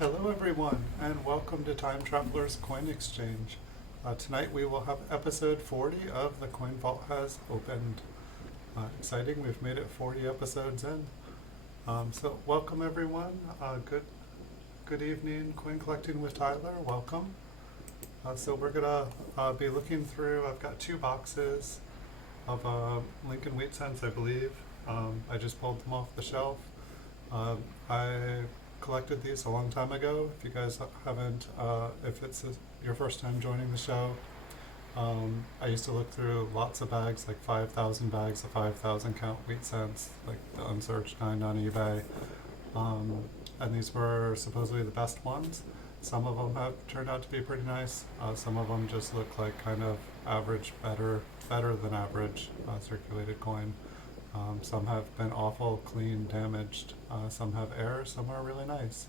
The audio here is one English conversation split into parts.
Hello everyone, and welcome to Time Traveler's Coin Exchange. Tonight we will have episode 40 of The Coin Vault has opened. Exciting, we've made it 40 episodes in. So welcome everyone, good evening, Coin Collecting with Tyler, welcome. So we're gonna be looking through, I've got two boxes of Lincoln Wheat Cents, I believe. I just pulled them off the shelf. I collected these a long time ago. If you guys haven't, if it's your first time joining the show, I used to look through lots of bags, like 5,000 bags of 5,000 count wheat cents, like the unsearched kind on eBay. And these were supposedly the best ones. Some of them have turned out to be pretty nice. Some of them just look like kind of average, better than average circulated coin. Some have been awful, clean, damaged. Some have errors, some are really nice.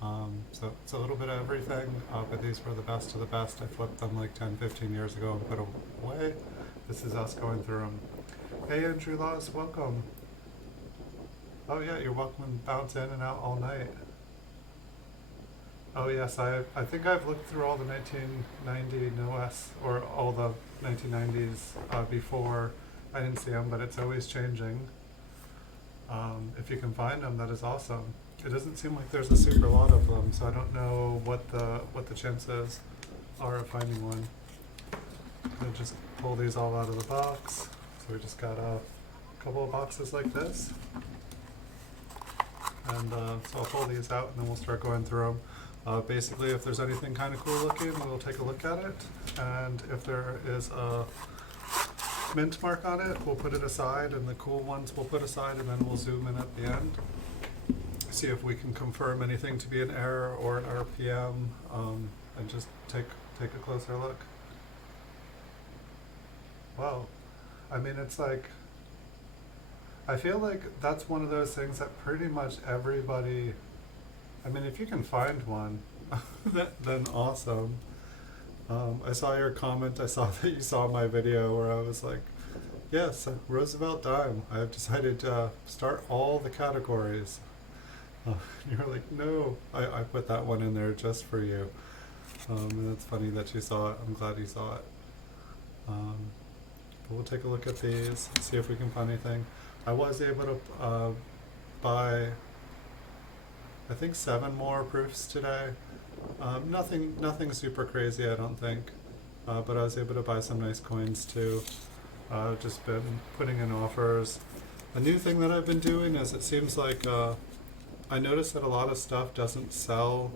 So it's a little bit of everything, but these were the best of the best. I flipped them like 10, 15 years ago and put them away. This is us going through them. Hey Andrew Laws, welcome. Oh yeah, you're welcome to bounce in and out all night. Oh yes, I think I've looked through all the 1990 NOS, or all the 1990s before. I didn't see them, but it's always changing. If you can find them, that is awesome. It doesn't seem like there's a super lot of them, so I don't know what the chances are of finding one. I'll just pull these all out of the box. So we just got a couple of boxes like this. And so I'll pull these out and then we'll start going through them. Basically, if there's anything kind of cool looking, we'll take a look at it. And if there is a mint mark on it, we'll put it aside, and the cool ones we'll put aside, and then we'll zoom in at the end. See if we can confirm anything to be an error or an RPM, and just take a closer look. Wow. I mean, it's like, I feel like that's one of those things that pretty much everybody, I mean, if you can find one, then awesome. I saw your comment, I saw that you saw my video where I was like, yes, Roosevelt dime. I have decided to start all the categories. You were like, no, I put that one in there just for you. And it's funny that you saw it. I'm glad you saw it. But we'll take a look at these, see if we can find anything. I was able to buy, I think, 7 more proofs today. Nothing super crazy, I don't think. But I was able to buy some nice coins too. Just been putting in offers. A new thing that I've been doing is it seems like I noticed that a lot of stuff doesn't sell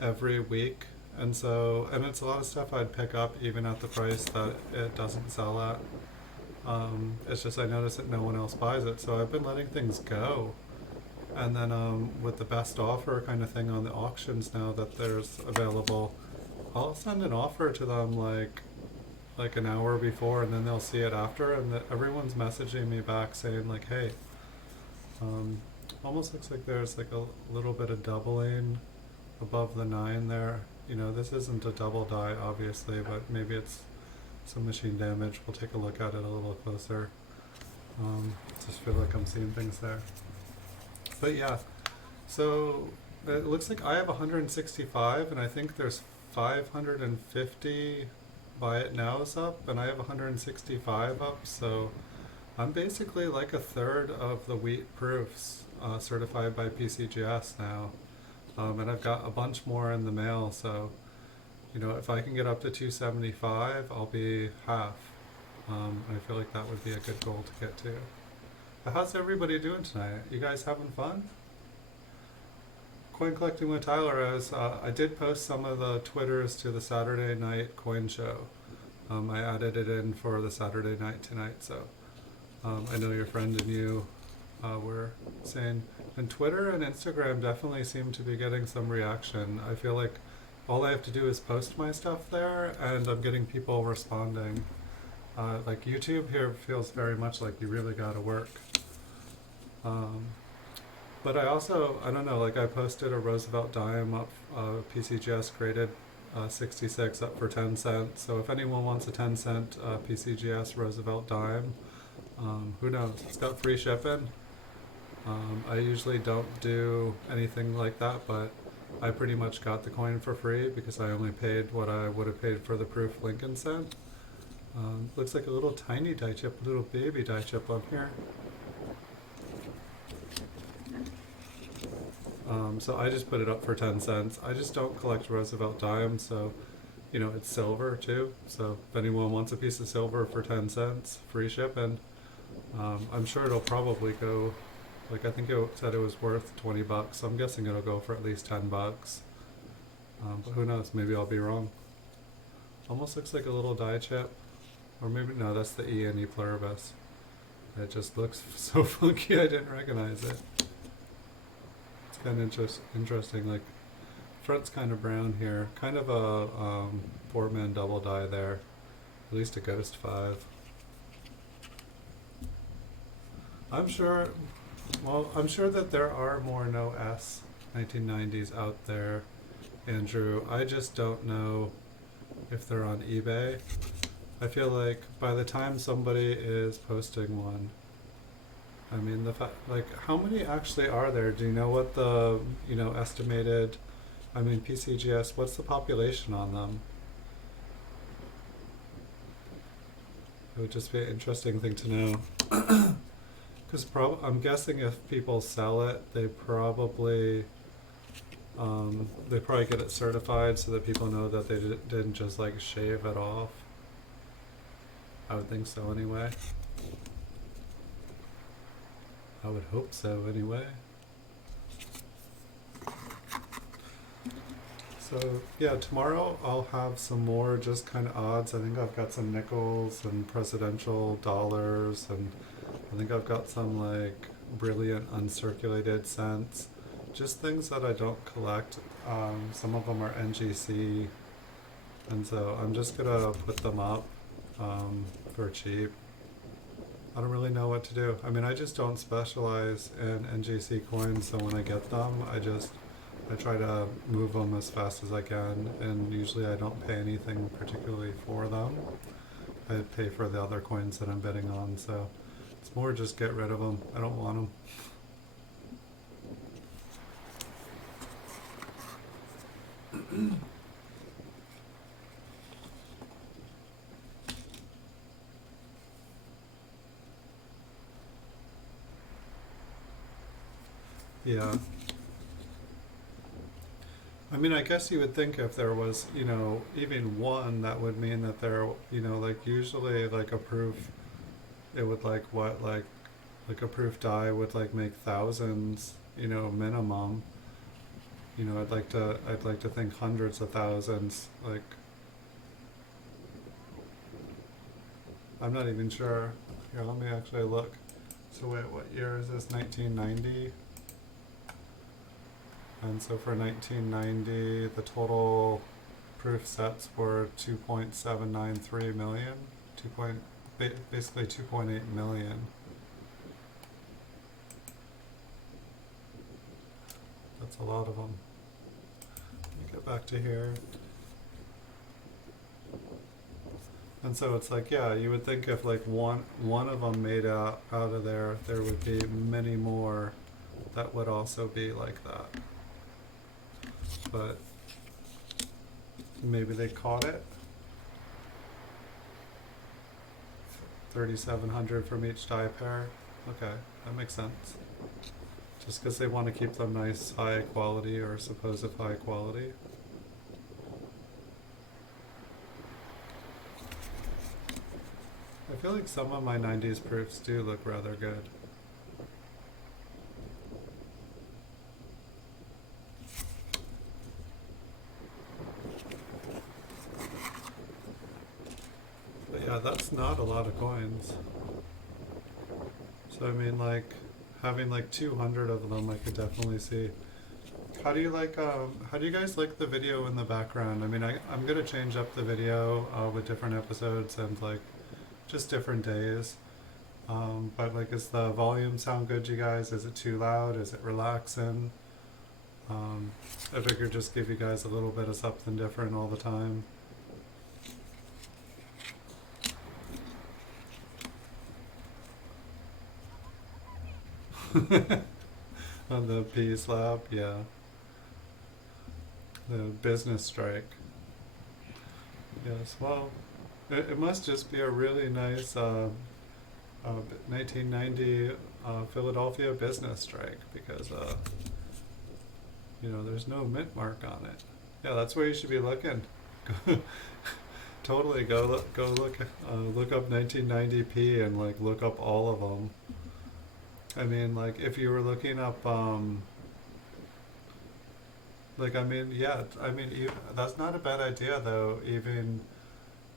every week, and it's a lot of stuff I'd pick up even at the price that it doesn't sell at. It's just I noticed that no one else buys it, so I've been letting things go. And then with the best offer kind of thing on the auctions now that there's available, I'll send an offer to them like an hour before, and then they'll see it after, and everyone's messaging me back saying like, hey, almost looks like there's like a little bit of doubling above the 9 there. You know, this isn't a double die obviously, but maybe it's some machine damage. We'll take a look at it a little closer. Just feel like I'm seeing things there. But yeah, so it looks like I have 165, and I think there's 550 buy it nows up, and I have 165 up, so I'm basically like a third of the wheat proofs certified by PCGS now. And I've got a bunch more in the mail, so you know, if I can get up to 275, I'll be half. I feel like that would be a good goal to get to. But how's everybody doing tonight? You guys having fun? Coin Collecting with Tyler, as I did post some of the Twitters to the Saturday night coin show. I added it in for the Saturday night tonight, so I know your friend and you were saying. And Twitter and Instagram definitely seem to be getting some reaction. I feel like all I have to do is post my stuff there, and I'm getting people responding. Like YouTube here feels very much like you really gotta work. But I don't know, like I posted a Roosevelt dime up, PCGS graded 66 up for 10 cents. So if anyone wants a 10 cent PCGS Roosevelt dime, who knows? It's got free shipping. I usually don't do anything like that, but I pretty much got the coin for free because I only paid what I would have paid for the proof Lincoln sent. Looks like a little tiny die chip, little baby die chip on here. So I just put it up for 10 cents. I just don't collect Roosevelt dimes, so it's silver too. So if anyone wants a piece of silver for 10 cents, free shipping. I'm sure it'll probably go, like I think it said it was worth 20 bucks, so I'm guessing it'll go for at least 10 bucks. But who knows, maybe I'll be wrong. Almost looks like a little die chip. Or maybe, no, that's the E and E pluribus. It just looks so funky I didn't recognize it. It's kind of interesting, like, front's kind of brown here. Kind of a 4-man double die there. At least a Ghost 5. I'm sure that there are more no S 1990s out there, Andrew. I just don't know if they're on eBay. I feel like by the time somebody is posting one, I mean, how many actually are there? Do you know what the, estimated, PCGS, what's the population on them? It would just be an interesting thing to know. Because I'm guessing if people sell it, they probably get it certified so that people know that they didn't just like shave it off. I would think so anyway. I would hope so anyway. So yeah, tomorrow I'll have some more just kind of odds. I think I've got some nickels and presidential dollars, and I think I've got some like brilliant uncirculated cents. Just things that I don't collect. Some of them are NGC, and so I'm just gonna put them up for cheap. I don't really know what to do. I just don't specialize in NGC coins, so when I get them, I try to move them as fast as I can, and usually I don't pay anything particularly for them. I pay for the other coins that I'm bidding on, so it's more just get rid of them. I don't want them. Yeah. I guess you would think if there was, even one, that would mean that there, like usually like a proof, it would like a proof die would like make thousands, minimum. I'd like to think hundreds of thousands, like, I'm not even sure. Here, let me actually look. So wait, what year is this? 1990? And so for 1990, the total proof sets were 2.793 million, basically 2.8 million. That's a lot of them. Let me get back to here. And so it's like, yeah, you would think if like one of them made out of there would be many more that would also be like that. But maybe they caught it. 3,700 from each die pair. Okay, that makes sense. Just because they want to keep them nice, high quality or supposed high quality. I feel like some of my 90s proofs do look rather good. But yeah, that's not a lot of coins. So like having like 200 of them, I could definitely see. How do you guys like the video in the background? I'm gonna change up the video with different episodes and like just different days. But like, does the volume sound good to you guys? Is it too loud? Is it relaxing? I figured just give you guys a little bit of something different all the time. On the P slab, yeah. the business strike. Yes, well, it must just be a really nice 1990 Philadelphia business strike because there's no mint mark on it. Yeah, that's where you should be looking. Totally look up 1990p and like look up all of them. I mean, like if you were looking up that's not a bad idea though, even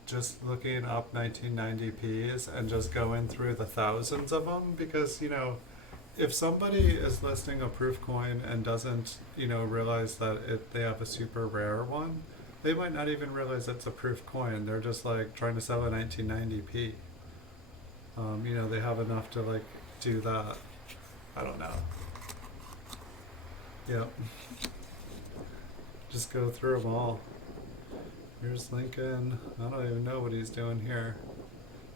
just looking up 1990p's and just going through the thousands of them, because if somebody is listing a proof coin and doesn't realize that they have a super rare one, they might not even realize it's a proof coin. They're just like trying to sell a 1990p. They have enough to like do that. I don't know. Yep. Just go through them all. Here's Lincoln. I don't even know what he's doing here.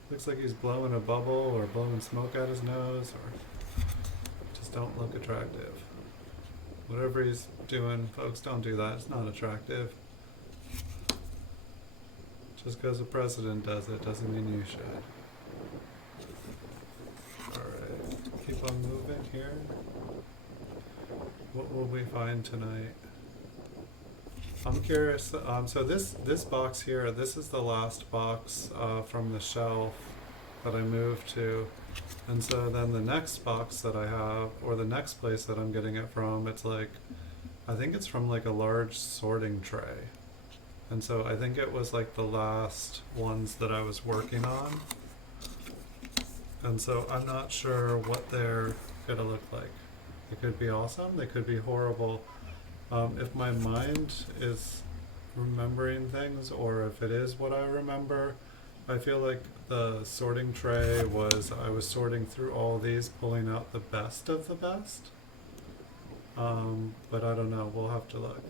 Looks like he's blowing a bubble or blowing smoke out his nose, or just don't look attractive. Whatever he's doing, folks, don't do that. It's not attractive. Just because the president does it doesn't mean you should. Alright, keep on moving here. What will we find tonight? I'm curious, so this box here, this is the last box from the shelf that I moved to. And so then the next box that I have, or the next place that I'm getting it from, it's like, I think it's from like a large sorting tray. And so I think it was like the last ones that I was working on. And so I'm not sure what they're gonna look like. They could be awesome, they could be horrible. If my mind is remembering things, or if it is what I remember, I feel like the sorting tray I was sorting through all these, pulling out the best of the best. But I don't know, we'll have to look.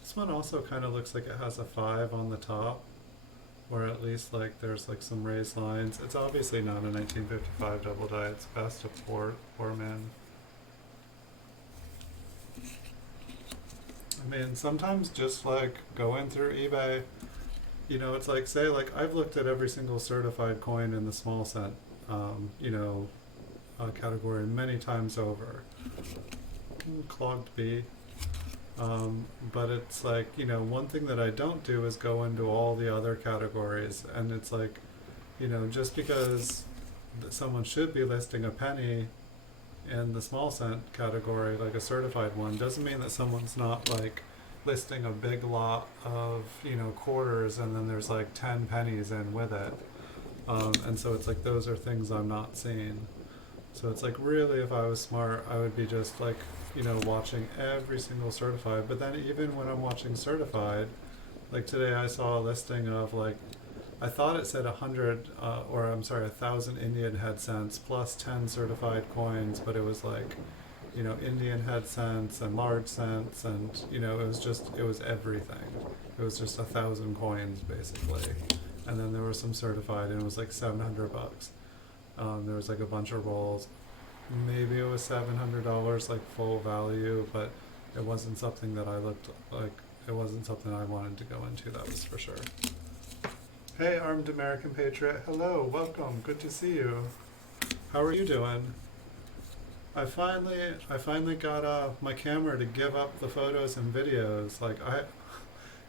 This one also kind of looks like it has a 5 on the top, or at least like there's like some raised lines. It's obviously not a 1955 double die, it's best of poor man. I mean, sometimes just like going through eBay, it's like, say, like I've looked at every single certified coin in the small cent, category many times over. Clogged B. But it's like, one thing that I don't do is go into all the other categories, and it's like, just because someone should be listing a penny in the small cent category, like a certified one, doesn't mean that someone's not like listing a big lot of quarters, and then there's like 10 pennies in with it, and so it's like those are things I'm not seeing. So it's like, really, if I was smart, I would be just like watching every single certified. But then even when I'm watching certified, like today I saw a listing of like, I thought it said 1,000 Indian head cents plus 10 certified coins, but it was like, Indian head cents and large cents, and it was everything. It was just 1,000 coins basically, and then there was some certified, and it was like $700. There was like a bunch of rolls. Maybe it was $700 like full value, but it wasn't something that I looked like. It wasn't something I wanted to go into. That was for sure. Hey, Armed American Patriot. Hello, welcome. Good to see you. How are you doing? I finally got my camera to give up the photos and videos. Like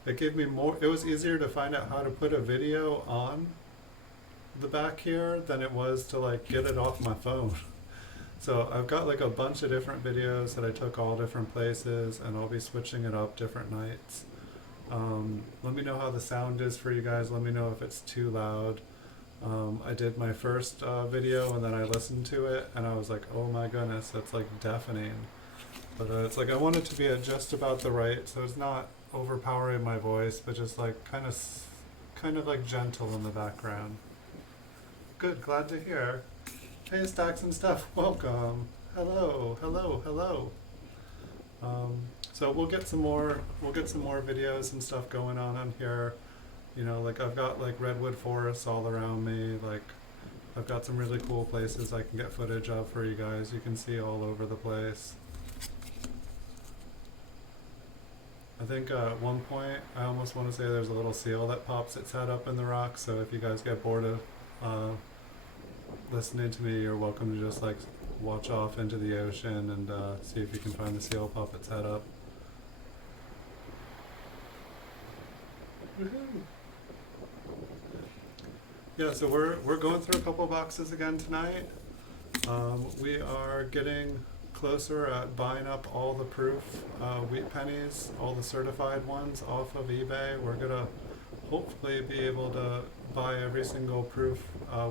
it gave me more. It was easier to find out how to put a video on the back here than it was to like get it off my phone. So I've got like a bunch of different videos that I took all different places, and I'll be switching it up different nights. Let me know how the sound is for you guys. Let me know if it's too loud. I did my first video, and then I listened to it, and I was like, oh my goodness, that's like deafening. But it's like I want it to be at just about the right, so it's not overpowering my voice, but just like kind of like gentle in the background. Good, glad to hear. Hey, Stacks and Stuff, welcome. Hello, hello, hello. So we'll get some more videos and stuff going on here. Like I've got like redwood forests all around me. Like I've got some really cool places I can get footage of for you guys. You can see all over the place. I think at one point I almost want to say there's a little seal that pops its head up in the rock. So if you guys get bored of listening to me, you're welcome to just like watch off into the ocean and see if you can find the seal pop its head up. Woohoo! Yeah, so we're going through a couple boxes again tonight. We are getting closer at buying up all the proof wheat pennies, all the certified ones off of eBay. We're gonna hopefully be able to buy every single proof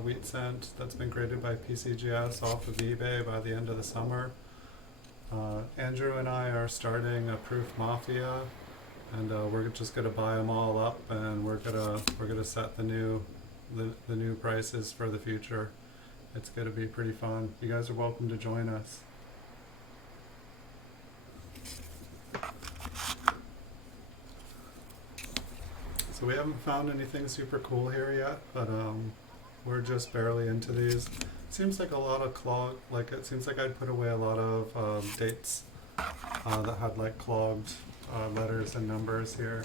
wheat cent that's been created by PCGS off of eBay by the end of the summer. Andrew and I are starting a proof mafia, and we're just gonna buy them all up, and we're gonna set the new prices for the future. It's gonna be pretty fun. You guys are welcome to join us. So we haven't found anything super cool here yet, but we're just barely into these. Seems like a lot of it seems like I'd put away a lot of dates that had like clogged letters and numbers here.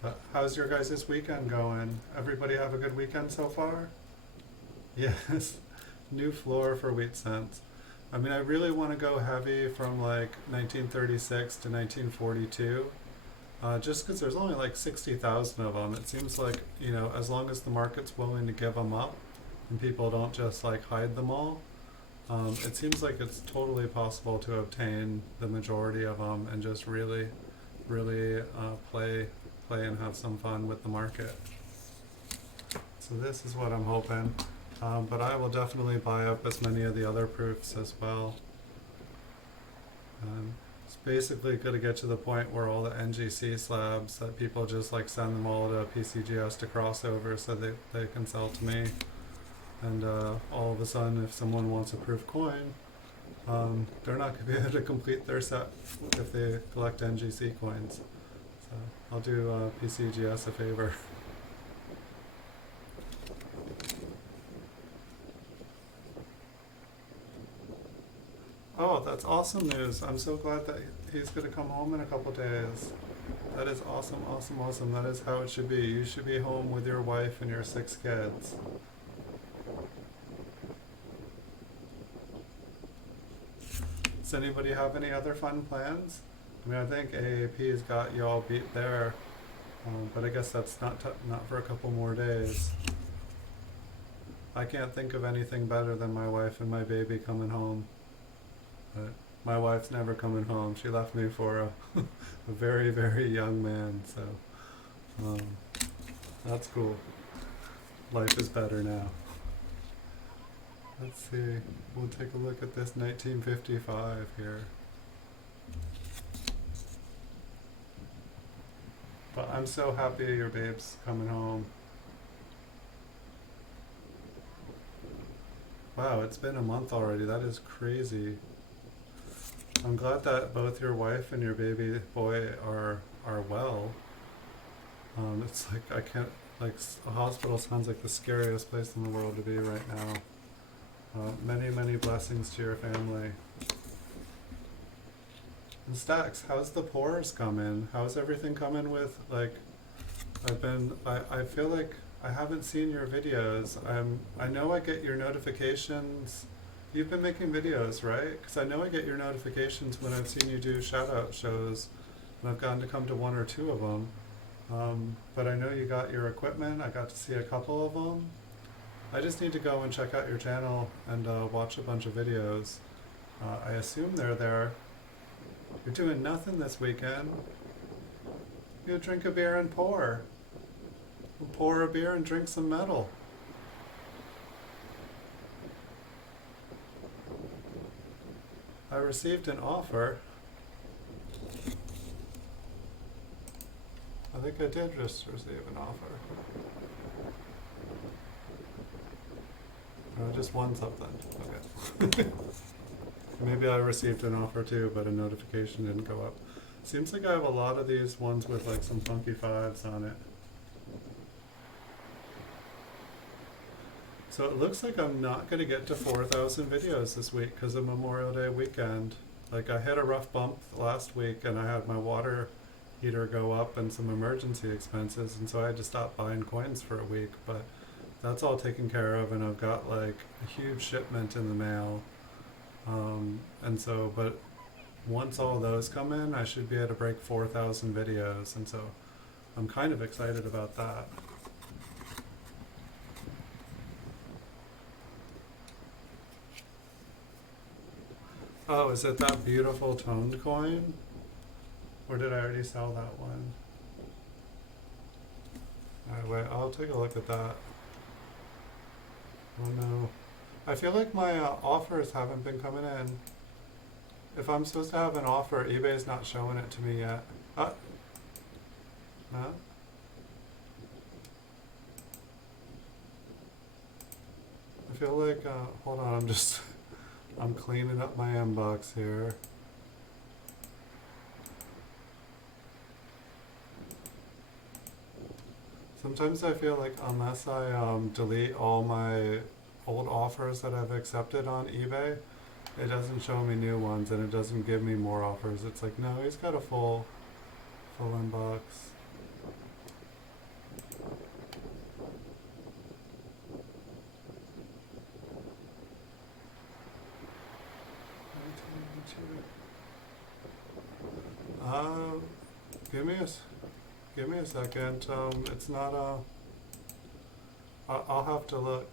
But how's your guys' weekend going? Everybody have a good weekend so far? Yes. New floor for wheat cents. I mean, I really want to go heavy from like 1936 to 1942. Just because there's only like 60,000 of them. It seems like, you know, as long as the market's willing to give them up and people don't just like hide them all, it seems like it's totally possible to obtain the majority of them and just really play and have some fun with the market. So this is what I'm hoping. But I will definitely buy up as many of the other proofs as well. It's basically going to get to the point where all the NGC slabs that people just like send them all to PCGS to cross over so they can sell to me. And all of a sudden, if someone wants a proof coin, they're not going to be able to complete their set if they collect NGC coins. So I'll do PCGS a favor. Oh, that's awesome news. I'm so glad that he's going to come home in a couple days. That is awesome, awesome, awesome. That is how it should be. You should be home with your wife and your 6 kids. Does anybody have any other fun plans? I mean, I think AAP has got you all beat there, but I guess that's not for a couple more days. I can't think of anything better than my wife and my baby coming home. But my wife's never coming home. She left me for a very, very young man, so that's cool. Life is better now. Let's see. We'll take a look at this 1955 here. But I'm so happy your babe's coming home. Wow, it's been a month already. That is crazy. I'm glad that both your wife and your baby boy are well. It's like I can't, like, a hospital sounds like the scariest place in the world to be right now. Many, many blessings to your family. And Stax, how's the pours coming? How's everything coming with, like, I feel like I haven't seen your videos. I know I get your notifications. You've been making videos, right? Because I know I get your notifications when I've seen you do shout-out shows, and I've gotten to come to 1 or 2 of them. But I know you got your equipment. I got to see a couple of them. I just need to go and check out your channel and watch a bunch of videos. I assume they're there. You're doing nothing this weekend. You drink a beer and pour. We'll pour a beer and drink some metal. I received an offer. I think I did just receive an offer. I just won something. Okay. Maybe I received an offer too, but a notification didn't go up. Seems like I have a lot of these ones with like some funky 5s on it. So it looks like I'm not going to get to 4,000 videos this week because of Memorial Day weekend. Like I hit a rough bump last week and I had my water heater go up and some emergency expenses, and so I had to stop buying coins for a week, but that's all taken care of, and I've got like a huge shipment in the mail. And so, but once all those come in, I should be able to break 4,000 videos, and so I'm kind of excited about that. Oh, is it that beautiful toned coin? Or did I already sell that one? Alright, wait, I'll take a look at that. Oh no. I feel like my offers haven't been coming in. If I'm supposed to have an offer, eBay's not showing it to me yet. No? I feel like, hold on, I'm cleaning up my inbox here. Sometimes I feel like unless I delete all my old offers that I've accepted on eBay, it doesn't show me new ones and it doesn't give me more offers. It's like, no, he's got a full inbox. Give me give me a second. It's not I'll have to look.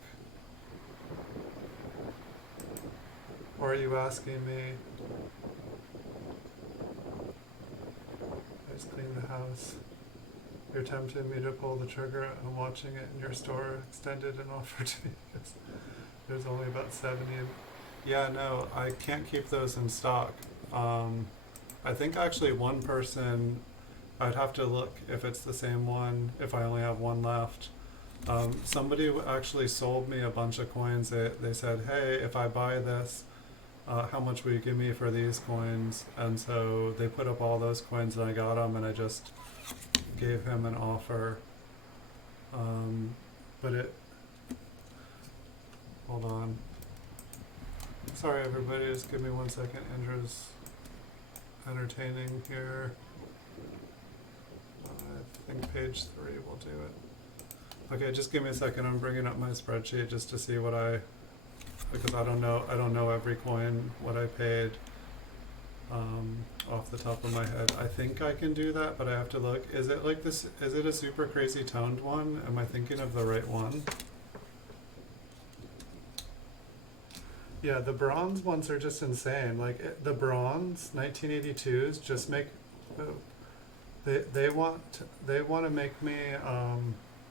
Or are you asking me? I just cleaned the house. You're tempting me to pull the trigger. I'm watching it in your store. Extended an offer to me. There's only about 70. Yeah, no, I can't keep those in stock. I think actually one person, I'd have to look if it's the same one, if I only have one left. Somebody actually sold me a bunch of coins. They said, hey, if I buy this, how much will you give me for these coins? And so they put up all those coins and I got them, and I just gave him an offer. But hold on. Sorry everybody, just give me 1 second. Andrew's entertaining here. I think page 3 will do it. Okay, just give me a second. I'm bringing up my spreadsheet just to see what because I don't know every coin, what I paid off the top of my head. I think I can do that, but I have to look. Is it like this? Is it a super crazy toned one? Am I thinking of the right one? Yeah, the bronze ones are just insane. Like the bronze 1982s just make they want to make me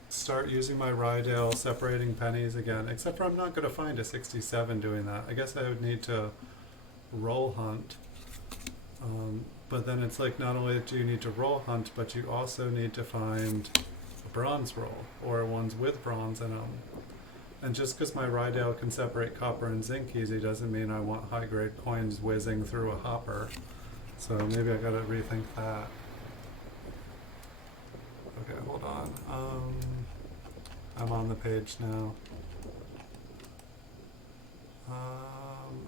start using my Rydale separating pennies again. Except for I'm not going to find a 67 doing that. I guess I would need to roll hunt. But then it's like not only do you need to roll hunt, but you also need to find a bronze roll or ones with bronze in them. And just because my Rydale can separate copper and zinc easy doesn't mean I want high grade coins whizzing through a hopper. So maybe I gotta rethink that. Okay, hold on. I'm on the page now.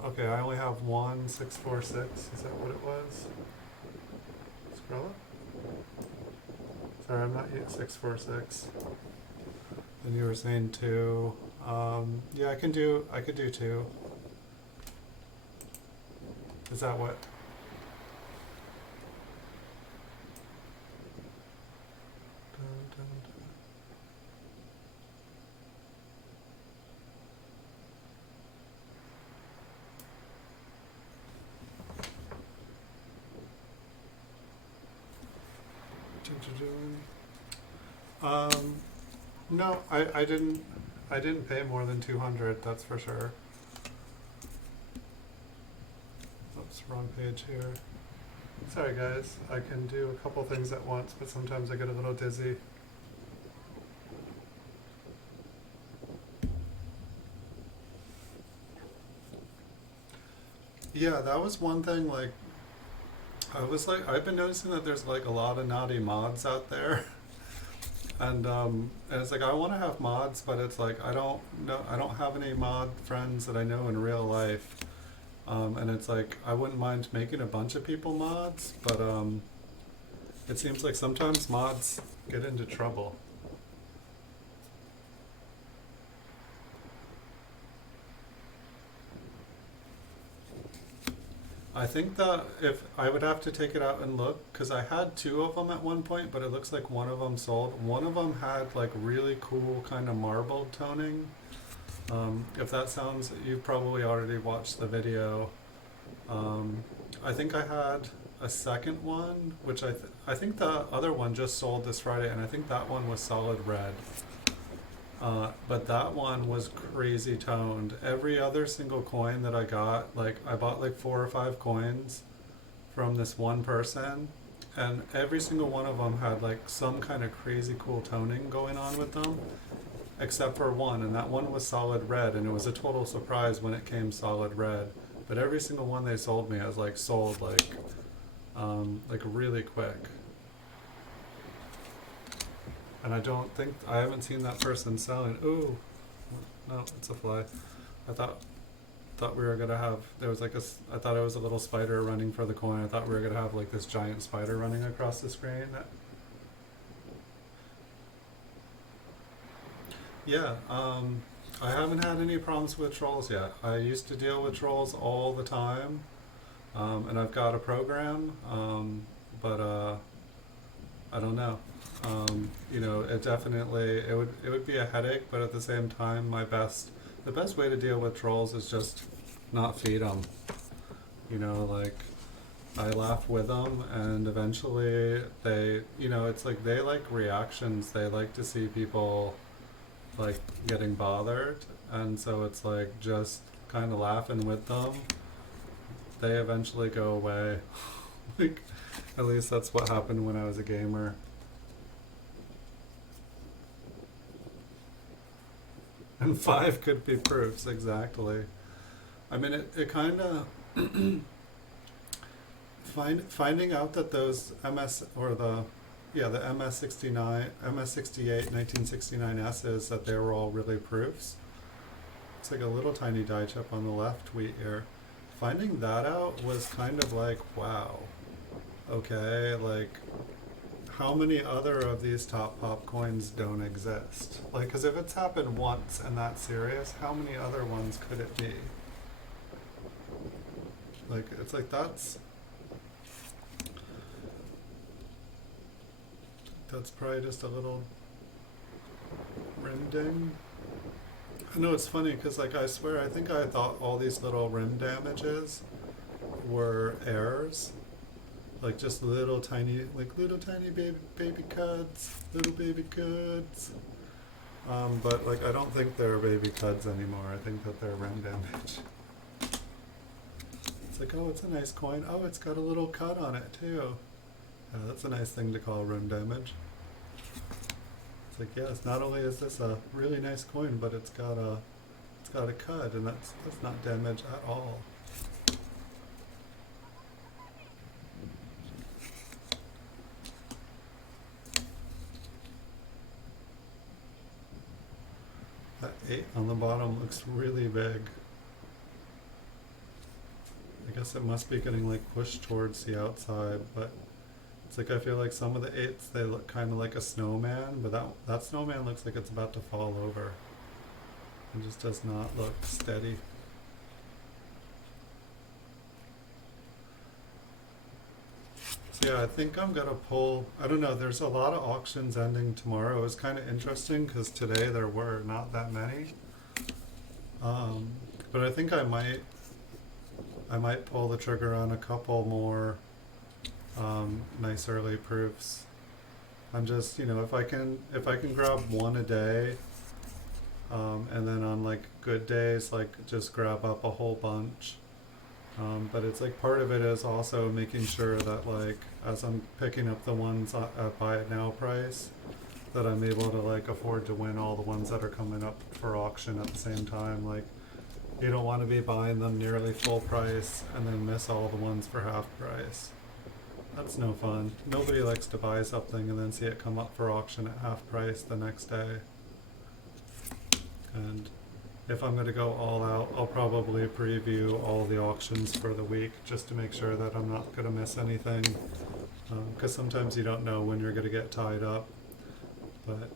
Okay, I only have 1646. Is that what it was? Scroll up. Sorry, I'm not yet 646. And you were saying 2. Yeah, I could do 2. Is that what? No, I didn't pay more than 200, that's for sure. Oops, wrong page here. Sorry guys, I can do a couple things at once, but sometimes I get a little dizzy. Yeah, that was one thing, like, I've been noticing that there's like a lot of naughty mods out there. And it's like I want to have mods, but it's like I don't have any mod friends that I know in real life. And it's like, I wouldn't mind making a bunch of people mods, but it seems like sometimes mods get into trouble. I think that if I would have to take it out and look, because I had two of them at one point, but it looks like one of them sold. One of them had like really cool kind of marbled toning. If that sounds, you've probably already watched the video. I think I had a second one, which I think the other one just sold this Friday, and I think that one was solid red. But that one was crazy toned. Every other single coin that I got, like I bought like 4 or 5 coins from this one person, and every single one of them had like some kind of crazy cool toning going on with them, except for one, and that one was solid red, and it was a total surprise when it came solid red. But every single one they sold me, I was like sold like really quick. And I haven't seen that person selling. Ooh, no, it's a fly. I thought we were gonna have, there was like I thought it was a little spider running for the coin. I thought we were gonna have like this giant spider running across the screen. Yeah, I haven't had any problems with trolls yet. I used to deal with trolls all the time, and I've got a program, but I don't know. You know, it would be a headache, but at the same time, the best way to deal with trolls is just not feed them. You know, like I laugh with them, and eventually it's like they like reactions. They like to see people like getting bothered, and so it's like just kind of laughing with them. They eventually go away. Like, at least that's what happened when I was a gamer. And 5 could be proofs, exactly. I mean, it kind of finding out that those MS or the MS69, MS68, 1969S's, that they were all really proofs. It's like a little tiny die chip on the left tweet here. Finding that out was kind of like, wow, okay, like how many other of these top pop coins don't exist? Like, because if it's happened once and that's serious, how many other ones could it be? Like, it's like that's probably just a little rim ding. I know it's funny because, like, I swear, I think I thought all these little rim damages were errors. Like just little tiny baby cuts, little baby cuts. But like I don't think they're baby cuts anymore. I think that they're rim damage. It's like, oh, it's a nice coin. Oh, it's got a little cut on it too. Yeah, that's a nice thing to call rim damage. It's like, yes, not only is this a really nice coin, but it's got a cut, and that's not damage at all. That 8 on the bottom looks really big. I guess it must be getting like pushed towards the outside, but it's like I feel like some of the 8s, they look kind of like a snowman, but that snowman looks like it's about to fall over. It just does not look steady. So yeah, I think I'm gonna pull, I don't know, there's a lot of auctions ending tomorrow. It was kind of interesting because today there were not that many. But I think I might pull the trigger on a couple more nice early proofs. I'm just, if I can grab one a day, and then on like good days, like just grab up a whole bunch. But it's like part of it is also making sure that like as I'm picking up the ones at buy it now price, that I'm able to like afford to win all the ones that are coming up for auction at the same time. Like you don't want to be buying them nearly full price and then miss all the ones for half price. That's no fun. Nobody likes to buy something and then see it come up for auction at half price the next day. And if I'm going to go all out, I'll probably preview all the auctions for the week just to make sure that I'm not going to miss anything. Because sometimes you don't know when you're going to get tied up. But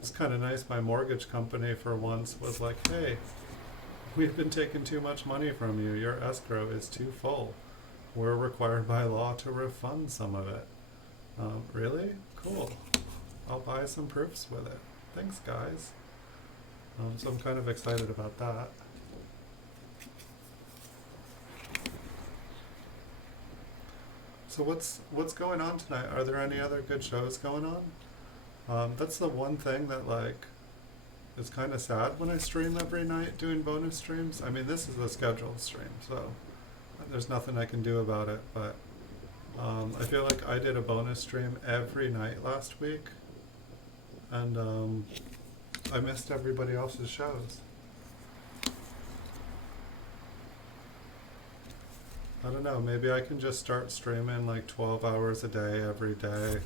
it's kind of nice. My mortgage company for once was like, hey, we've been taking too much money from you. Your escrow is too full. We're required by law to refund some of it. Really? Cool. I'll buy some proofs with it. Thanks, guys. So I'm kind of excited about that. So what's going on tonight? Are there any other good shows going on? That's the one thing that like is kind of sad when I stream every night doing bonus streams. I mean, this is a scheduled stream, so there's nothing I can do about it. But I feel like I did a bonus stream every night last week, and I missed everybody else's shows. I don't know, maybe I can just start streaming like 12 hours a day every day,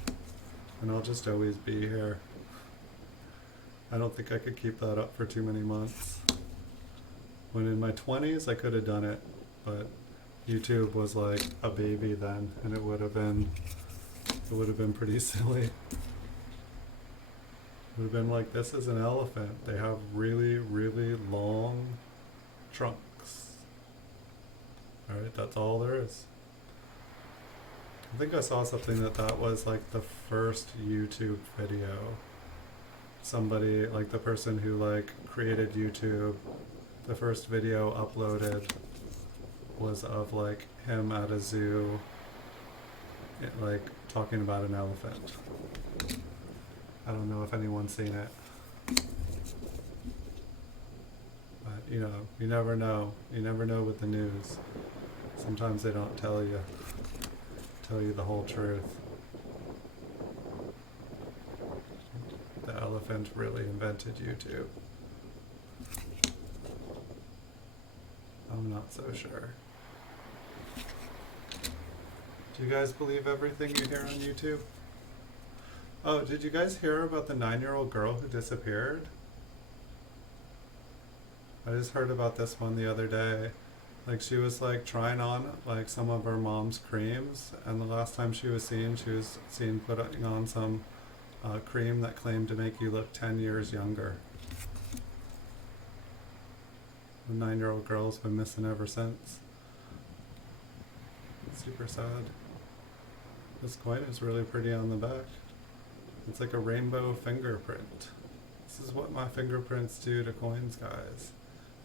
and I'll just always be here. I don't think I could keep that up for too many months. When in my 20s I could have done it, but YouTube was like a baby then, and it would have been pretty silly. It would have been like, this is an elephant. They have really, really long trunks. Alright, that's all there is. I think I saw something that was like the first YouTube video. Somebody, like the person who like created YouTube, the first video uploaded was of like him at a zoo, like talking about an elephant. I don't know if anyone's seen it. But you know, you never know. You never know with the news. Sometimes they don't tell you the whole truth. The elephant really invented YouTube. I'm not so sure. Do you guys believe everything you hear on YouTube? Oh, did you guys hear about the 9-year-old girl who disappeared? I just heard about this one the other day. Like, she was like trying on like some of her mom's creams, and the last time she was seen putting on some cream that claimed to make you look 10 years younger. The 9-year-old girl's been missing ever since. Super sad. This coin is really pretty on the back. It's like a rainbow fingerprint. This is what my fingerprints do to coins, guys.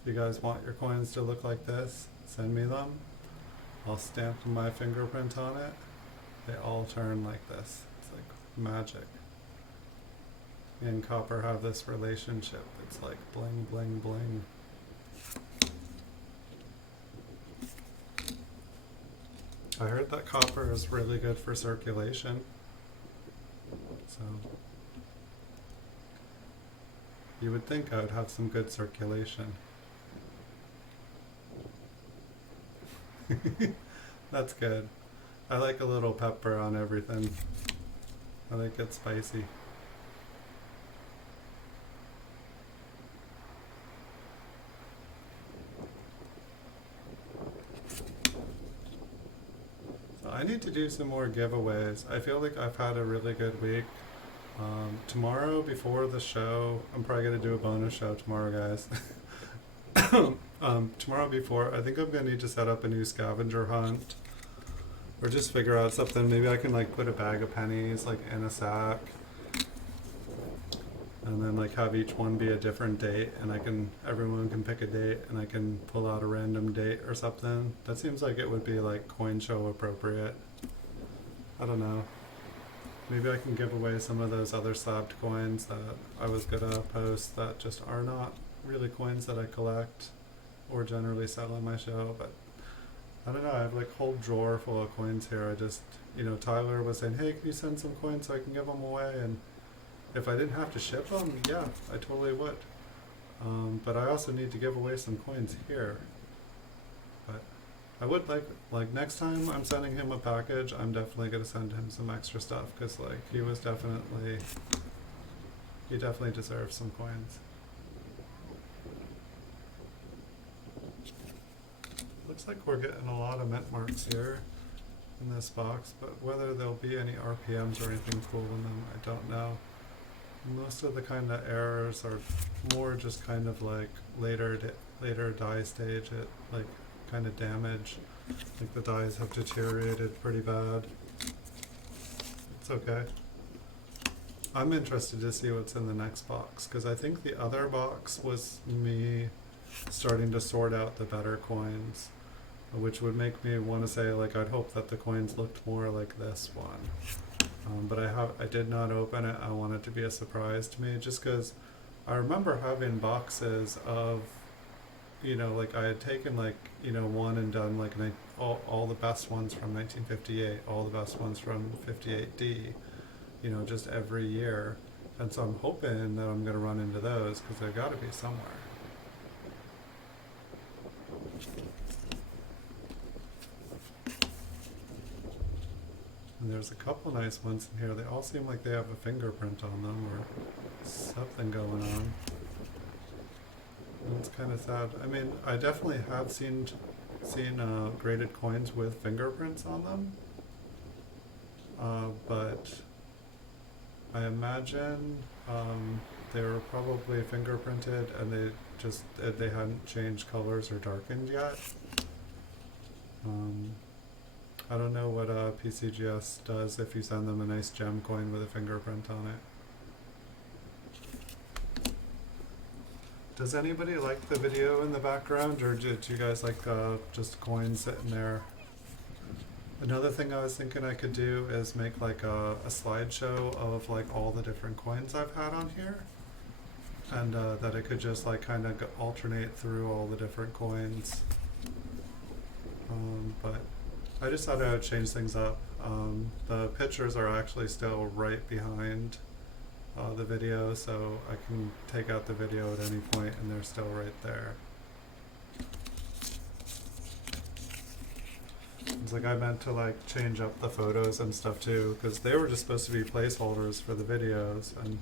If you guys want your coins to look like this, send me them. I'll stamp my fingerprint on it. They all turn like this. It's like magic. Me and copper have this relationship. It's like bling, bling, bling. I heard that copper is really good for circulation. So you would think I would have some good circulation. That's good. I like a little pepper on everything. I like it spicy. So I need to do some more giveaways. I feel like I've had a really good week. Tomorrow before the show, I'm probably going to do a bonus show tomorrow, guys. Tomorrow before, I think I'm going to need to set up a new scavenger hunt. Or just figure out something. Maybe I can like put a bag of pennies like in a sack. And then like have each one be a different date, and everyone can pick a date, and I can pull out a random date or something. That seems like it would be like coin show appropriate. I don't know. Maybe I can give away some of those other slabbed coins that I was gonna post that just are not really coins that I collect or generally sell on my show, but I don't know, I have like a whole drawer full of coins here. I just, Tyler was saying, hey, can you send some coins so I can give them away? And if I didn't have to ship them, yeah, I totally would. But I also need to give away some coins here. But I would like next time I'm sending him a package, I'm definitely going to send him some extra stuff, because like he definitely deserves some coins. looks like we're getting a lot of mint marks here in this box, but whether there'll be any RPMs or anything cool in them, I don't know. Most of the kind of errors are more just kind of like later die stage, it like kind of damage, like the dies have deteriorated pretty bad. It's okay. I'm interested to see what's in the next box, because I think the other box was me starting to sort out the better coins, which would make me want to say, like, I'd hope that the coins looked more like this one. But I did not open it. I want it to be a surprise to me, just because I remember having boxes of, you know, like I had taken like, you know, one and done like all the best ones from 1958, all the best ones from 58D, you know, just every year. And so I'm hoping that I'm going to run into those, because they've got to be somewhere. And there's a couple nice ones in here. They all seem like they have a fingerprint on them or something going on. And it's kind of sad. I mean, I definitely have seen graded coins with fingerprints on them. But I imagine they were probably fingerprinted and they hadn't changed colors or darkened yet. I don't know what PCGS does if you send them a nice gem coin with a fingerprint on it. Does anybody like the video in the background, or did you guys like just coins sitting there? Another thing I was thinking I could do is make like a slideshow of like all the different coins I've had on here, and that I could just like kind of alternate through all the different coins. But I just thought I would change things up. The pictures are actually still right behind the video, so I can take out the video at any point and they're still right there. It's like I meant to like change up the photos and stuff too, because they were just supposed to be placeholders for the videos, and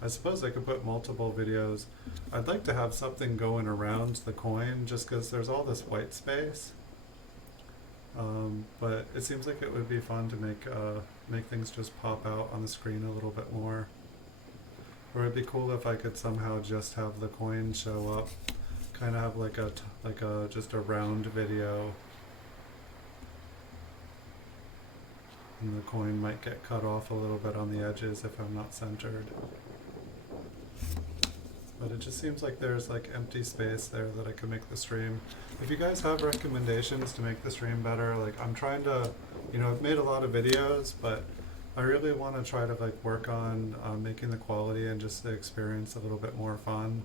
I suppose I could put multiple videos. I'd like to have something going around the coin, just because there's all this white space. But it seems like it would be fun to make things just pop out on the screen a little bit more. Or it'd be cool if I could somehow just have the coin show up, kind of have like just a round video, and the coin might get cut off a little bit on the edges if I'm not centered. But it just seems like there's like empty space there that I could make the stream. If you guys have recommendations to make the stream better, like I'm trying to, you know, I've made a lot of videos, but I really want to try to like work on making the quality and just the experience a little bit more fun.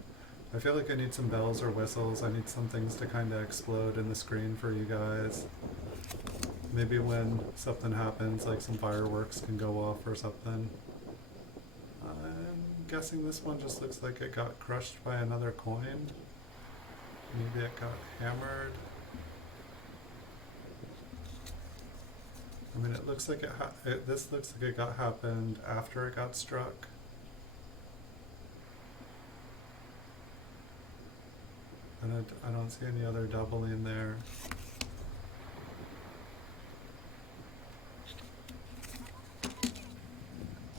I feel like I need some bells or whistles. I need some things to kind of explode in the screen for you guys. Maybe when something happens, like some fireworks can go off or something. I'm guessing this one just looks like it got crushed by another coin. Maybe it got hammered. I mean, it looks like this looks like it happened after it got struck. And I don't see any other doubling there.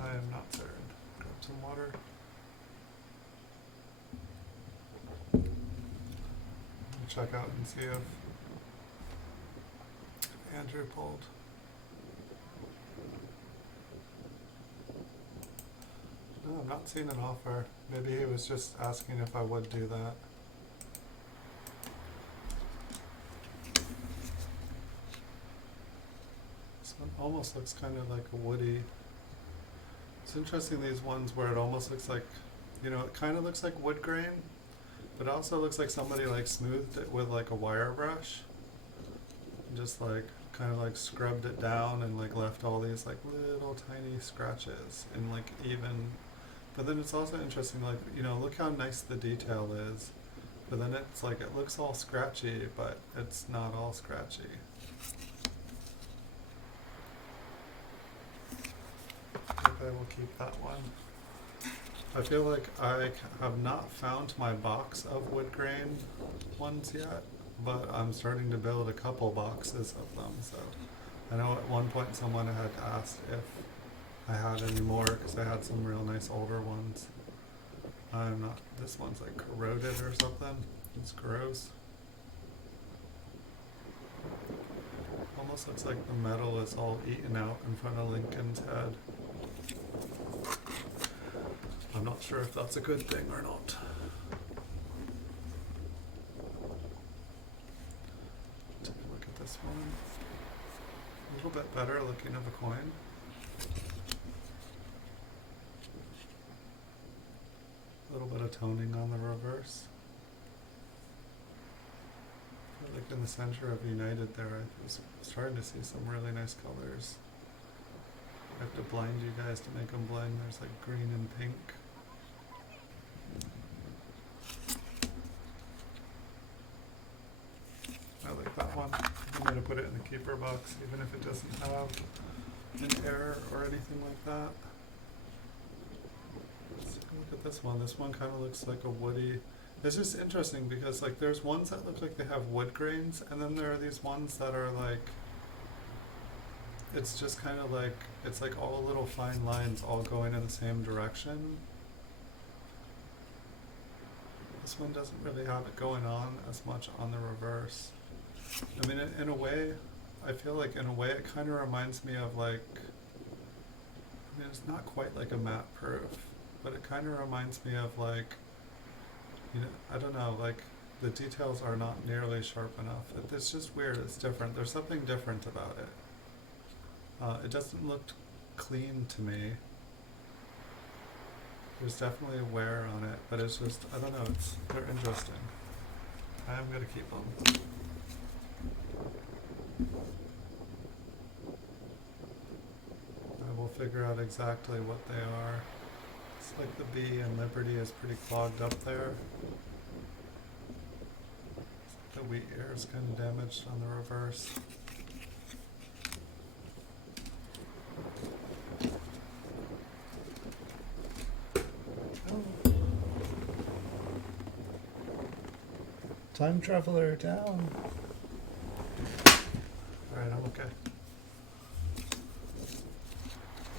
I am not certain. Grab some water. Check out and see if Andrew pulled. No, I'm not seeing an offer. Maybe he was just asking if I would do that. This one almost looks kind of like a woody. It's interesting, these ones where it almost looks like, you know, it kind of looks like wood grain, but it also looks like somebody like smoothed it with like a wire brush, and just like kind of like scrubbed it down and like left all these like little tiny scratches and like even. But then it's also interesting, like, you know, look how nice the detail is, but then it's like it looks all scratchy, but it's not all scratchy. I will keep that one. I feel like I have not found my box of wood grain ones yet. but I'm starting to build a couple boxes of them. So I know at one point someone had asked if I had any more because I had some real nice older ones. I'm not, this one's like corroded or something. It's gross. Almost looks like the metal is all eaten out in front of Lincoln's head. I'm not sure if that's a good thing or not. Take a look at this one. A little bit better looking of a coin. A little bit of toning on the reverse. I feel like in the center of United there, I was starting to see some really nice colors. I have to blind you guys to make them blend. There's like green and pink. I like that one. I'm going to put it in the keeper box, even if it doesn't have an error or anything like that. Let's take a look at this one. This one kind of looks like a woody. It's just interesting because like there's ones that look like they have wood grains, and then there are these ones that are like, it's just kind of like, it's like all little fine lines all going in the same direction. This one doesn't really have it going on as much on the reverse. I mean, in a way, I feel like in a way it kind of reminds me of like, I mean, it's not quite like a matte proof, but it kind of reminds me of like, you know, I don't know, like the details are not nearly sharp enough. It's just weird, it's different. There's something different about it. It doesn't look clean to me. There's definitely a wear on it, but it's just, I don't know, they're interesting. I'm going to keep them. I will figure out exactly what they are. It's like the B and Liberty is pretty clogged up there. The wheat ear is kind of damaged on the reverse. Time traveler down. Alright, I'm okay.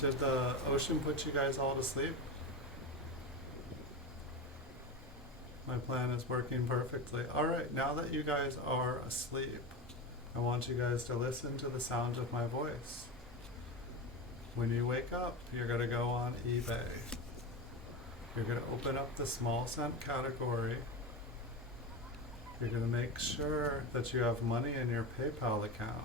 Did the ocean put you guys all to sleep? My plan is working perfectly. Alright, now that you guys are asleep, I want you guys to listen to the sound of my voice. When you wake up, you're going to go on eBay. You're going to open up the small cent category. You're going to make sure that you have money in your PayPal account.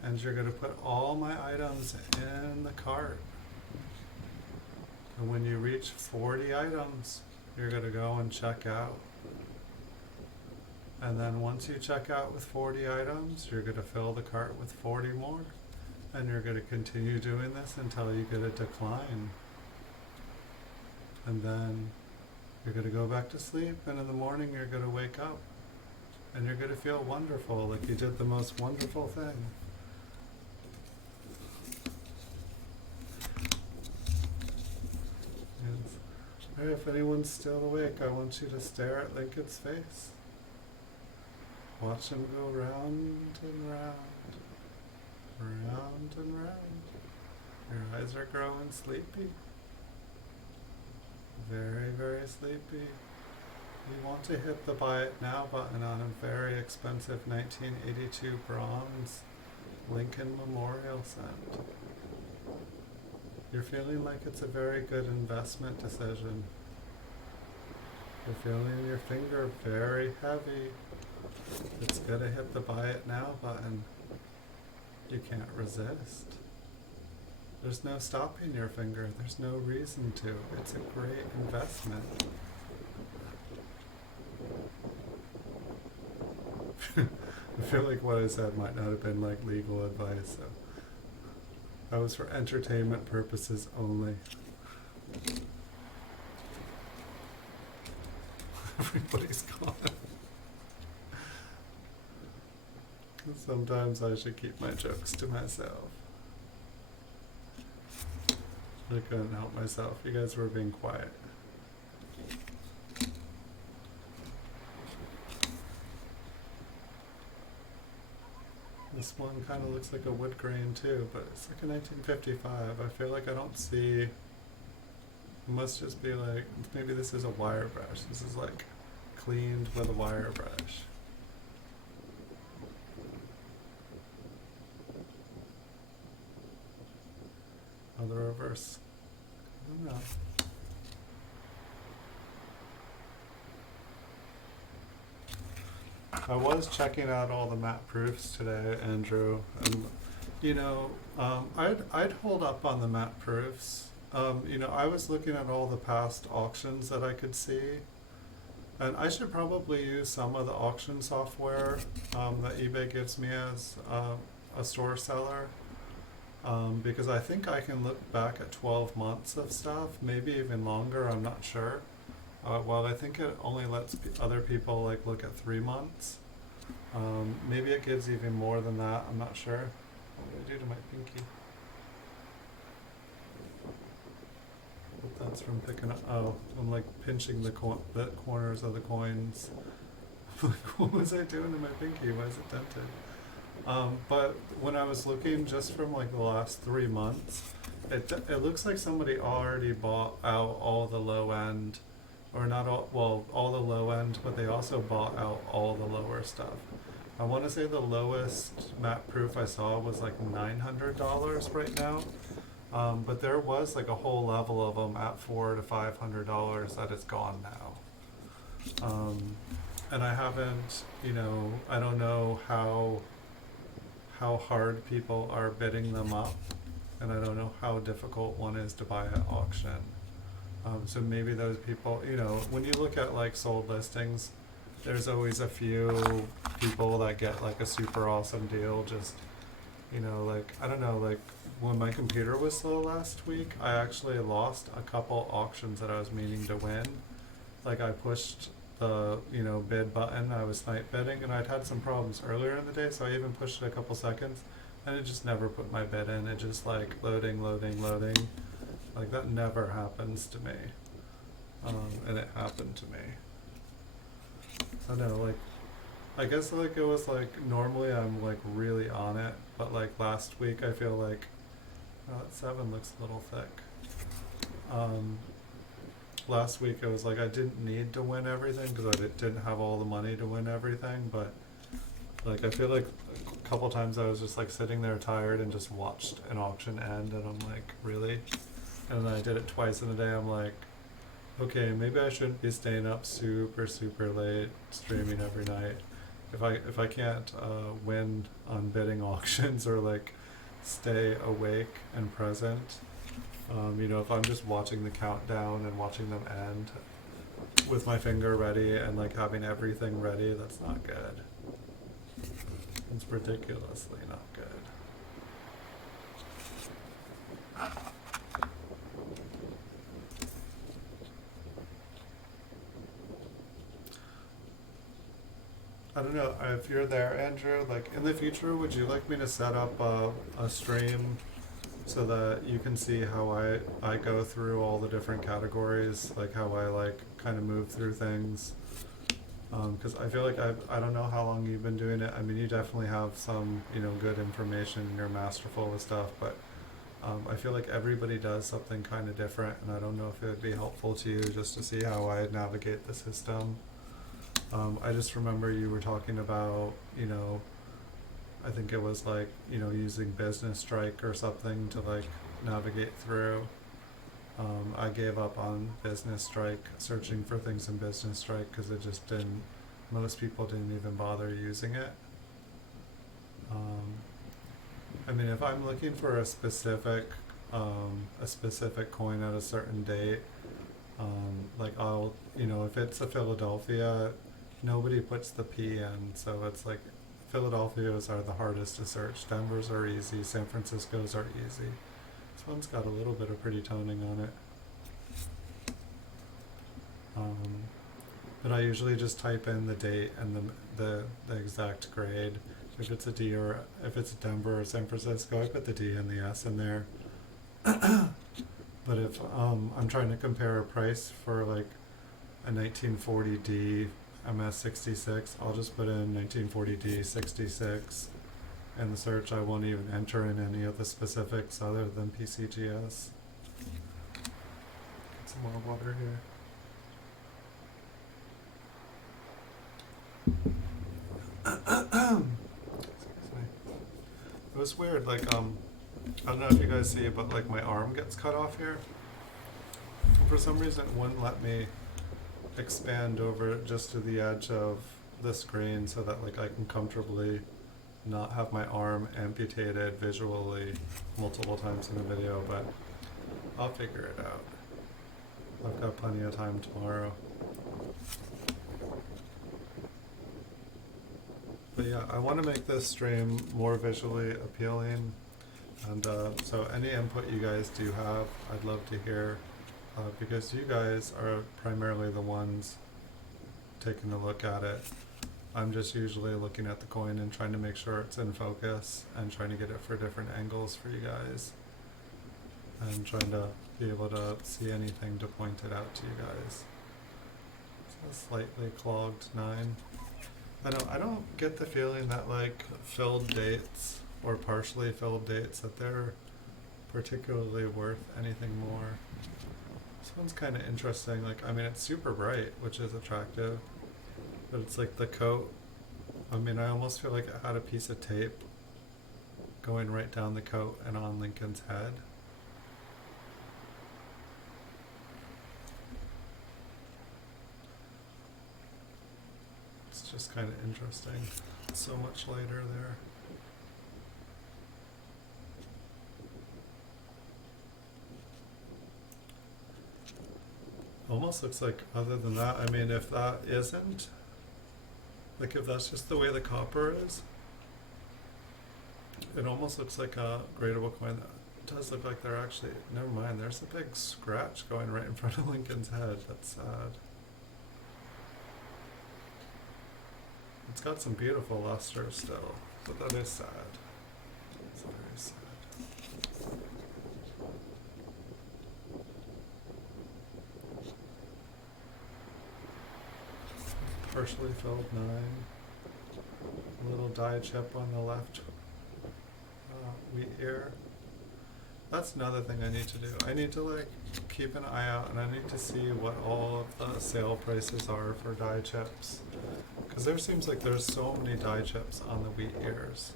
And you're going to put all my items in the cart. And when you reach 40 items, you're going to go and check out. And then once you check out with 40 items, you're going to fill the cart with 40 more. And you're going to continue doing this until you get a decline. And then you're going to go back to sleep, and in the morning you're going to wake up. And you're going to feel wonderful, like you did the most wonderful thing. And if anyone's still awake, I want you to stare at Lincoln's face. Watch him go round and round, round and round. Your eyes are growing sleepy. Very, very sleepy. You want to hit the buy it now button on a very expensive 1982 bronze Lincoln Memorial cent. You're feeling like it's a very good investment decision. You're feeling your finger very heavy. It's gonna hit the buy it now button. You can't resist. There's no stopping your finger. There's no reason to. It's a great investment. I feel like what I said might not have been like legal advice, so that was for entertainment purposes only. Everybody's gone. Sometimes I should keep my jokes to myself. I couldn't help myself. You guys were being quiet. this one kind of looks like a wood grain too, but it's like a 1955. I feel like I don't see. It must just be like, maybe this is a wire brush. This is like cleaned with a wire brush. Oh, the reverse. I don't know. I was checking out all the matte proofs today, Andrew, and I'd hold up on the matte proofs. I was looking at all the past auctions that I could see, and I should probably use some of the auction software that eBay gives me as a store seller, because I think I can look back at 12 months of stuff, maybe even longer. I'm not sure. Well, I think it only lets other people like look at 3 months. Maybe it gives even more than that. I'm not sure. What did I do to my pinky? But that's from picking up. Oh, I'm like pinching the corners of the coins. What was I doing to my pinky? Why is it dented? But when I was looking just from like the last 3 months, it looks like somebody already bought out all the low end. Or not all, well, all the low end, but they also bought out all the lower stuff. I want to say the lowest matte proof I saw was like $900 right now. But there was like a whole level of them at $400 to $500 that is gone now. And I haven't, I don't know how hard people are bidding them up, and I don't know how difficult one is to buy at auction. So maybe those people, when you look at like sold listings, there's always a few people that get like a super awesome deal. Just, like, I don't know, like when my computer was slow last week, I actually lost a couple auctions that I was meaning to win. Like I pushed the, bid button, I was night bidding, and I'd had some problems earlier in the day, so I even pushed it a couple seconds, and it just never put my bid in. It just like loading. Like that never happens to me, and it happened to me. I know, like, I guess like it was like normally I'm like really on it, but like last week I feel like, that 7 looks a little thick. Last week it was like I didn't need to win everything because I didn't have all the money to win everything, but like I feel like a couple times I was just like sitting there tired and just watched an auction end, and I'm like, really? And then I did it twice in a day. I'm like, okay, maybe I shouldn't be staying up super late streaming every night. If I can't win on bidding auctions or like stay awake and present, if I'm just watching the countdown and watching them end with my finger ready and like having everything ready, that's not good. It's ridiculously not good. I don't know if you're there, Andrew. Like in the future, would you like me to set up a stream so that you can see how I go through all the different categories, like how I like kind of move through things? Because I feel like I don't know how long you've been doing it. I mean, you definitely have some good information and you're masterful with stuff, but I feel like everybody does something kind of different, and I don't know if it would be helpful to you just to see how I navigate the system. I just remember you were talking about, I think it was like, using Business Strike or something to like navigate through. I gave up on Business Strike, searching for things in Business Strike, because it just didn't, most people didn't even bother using it. I mean, if I'm looking for a specific coin at a certain date, like I'll, if it's a Philadelphia, nobody puts the P in, so it's like Philadelphia's are the hardest to search. Denver's are easy. San Francisco's are easy. This one's got a little bit of pretty toning on it. But I usually just type in the date and the exact grade. If it's a D or if it's Denver or San Francisco, I put the D and the S in there. But if I'm trying to compare a price for like a 1940D MS66, I'll just put in 1940D 66 in the search, I won't even enter in any of the specifics other than PCGS. Get some more water here. Excuse me. It was weird, like, I don't know if you guys see, but like my arm gets cut off here. And for some reason it wouldn't let me expand over just to the edge of the screen so that like I can comfortably not have my arm amputated visually multiple times in the video, but I'll figure it out. I've got plenty of time tomorrow. But yeah, I want to make this stream more visually appealing, and so any input you guys do have, I'd love to hear, because you guys are primarily the ones taking a look at it. I'm just usually looking at the coin and trying to make sure it's in focus and trying to get it for different angles for you guys, and trying to be able to see anything to point it out to you guys. It's a slightly clogged 9. I don't get the feeling that like filled dates or partially filled dates, that they're particularly worth anything more. This one's kind of interesting. Like, I mean, it's super bright, which is attractive, but it's like the coat. I mean, I almost feel like it had a piece of tape going right down the coat and on Lincoln's head. It's just kind of interesting. It's so much lighter there. Almost looks like, other than that, I mean, if that isn't, like if that's just the way the copper is, it almost looks like a gradable coin. That does look like they're actually, never mind, there's a big scratch going right in front of Lincoln's head. That's sad. It's got some beautiful luster still, but that is sad. It's very sad. Partially filled 9. A little die chip on the left wheat ear. That's another thing I need to do. I need to like keep an eye out, and I need to see what all of the sale prices are for die chips. Because there seems like there's so many die chips on the wheat ears.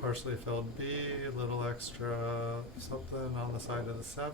Partially filled B, a little extra something on the side of the 7.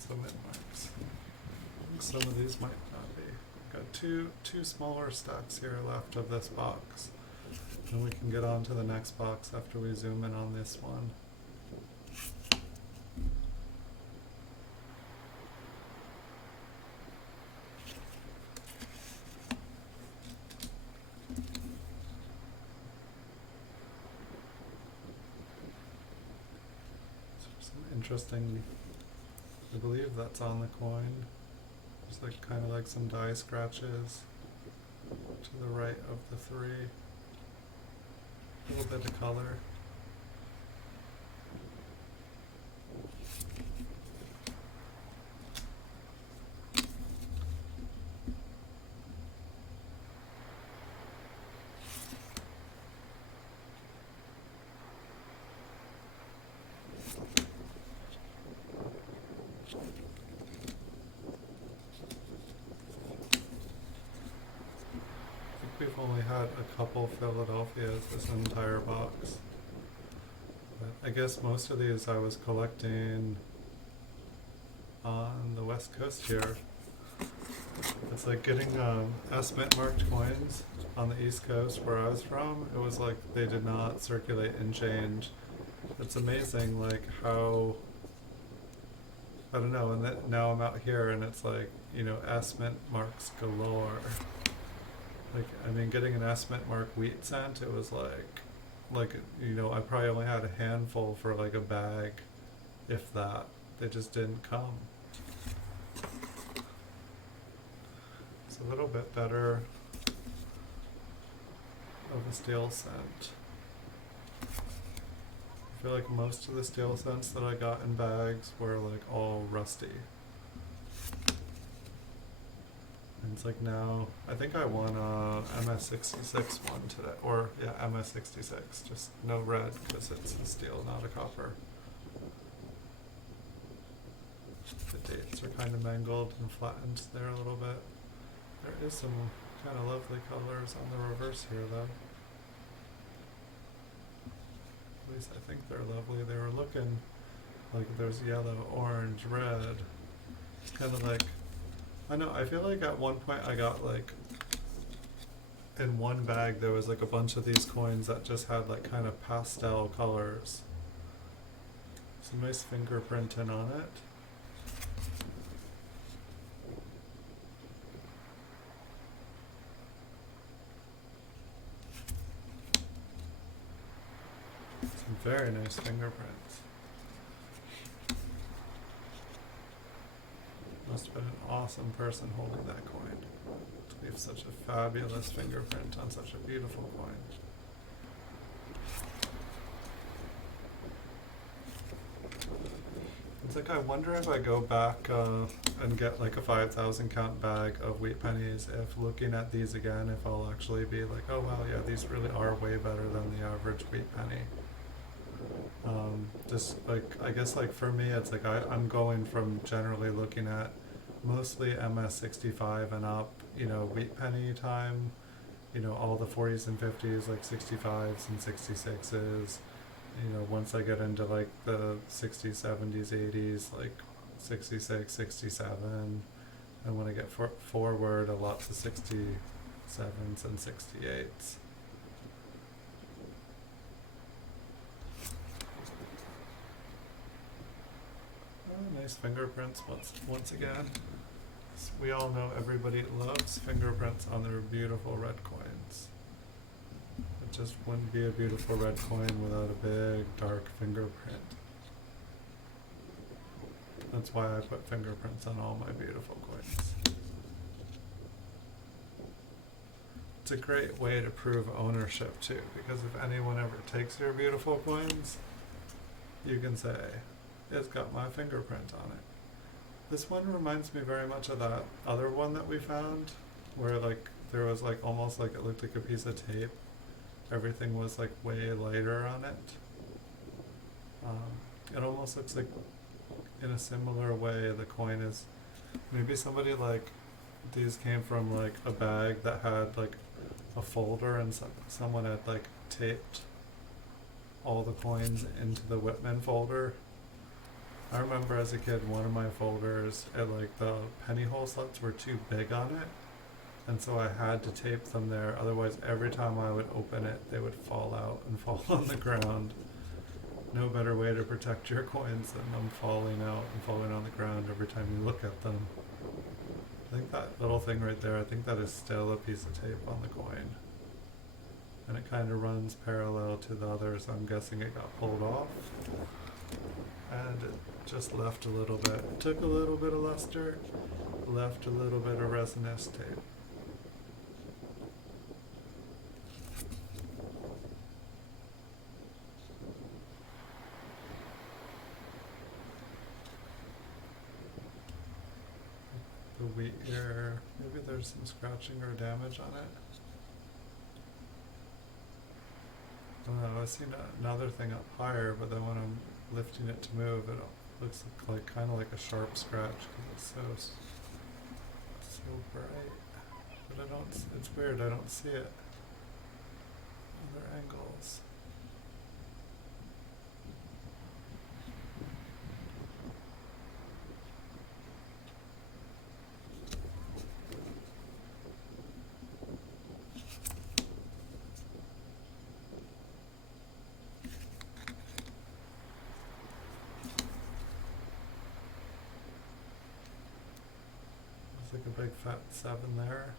Some mint marks. Some of these might not be. Got two smaller stacks here left of this box, and we can get on to the next box after we zoom in on this one. So some interesting, I believe that's on the coin. There's like kind of like some die scratches to the right of the 3. A little bit of color. We've only had a couple Philadelphias this entire box. But I guess most of these I was collecting on the west coast here. It's like getting S-Mint marked coins on the east coast where I was from. It was like they did not circulate and change. It's amazing like how, I don't know, and that now I'm out here and it's like, you know, S-Mint marks galore. Like, I mean, getting an estimate mark wheat cent, it was like, you know, I probably only had a handful for like a bag, if that. They just didn't come. It's a little bit better of a stale scent. I feel like most of the stale scents that I got in bags were like all rusty. And it's like now, I think I won a MS66 one today, or yeah, MS66, just no red because it's a steel, not a copper. The dates are kind of mangled and flattened there a little bit. There is some kind of lovely colors on the reverse here though. At least I think they're lovely. They were looking like there's yellow, orange, red. It's kind of like, I know, I feel like at one point I got like, in one bag there was like a bunch of these coins that just had like kind of pastel colors. Some nice fingerprinting on it. Some very nice fingerprints. Must have been an awesome person holding that coin to leave such a fabulous fingerprint on such a beautiful coin. It's like, I wonder if I go back and get like a 5,000 count bag of wheat pennies, if looking at these again, if I'll actually be like, oh wow, yeah, these really are way better than the average wheat penny. Just like, I guess like for me, it's like I'm going from generally looking at mostly MS65 and up, you know, wheat penny time, you know, all the 40s and 50s, like 65s and 66s. You know, once I get into like the 60s, 70s, 80s, like 66, 67, and when I get forward, lots of 67s and 68s. Oh, nice fingerprints once again. We all know everybody loves fingerprints on their beautiful red coins. It just wouldn't be a beautiful red coin without a big dark fingerprint. That's why I put fingerprints on all my beautiful coins. It's a great way to prove ownership too, because if anyone ever takes your beautiful coins, you can say, it's got my fingerprint on it. This one reminds me very much of that other one that we found, where like there was like almost like it looked like a piece of tape. Everything was like way lighter on it. It almost looks like, in a similar way, the coin is, maybe somebody like, these came from like a bag that had like a folder, and someone had like taped all the coins into the Whitman folder. I remember as a kid, one of my folders, like the penny hole slots were too big on it, and so I had to tape them there, otherwise every time I would open it, they would fall out and fall on the ground. No better way to protect your coins than them falling out and falling on the ground every time you look at them. I think that little thing right there, I think that is still a piece of tape on the coin. And it kind of runs parallel to the other, so I'm guessing it got pulled off. And it just left a little bit. It took a little bit of luster, left a little bit of resinous tape. The wheat here, maybe there's some scratching or damage on it. I don't know, I've seen another thing up higher, but then when I'm lifting it to move, it looks like kind of like a sharp scratch because it's so bright. But I don't, it's weird, I don't see it. Other angles. It's like a big fat 7 there.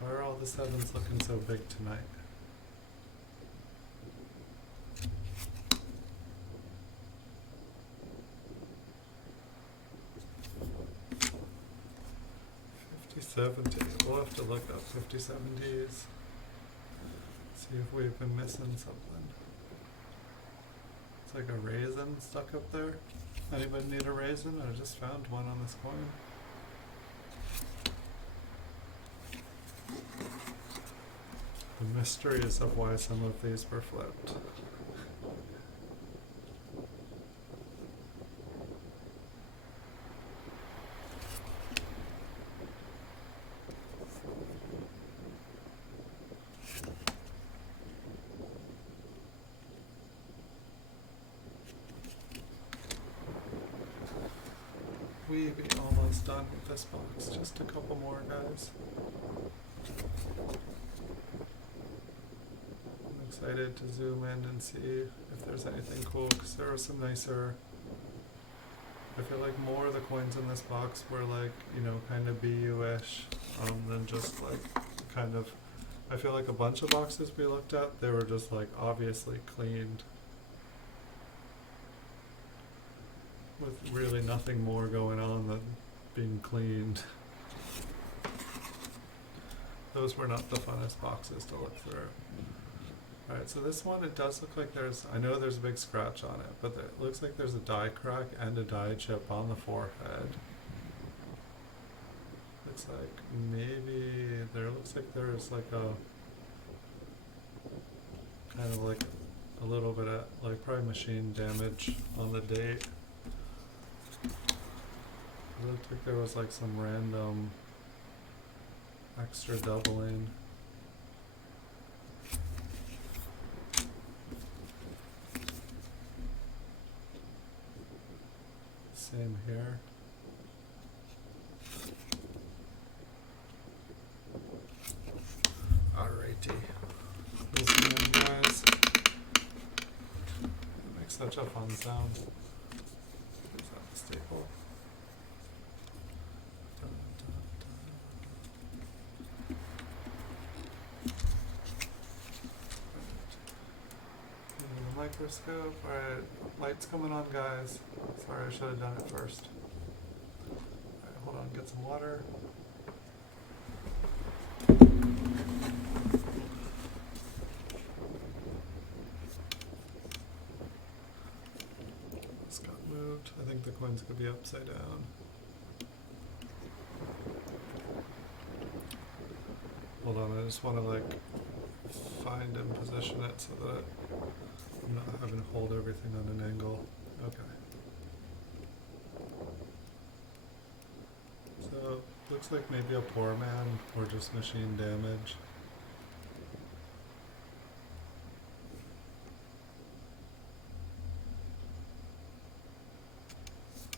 Why are all the sevens looking so big tonight? We'll have to look up 5070s. See if we've been missing something. It's like a raisin stuck up there. Anybody need a raisin? I just found one on this coin. The mysteries of why some of these were flipped. We be almost done with this box. Just a couple more, guys. I'm excited to zoom in and see if there's anything cool, because there are some nicer. I feel like more of the coins in this box were like, you know, kind of BU-ish, than just like kind of. I feel like a bunch of boxes we looked at, they were just like obviously cleaned, with really nothing more going on than being cleaned. Those were not the funnest boxes to look through. Alright, so this one, it does look like I know there's a big scratch on it, but it looks like there's a die crack and a die chip on the forehead. Looks like maybe, looks like there's like a, kind of like a little bit of, like probably machine damage on the date. It looked like there was like some random extra doubling. Same here. Alrighty. Listen in, guys. It makes such a fun sound. Is that the staple? Microscope. Alright, light's coming on, guys. Sorry, I should have done it first. Alright, hold on, get some water. This got moved. I think the coin's could be upside down. Hold on, I just want to like find and position it so that I'm not having to hold everything on an angle. Okay. So, looks like maybe a poor man or just machine damage. So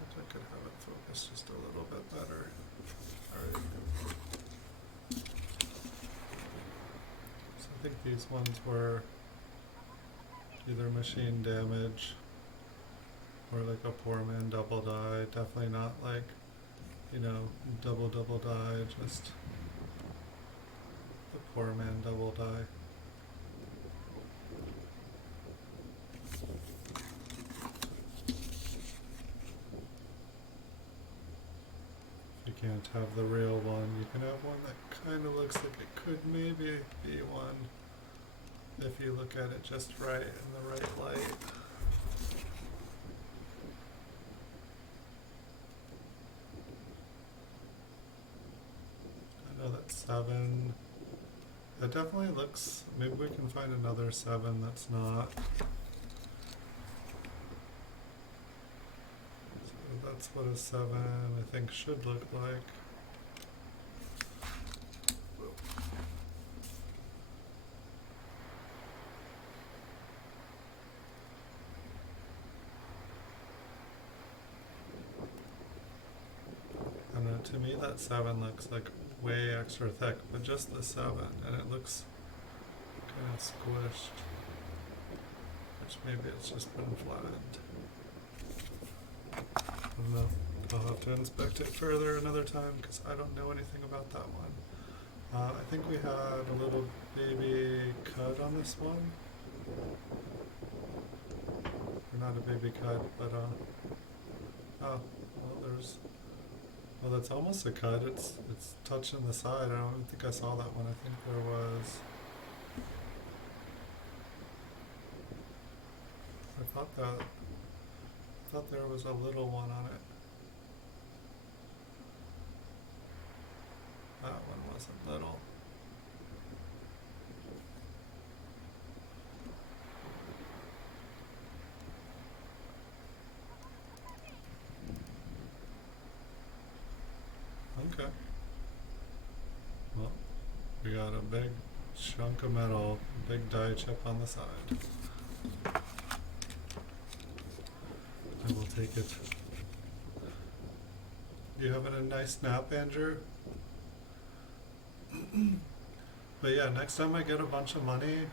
if I could have it focus just a little bit better. Alright. So I think these ones were either machine damage or like a poor man double die. Definitely not like, you know, double die, just the poor man double die. If you can't have the real one, you can have one that kind of looks like it could maybe be one. If you look at it just right in the right light. I know that's 7. It definitely looks, maybe we can find another 7 that's not. So that's what a 7 I think should look like. To me that 7 looks like way extra thick, but just the 7, and it looks kind of squished, which maybe it's just been flattened. I don't know. I'll have to inspect it further another time because I don't know anything about that one. I think we had a little baby cud on this one. Or not a baby cud, but oh, well there's, well that's almost a cud. It's touching the side. I don't think I saw that one. I think there was. I thought there was a little one on it. That one wasn't little. Okay. Well, we got a big chunk of metal, big die chip on the side. I will take it. You having a nice nap, Andrew? But yeah, next time I get a bunch of money,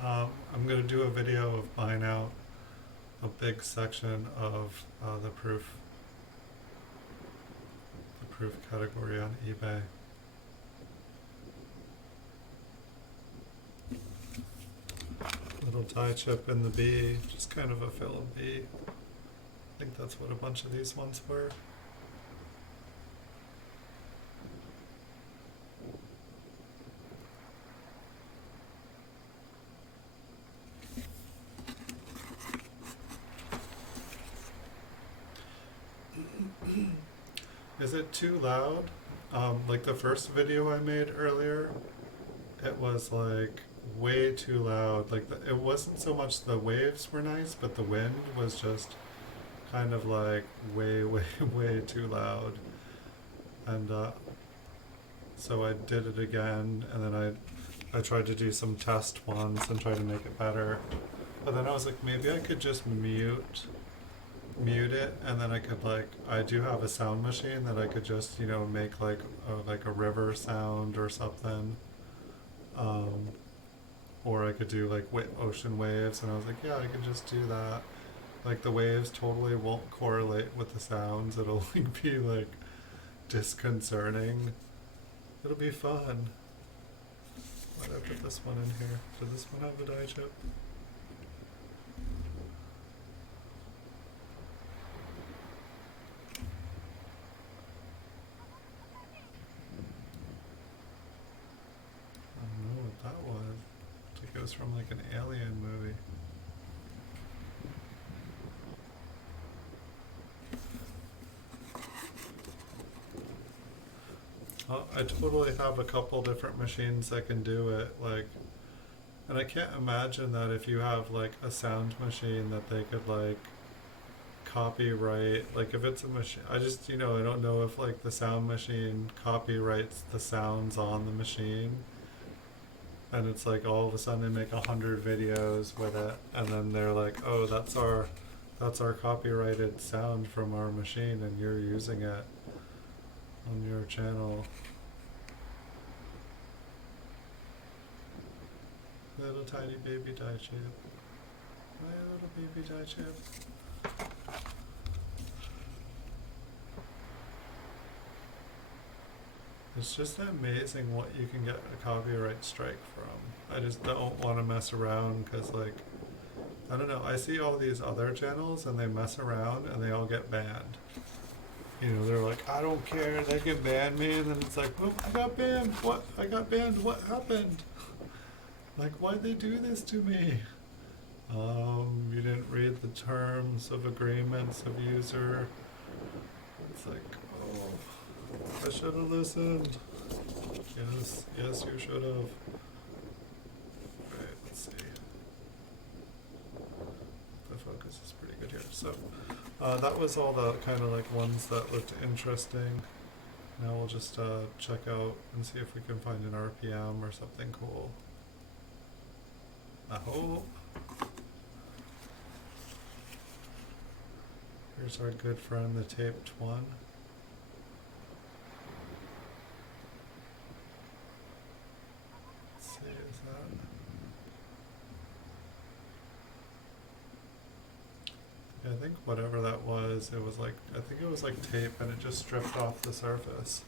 I'm gonna do a video of buying out a big section of the proof category on eBay. Little die chip in the B, just kind of a fill of B. I think that's what a bunch of these ones were. Is it too loud? Like the first video I made earlier, it was like way too loud. Like it wasn't so much the waves were nice, but the wind was just kind of like way, way too loud. And so I did it again, and then I tried to do some test ones and try to make it better. But then I was like, maybe I could just mute it, and then I could I do have a sound machine that I could just make like a river sound or something, or I could do like ocean waves, and I was like, yeah, I could just do that. Like the waves totally won't correlate with the sounds. It'll be like disconcerting. It'll be fun. Why did I put this one in here? Does this one have a die chip? I don't know what that was. I think it was from like an alien movie. I totally have a couple different machines that can do it, and I can't imagine that if you have like a sound machine that they could like copyright, like if it's a machine, I don't know if like the sound machine copyrights the sounds on the machine, and it's like all of a sudden they make 100 videos with it, and then they're like, oh, that's our copyrighted sound from our machine, and you're using it on your channel. Little tiny baby die chip. My little baby die chip. It's just amazing what you can get a copyright strike from. I just don't want to mess around because I don't know, I see all these other channels and they mess around and they all get banned. They're like, I don't care, they can ban me, and then it's like, well, I got banned, what? I got banned, what happened? Like, why'd they do this to me? You didn't read the terms of agreements of user. It's like, oh, I should have listened. Yes, you should have. Alright, let's see. The focus is pretty good here. So, that was all the kind of like ones that looked interesting. Now we'll just check out and see if we can find an RPM or something cool. I hope. Here's our good friend, the taped one. Let's see, is that? Yeah, I think whatever that was, I think it was like tape and it just stripped off the surface.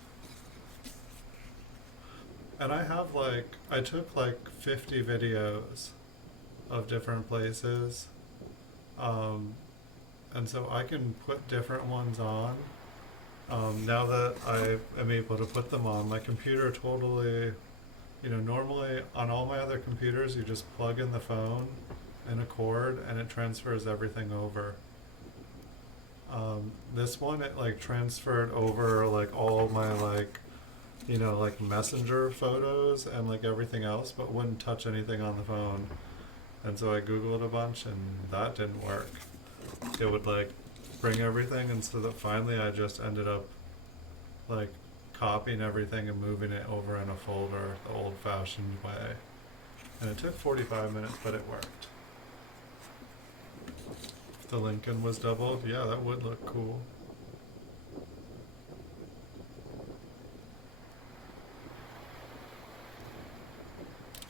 And I have like, I took like 50 videos of different places. Um, and so I can put different ones on. Now that I am able to put them on, my computer totally, normally on all my other computers, you just plug in the phone and a cord and it transfers everything over. This one, it like transferred over like all my like messenger photos and like everything else, but wouldn't touch anything on the phone. And so I Googled a bunch and that didn't work. It would like bring everything, and so that finally I just ended up like copying everything and moving it over in a folder the old fashioned way. And it took 45 minutes, but it worked. If the Lincoln was doubled, yeah, that would look cool.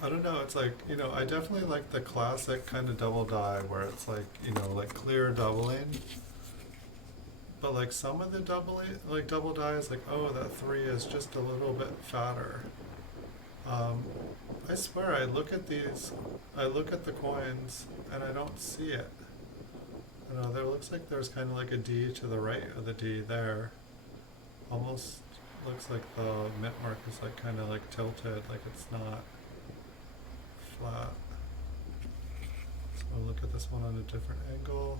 I don't know, it's like, I definitely like the classic kind of double die where it's like, like clear doubling. But like some of the double die is like, oh, that 3 is just a little bit fatter. I swear I look at the coins and I don't see it. There looks like there's kind of like a D to the right of the D there. Almost looks like the mint mark is like kind of like tilted, like it's not flat. So I'll look at this one on a different angle.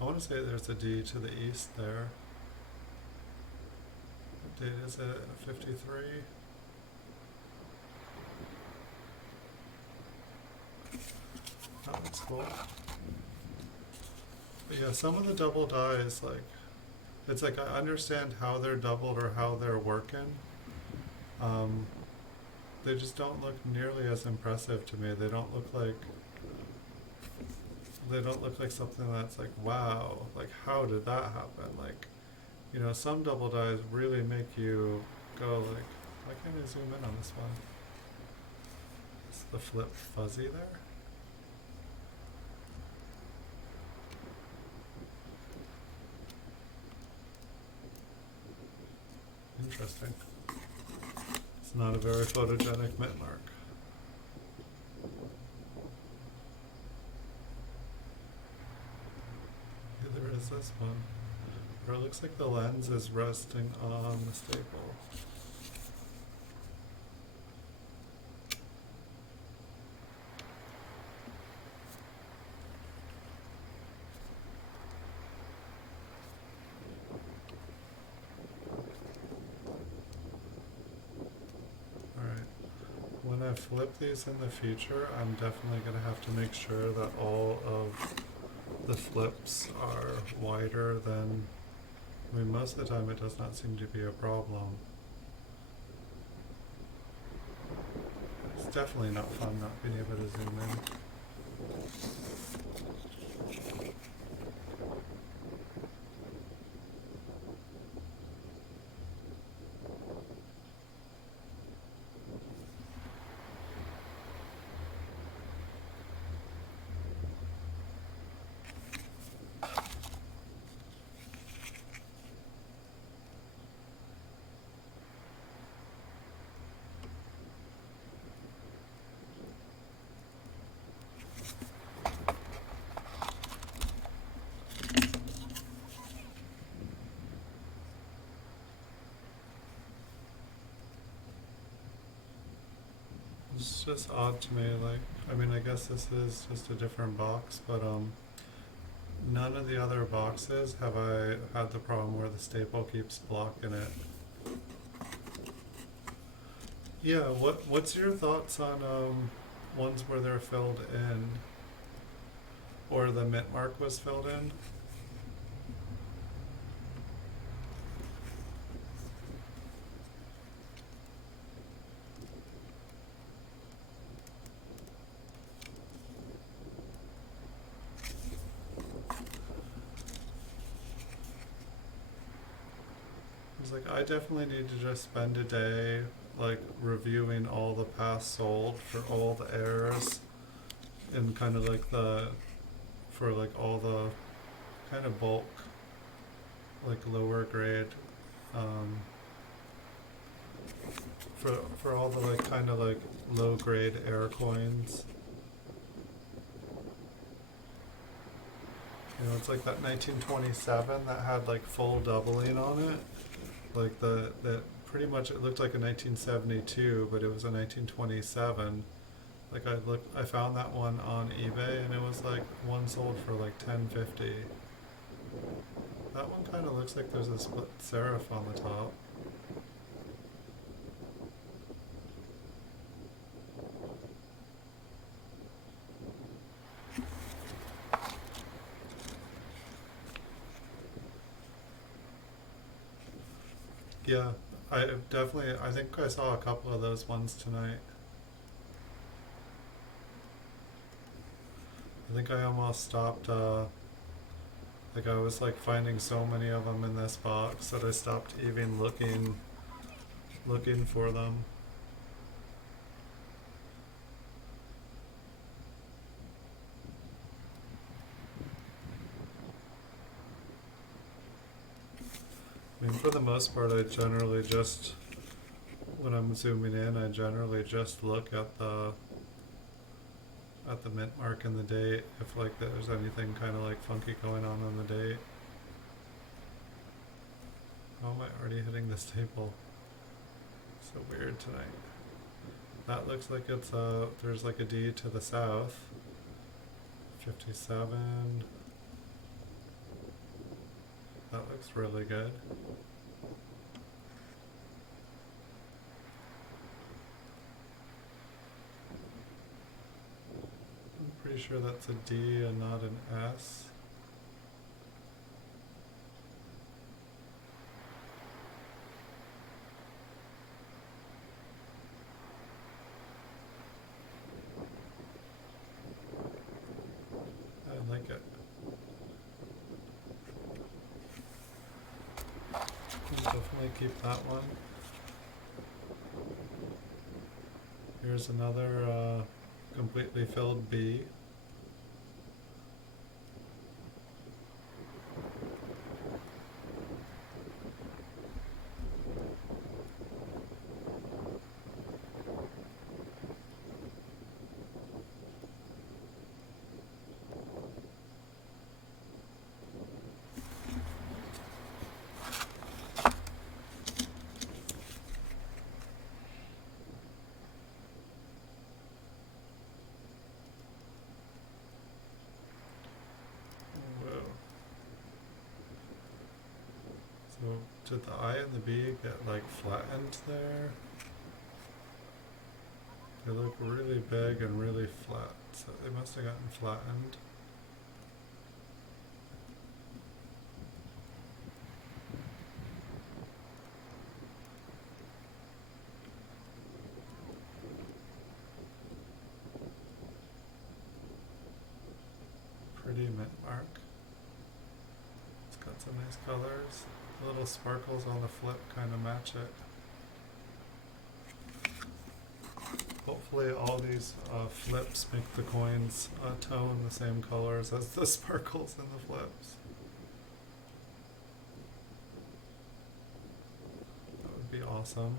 I want to say there's a D to the east there. What date is it? 53? That looks cool. But yeah, some of the double dies, like, it's like I understand how they're doubled or how they're working. They just don't look nearly as impressive to me. They don't look like something that's like, wow, like how did that happen? Like, some double dies really make you go like, why can't I zoom in on this one? Is the flip fuzzy there? Interesting. It's not a very photogenic mint mark. Neither is this one. Or it looks like the lens is resting on the staple. When I flip these in the future, I'm definitely going to have to make sure that all of the flips are wider than, most of the time it does not seem to be a problem. It's definitely not fun not being able to zoom in. It's just odd to me, like, I guess this is just a different box, but none of the other boxes have I had the problem where the staple keeps blocking it. Yeah, what's your thoughts on ones where they're filled in, or the mint mark was filled in? It's like I definitely need to just spend a day like reviewing all the past sold for all the errors and kind of like for like all the kind of bulk, like lower grade for all the like kind of like low grade air coins. You know, it's like that 1927 that had like full doubling on it. Like that pretty much it looked like a 1972, but it was a 1927. Like I found that one on eBay and it was like one sold for like 10.50. That one kind of looks like there's a split serif on the top. Yeah, I think I saw a couple of those ones tonight. I think I almost stopped, like I was like finding so many of them in this box that I stopped even looking for them. I mean, for the most part, I generally just, when I'm zooming in, I generally just look at the mint mark and the date, if like there's anything kind of like funky going on the date. How am I already hitting this table? So weird tonight. That looks like it's there's like a D to the south. 57. That looks really good. I'm pretty sure that's a D and not an S. I like it. We'll definitely keep that one. Here's another completely filled B. Whoa. So did the I and the B get like flattened there? They look really big and really flat, so they must have gotten flattened. Pretty mint mark. It's got some nice colors. The little sparkles on the flip kind of match it. Hopefully all these flips make the coins tone the same colors as the sparkles in the flips. That would be awesome.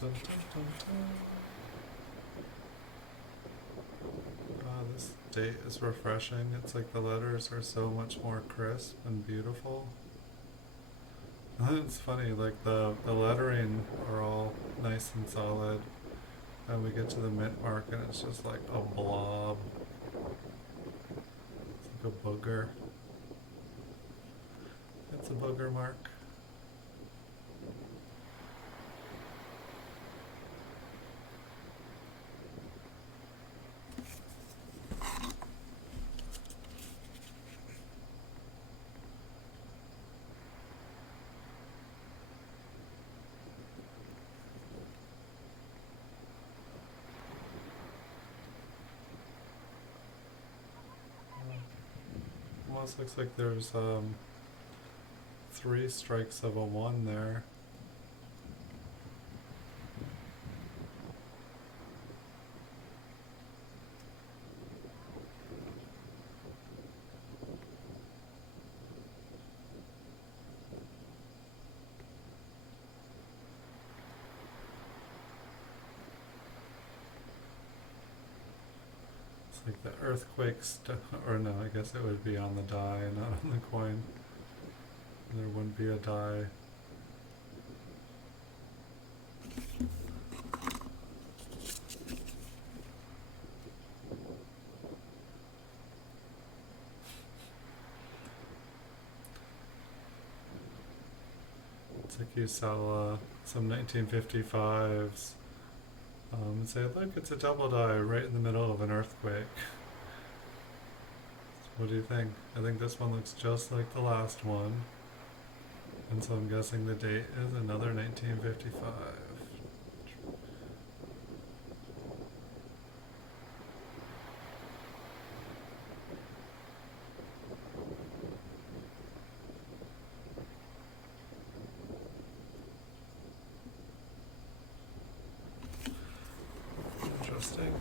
Dun, dun, dun, dun. This date is refreshing. It's like the letters are so much more crisp and beautiful. It's funny, like the lettering are all nice and solid, and we get to the mint mark and it's just like a blob. It's like a booger. It's a booger mark. almost looks like there's 3 strikes of a 1 there. It's like the earthquake or no, I guess it would be on the die, not on the coin. There wouldn't be a die. It's like you sell some 1955s and say, look, it's a double die right in the middle of an earthquake. What do you think? I think this one looks just like the last one. And so I'm guessing the date is another 1955. Interesting.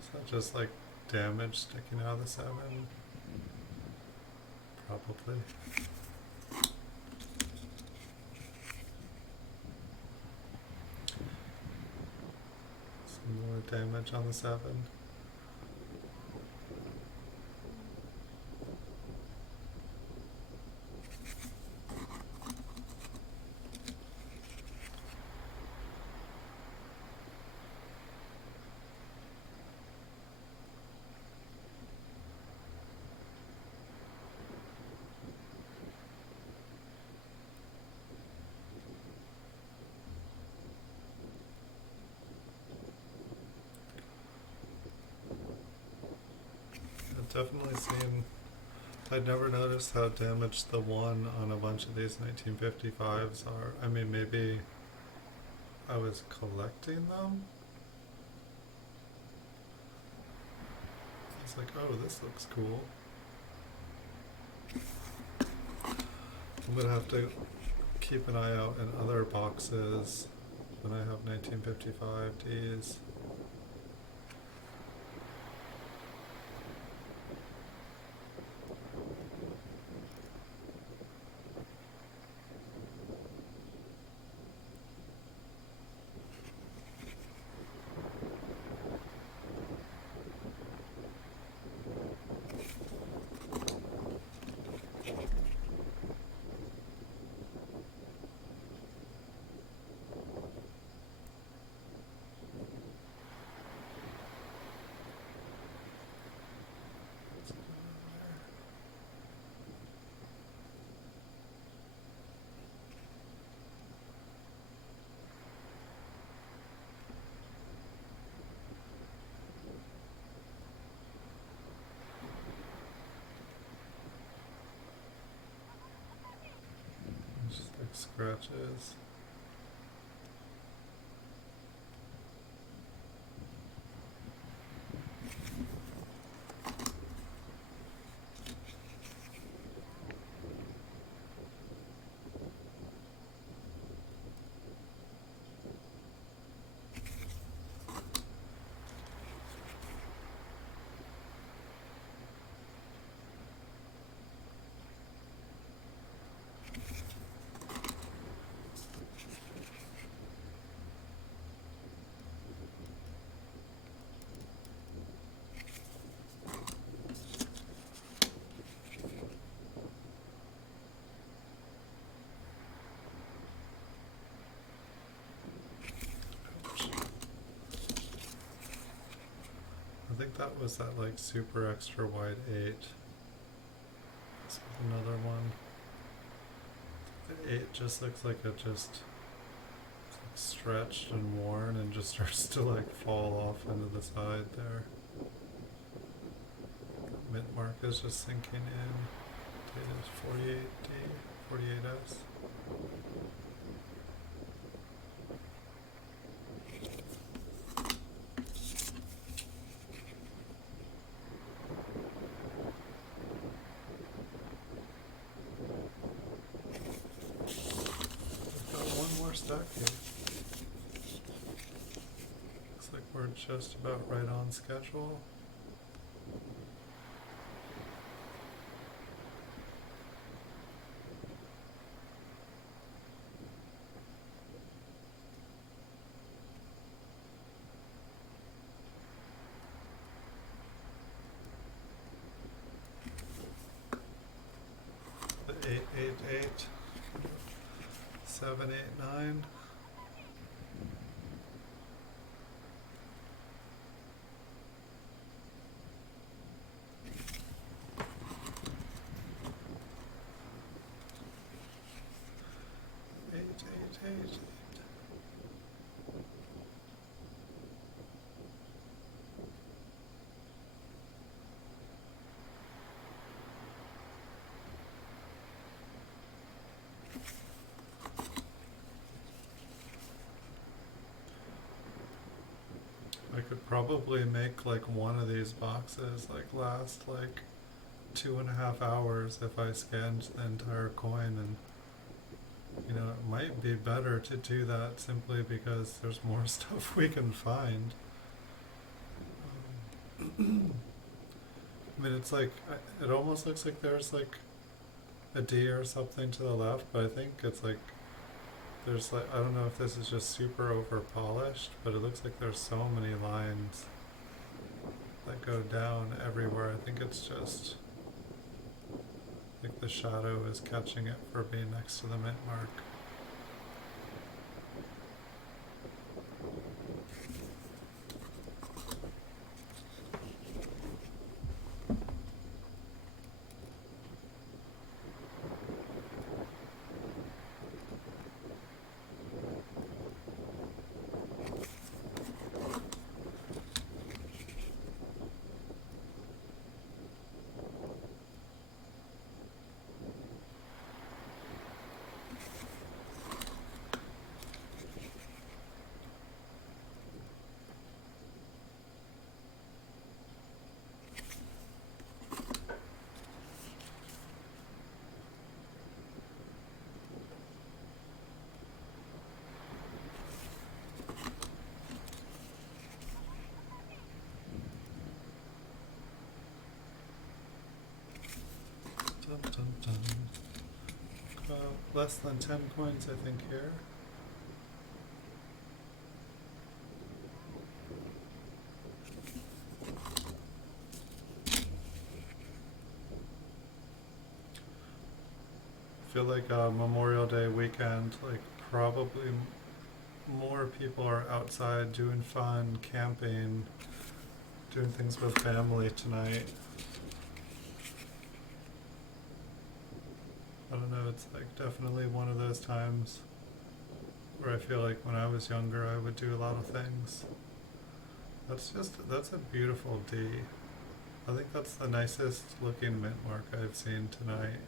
Is that just like damage sticking out of the 7? Probably. Some more damage on the 7. Definitely seen. I'd never noticed how damaged the 1 on a bunch of these 1955s are. I mean, maybe I was collecting them? I was like, oh, this looks cool. I'm gonna have to keep an eye out in other boxes when I have 1955 Ds. Just like scratches. think that was that like super extra wide 8. This was another one. The 8 just looks like it just it's like stretched and worn and just starts to like fall off into the side there. The mint mark is just sinking in. Dated 48D, 48S. Stack here. Looks like we're just about right on schedule. The 888. 7, 8, 9. Eight. I could probably make like one of these boxes like last like 2.5 hours if I scanned the entire coin, and you know, it might be better to do that simply because there's more stuff we can find. I mean, it's like, it almost looks like there's like a D or something to the left, but I think it's like, there's like, I don't know if this is just super over polished, but it looks like there's so many lines that go down everywhere. I think it's just, like the shadow is catching it for being next to the mint mark. Dun, dun, dun. Less than 10 coins, I think, here. I feel like Memorial Day weekend, like probably more people are outside doing fun, camping, doing things with family tonight. I don't know, it's like definitely one of those times where I feel like when I was younger I would do a lot of things. That's a beautiful D. I think that's the nicest looking mint mark I've seen tonight.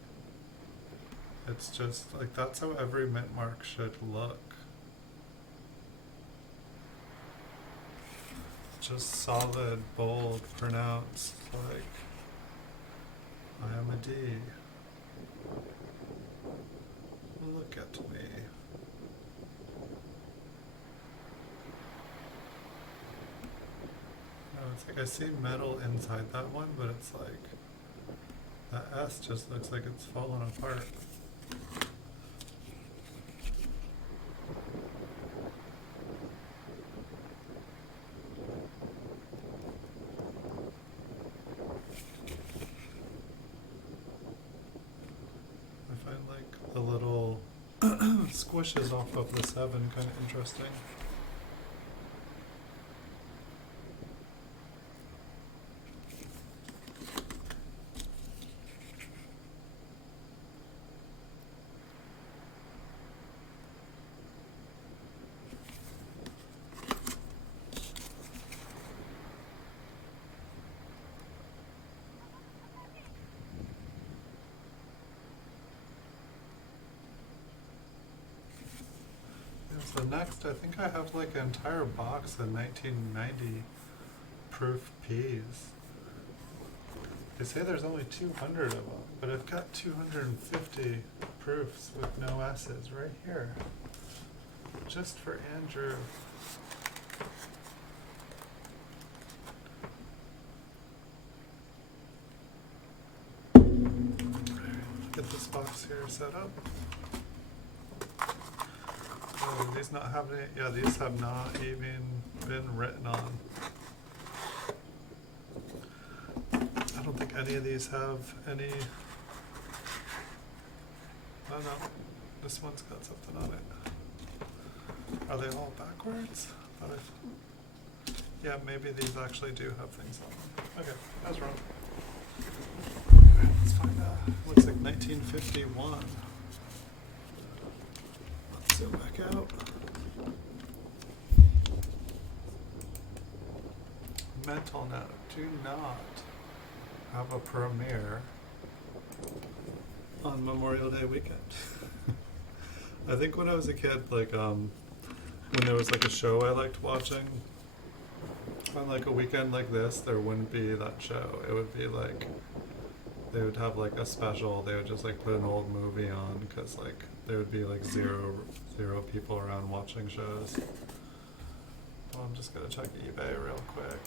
It's just like, that's how every mint mark should look. Just solid, bold, pronounced, like, I am a D. Look at me. No, it's like I see metal inside that one, but it's like, that S just looks like it's falling apart. I find like the little squishes off of the 7 kind of interesting. So next, I think I have like an entire box of 1990 proof P's. They say there's only 200 of them, but I've got 250 proofs with no S's right here. Just for Andrew. Get this box here set up. Oh, these not have any, yeah, these have not even been written on. I don't think any of these have any, oh no, this one's got something on it. Are they all backwards? Yeah, maybe these actually do have things on them. Okay, I was wrong. Let's find out. Looks like 1951. Let's zoom back out. Mental note, do not have a premiere on Memorial Day weekend. I think when I was a kid, like, when there was like a show I liked watching, on like a weekend like this, there wouldn't be that show. It would be like, they would have like a special, they would just like put an old movie on, because like there would be like zero people around watching shows. Well, I'm just gonna check eBay real quick.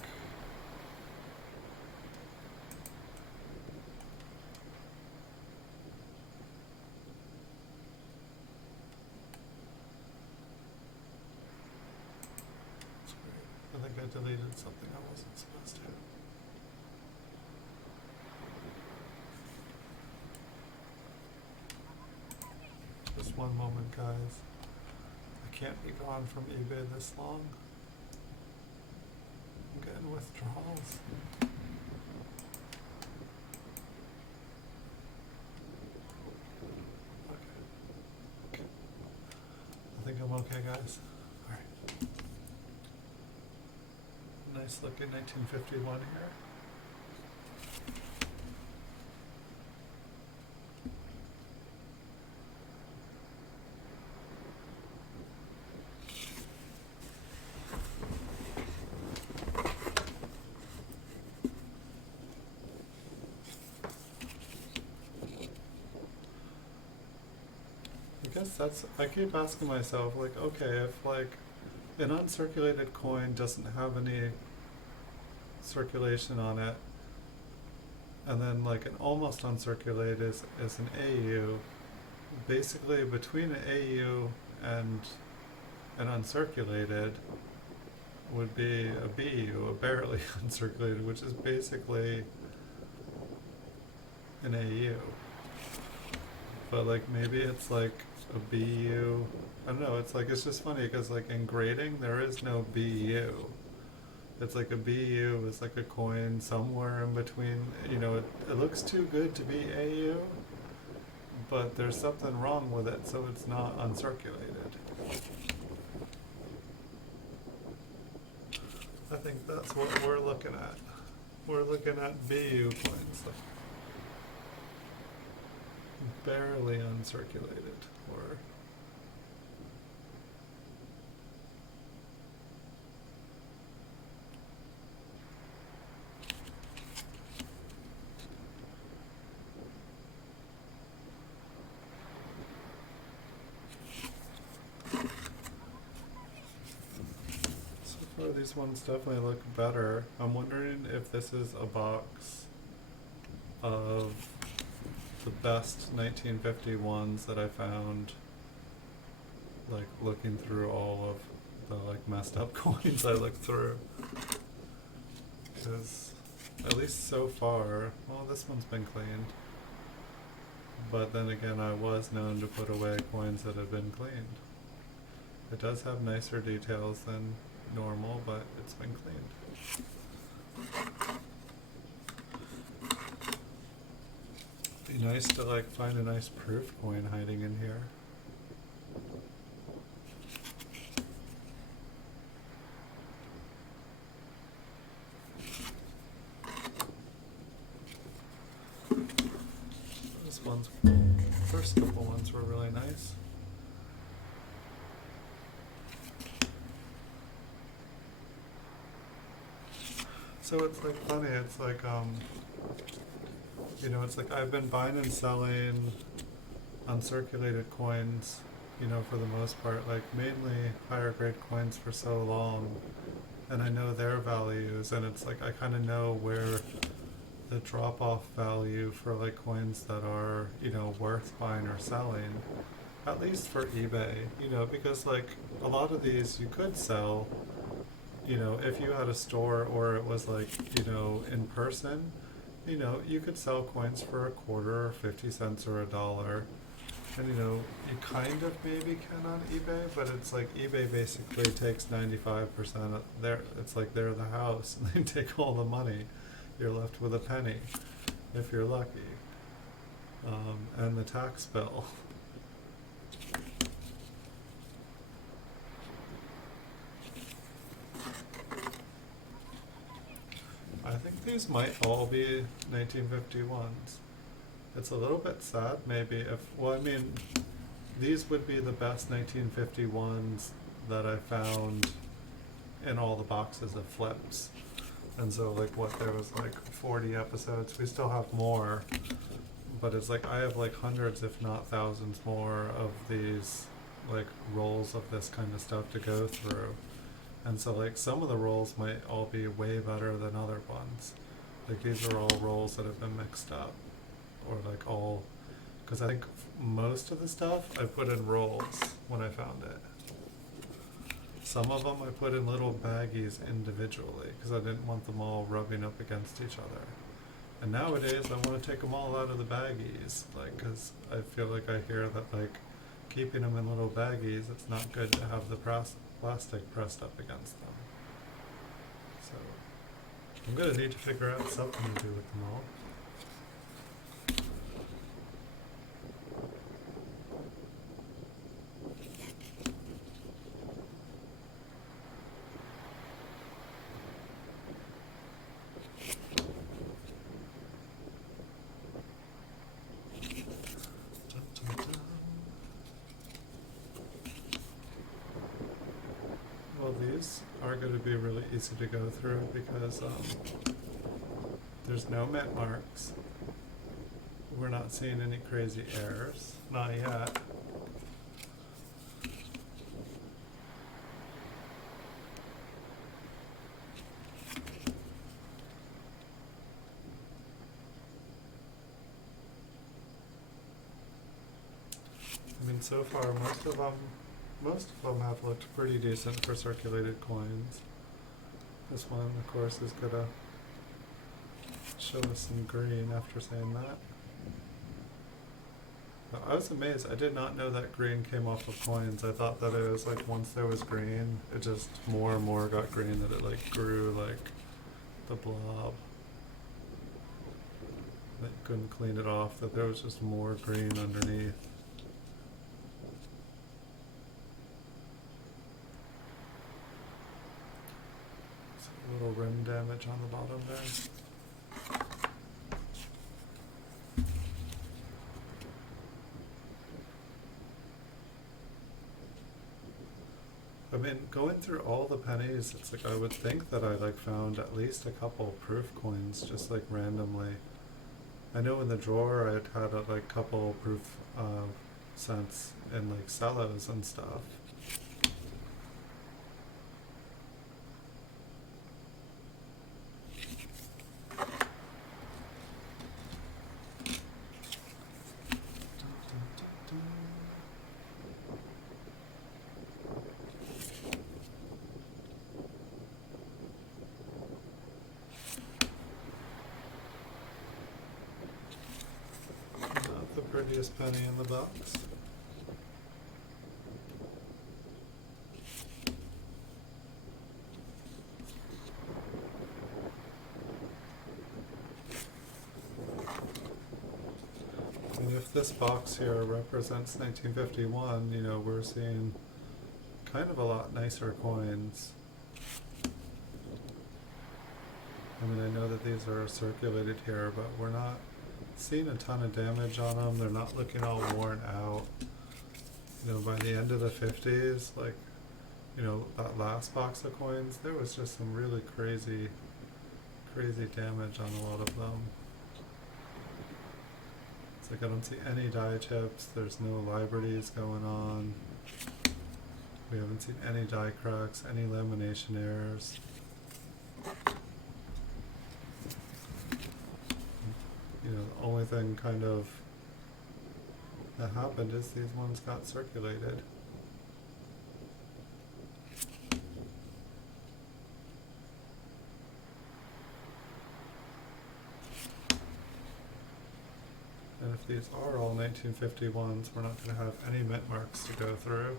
I think I deleted something I wasn't supposed to. Just one moment, guys. I can't be gone from eBay this long. I'm getting withdrawals. Okay. I think I'm okay, guys. Alright. Nice looking 1951 here. I keep asking myself, like, okay, if like an uncirculated coin doesn't have any circulation on it, and then like an almost uncirculated is an AU, basically between an AU and an uncirculated would be a BU, a barely uncirculated, which is basically an AU. But like maybe it's like a BU. I don't know, it's like, it's just funny because like in grading there is no BU. It's like a BU is like a coin somewhere in between, you know, it looks too good to be AU, but there's something wrong with it, so it's not uncirculated. I think that's what we're looking at. We're looking at BU coins. Like barely uncirculated, or so far these ones definitely look better. I'm wondering if this is a box of the best 1951s that I found, like looking through all of the like messed up coins I looked through. Because at least so far, well, this one's been cleaned, but then again I was known to put away coins that have been cleaned. It does have nicer details than normal, but it's been cleaned. Be nice to like find a nice proof coin hiding in here. This one's cool. First couple ones were really nice. So it's like funny, it's like, it's like I've been buying and selling uncirculated coins, for the most part, like mainly higher grade coins for so long, and I know their values, and it's like I kind of know where the drop off value for like coins that are, worth buying or selling, at least for eBay, because like a lot of these you could sell, if you had a store or it was like, in person, you could sell coins for a quarter or 50 cents or a dollar. And you kind of maybe can on eBay, but it's like eBay basically takes 95% of their, it's like they're the house and they take all the money. You're left with a penny, if you're lucky. And the tax bill. I think these might all be 1951s. It's a little bit sad, maybe, these would be the best 1951s that I found in all the boxes of flips. And so, like, there was like 40 episodes. We still have more, but it's like I have like hundreds, if not thousands, more of these like rolls of this kind of stuff to go through. And so, like, some of the rolls might all be way better than other ones. Like, these are all rolls that have been mixed up, or like all, because I think most of the stuff I put in rolls when I found it. Some of them I put in little baggies individually because I didn't want them all rubbing up against each other. And nowadays I want to take them all out of the baggies, like, because I feel like I hear that like keeping them in little baggies, it's not good to have the plastic pressed up against them. So I'm gonna need to figure out something to do with them all. Well, these are going to be really easy to go through because there's no mint marks. We're not seeing any crazy errors. Not yet. I mean, so far, most of them have looked pretty decent for circulated coins. This one, of course, is gonna show us some green after saying that. But I was amazed. I did not know that green came off of coins. I thought that it was like once there was green, it just more and more got green, that it like grew like the blob. That you couldn't clean it off, that there was just more green underneath. Little rim damage on the bottom there. I mean, going through all the pennies, it's like I would think that I like found at least a couple proof coins just like randomly. I know in the drawer I'd had a like couple proof cents in like cellos and stuff. Not the prettiest penny in the box. And if this box here represents 1951, we're seeing kind of a lot nicer coins. I mean, I know that these are circulated here, but we're not seeing a ton of damage on them. They're not looking all worn out. By the end of the 50s, like, that last box of coins, there was just some really crazy crazy damage on a lot of them. It's like I don't see any die chips, there's no liberties going on. We haven't seen any die cracks, any lamination errors. You know, the only thing kind of that happened is these ones got circulated. And if these are all 1951s, we're not going to have any mint marks to go through.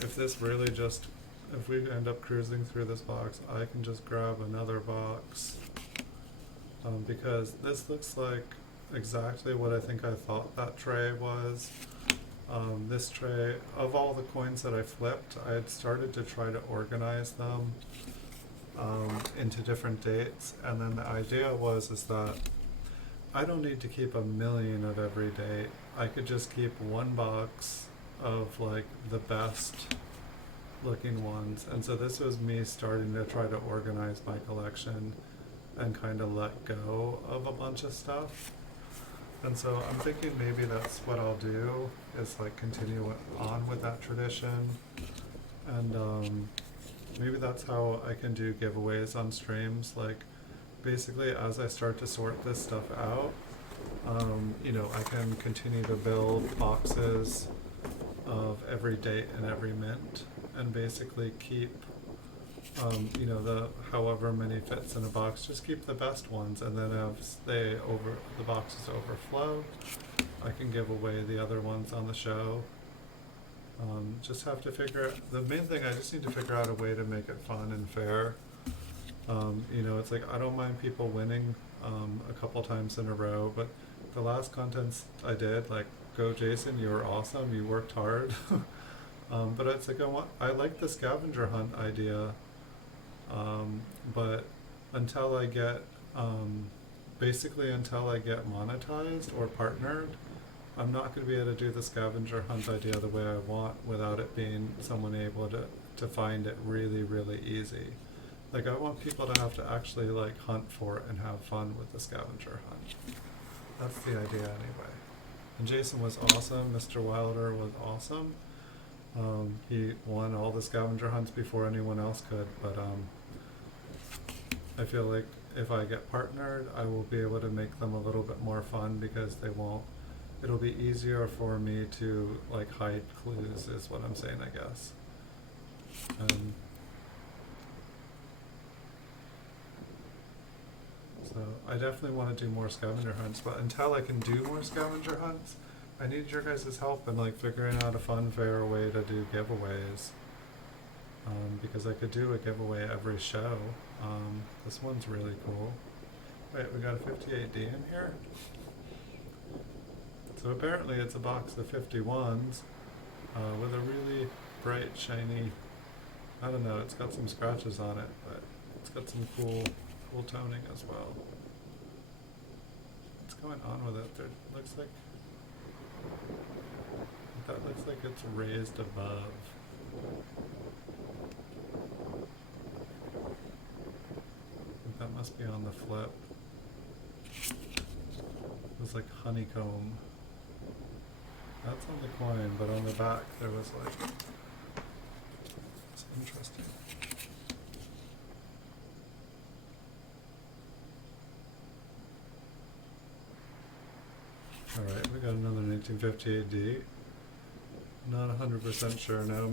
If this really just, if we end up cruising through this box, I can just grab another box. Because this looks like exactly what I think I thought that tray was. This tray, of all the coins that I flipped, I had started to try to organize them into different dates, and then the idea was is that I don't need to keep 1,000,000 of every date. I could just keep one box of like the best looking ones, and so this was me starting to try to organize my collection and kind of let go of a bunch of stuff. And so I'm thinking maybe that's what I'll do, is like continue on with that tradition. And maybe that's how I can do giveaways on streams. Like basically as I start to sort this stuff out, you know, I can continue to build boxes of every date and every mint and basically keep you know, the however many fits in a box, just keep the best ones, and then as the boxes overflow, I can give away the other ones on the show. Just have to figure out, the main thing, I just need to figure out a way to make it fun and fair. You know, it's like I don't mind people winning a couple times in a row, but the last contests I did, like, go Jason, you were awesome, you worked hard. But it's like I like the scavenger hunt idea. But until I get, basically until I get monetized or partnered, I'm not going to be able to do the scavenger hunt idea the way I want without it being someone able to find it really, really easy. Like I want people to have to actually like hunt for it and have fun with the scavenger hunt. That's the idea anyway. And Jason was awesome, Mr. Wilder was awesome. He won all the scavenger hunts before anyone else could, but I feel like if I get partnered, I will be able to make them a little bit more fun because it'll be easier for me to like hide clues is what I'm saying, I guess. So I definitely want to do more scavenger hunts, but until I can do more scavenger hunts, I need your guys' help in like figuring out a fun, fair way to do giveaways. Because I could do a giveaway every show. This one's really cool. Wait, we got a 58D in here? So apparently it's a box of 51s with a really bright, shiny, I don't know, it's got some scratches on it, but it's got some cool toning as well. What's going on with it? There looks like, that looks like it's raised above. That must be on the flip. It was like honeycomb. That's on the coin, but on the back there was like, it's interesting. Alright, we got another 1958D. Not 100% sure now.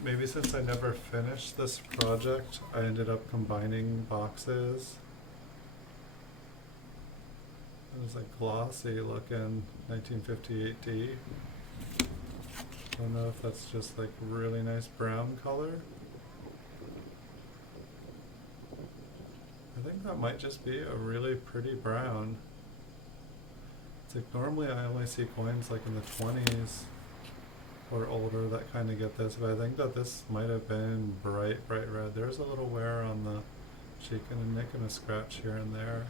Maybe since I never finished this project, I ended up combining boxes. It was like glossy looking 1958D. I don't know if that's just like really nice brown color. I think that might just be a really pretty brown. It's like normally I only see coins like in the 20s or older that kind of get this, but I think that this might have been bright red. There's a little wear on the cheek and a nick and a scratch here and there.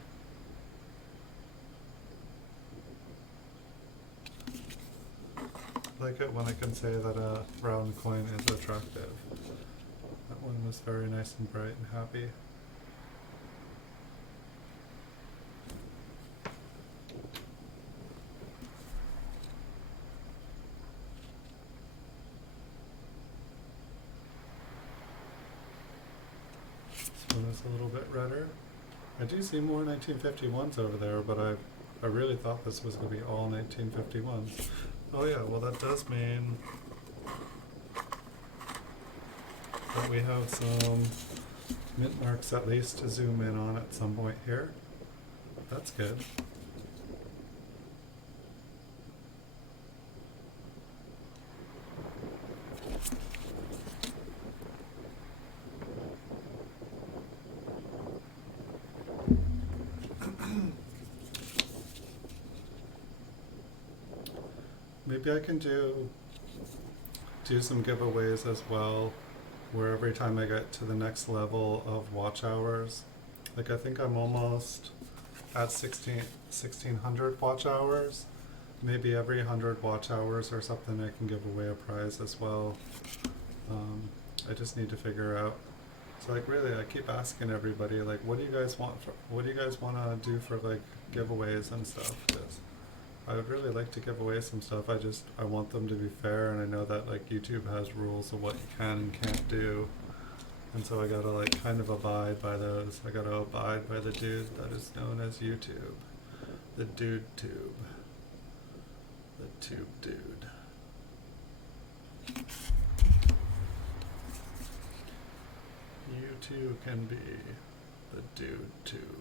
I like it when I can say that a round coin is attractive. That one was very nice and bright and happy. This one is a little bit redder. I do see more 1951s over there, but I really thought this was going to be all 1951s. Oh yeah, well that does mean that we have some mint marks at least to zoom in on at some point here. That's good. Maybe I can do some giveaways as well, where every time I get to the next level of watch hours, like I think I'm almost at 1600 watch hours. Maybe every 100 watch hours or something I can give away a prize as well. I just need to figure out. So like really, I keep asking everybody like, what do you guys want to do for like giveaways and stuff? 'Cause I would really like to give away some stuff. I want them to be fair, and I know that like YouTube has rules of what you can and can't do, and so I gotta like kind of abide by those. I gotta abide by the dude that is known as YouTube, the dude tube, the tube dude. You too can be the dude tube.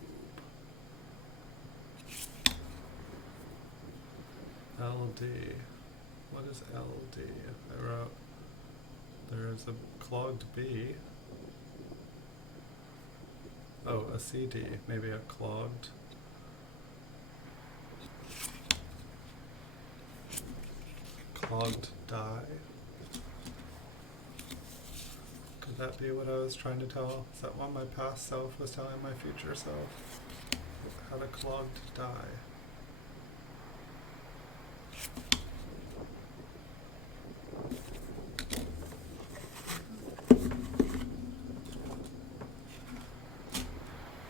LD. What is LD? I wrote there is a clogged B. Oh, a CD. Maybe a clogged. Clogged die. Could that be what I was trying to tell? Is that what my past self was telling my future self? Had a clogged die.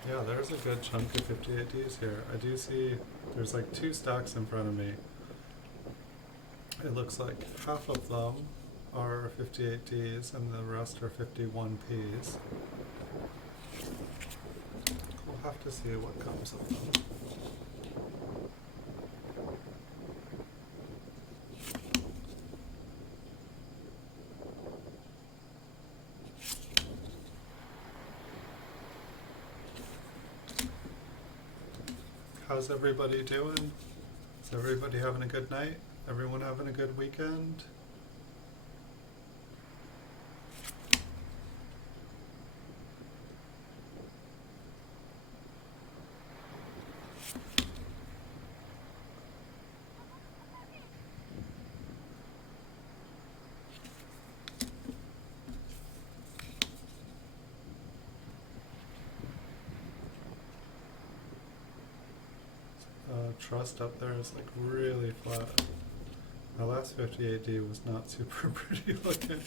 Yeah, there's a good chunk of 58Ds here. I do see there's like 2 stacks in front of me. It looks like half of them are 58Ds and the rest are 51Ps. We'll have to see what comes of them. How's everybody doing? Is everybody having a good night? Everyone having a good weekend? Trust up there is like really flat. My last 58D was not super pretty looking.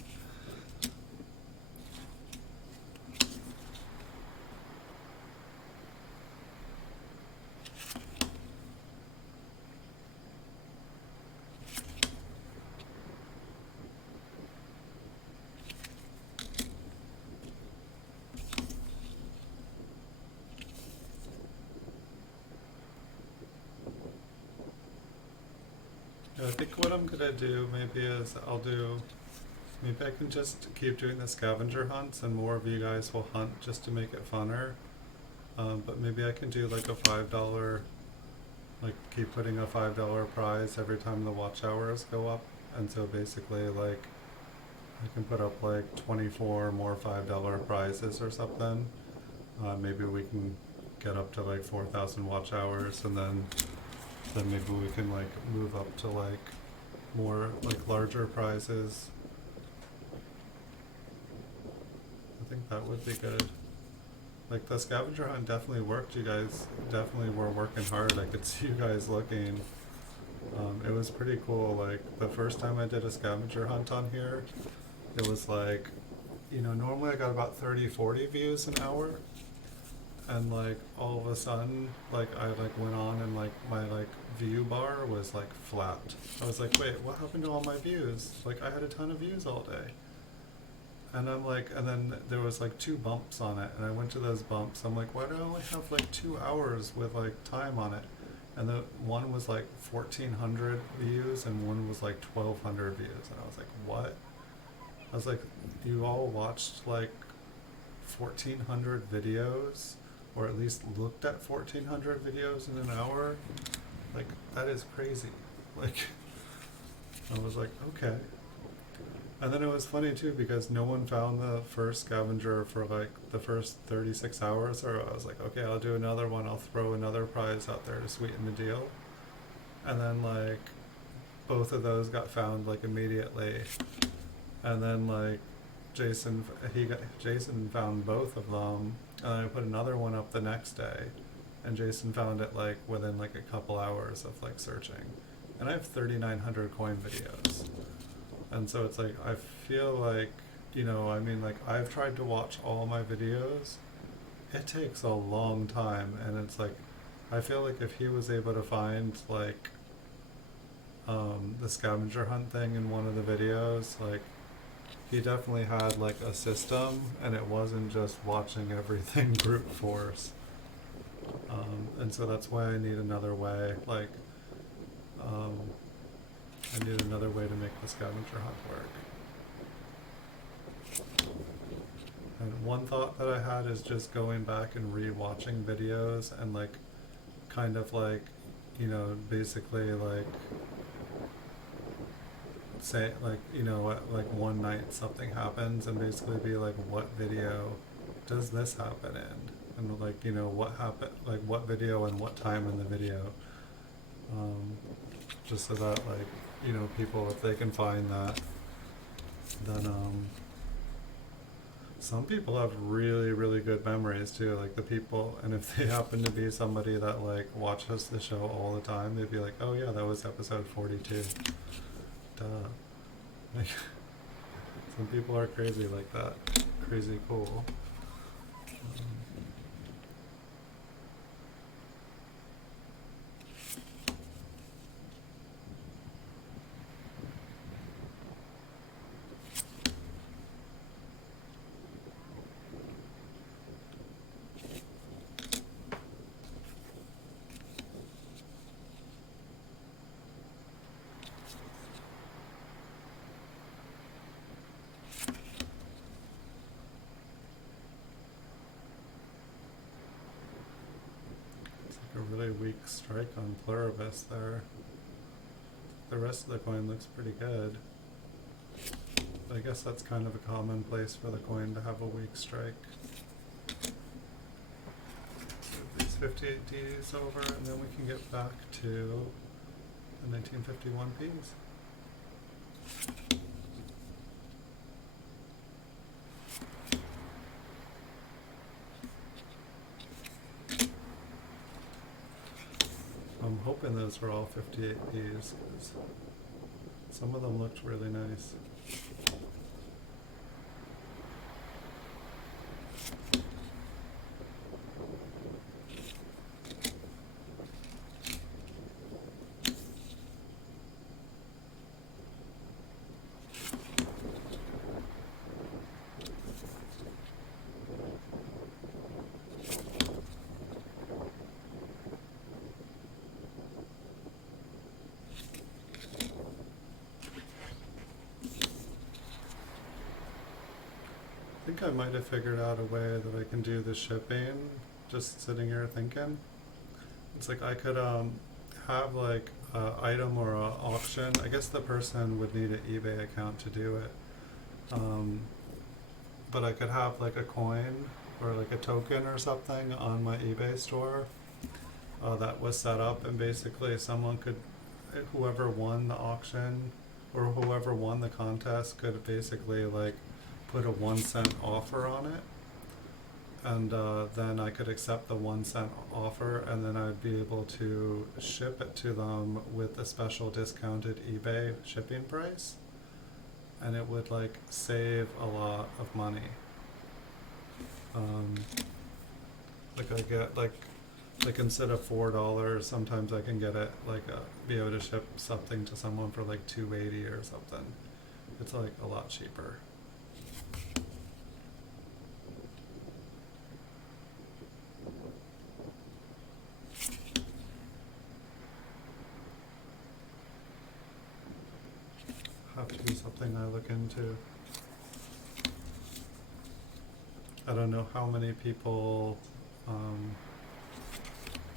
I think what I'm gonna do maybe is maybe I can just keep doing the scavenger hunts and more of you guys will hunt just to make it funner. But maybe I can do like a $5, like keep putting a $5 prize every time the watch hours go up. And so basically like I can put up like 24 more $5 prizes or something. Maybe we can get up to like 4,000 watch hours, and then maybe we can like move up to like more like larger prizes. I think that would be good. Like the scavenger hunt definitely worked. You guys definitely were working hard. I could see you guys looking. It was pretty cool. Like the first time I did a scavenger hunt on here, it was like normally I got about 30, 40 views an hour, and like all of a sudden, like I like went on and like my like view bar was like flat. I was like, wait, what happened to all my views? Like I had a ton of views all day. And I'm like, and then there was like 2 bumps on it, and I went to those bumps. I'm like, why do I only have like 2 hours with like time on it? And the one was like 1,400 views, and one was like 1,200 views, and I was like, what? I was like, you all watched like 1,400 videos, or at least looked at 1,400 videos in an hour? Like that is crazy. Like I was like, okay. And then it was funny too because no one found the first scavenger for like the first 36 hours, or I was like, okay, I'll do another one, I'll throw another prize out there to sweeten the deal. And then like both of those got found like immediately. And then like Jason found both of them, and I put another one up the next day, and Jason found it like within like a couple hours of like searching. And I have 3,900 coin videos. And so it's like, I feel like, like I've tried to watch all my videos. It takes a long time, and it's like, I feel like if he was able to find like the scavenger hunt thing in one of the videos, like he definitely had like a system, and it wasn't just watching everything brute force. And so that's why I need another way, like I need another way to make the scavenger hunt work. And one thought that I had is just going back and re-watching videos and like kind of like, basically like say like, like one night something happens, and basically be like, what video does this happen in? And like, what happened, like what video and what time in the video. Just so that like, people, if they can find that, then some people have really, really good memories too, like the people, and if they happen to be somebody that like watches the show all the time, they'd be like, oh yeah, that was episode 42. Duh. Like, some people are crazy like that. Crazy cool. A really weak strike on Pluribus there. The rest of the coin looks pretty good. But I guess that's kind of a common place for the coin to have a weak strike. Move these 58Ds over, and then we can get back to the 1951 Ps. I'm hoping those were all 58 Ps, because some of them looked really nice. I think I might have figured out a way that I can do the shipping, just sitting here thinking. It's like I could have like an item or an auction. I guess the person would need an eBay account to do it. But I could have like a coin or like a token or something on my eBay store that was set up, and basically someone could, whoever won the auction or whoever won the contest could basically like put a 1 cent offer on it, and then I could accept the 1 cent offer, and then I'd be able to ship it to them with a special discounted eBay shipping price. and it would like save a lot of money. Like I get like instead of $4, sometimes I can get it like be able to ship something to someone for like $2.80 or something. It's like a lot cheaper. Have to be something I look into. I don't know how many people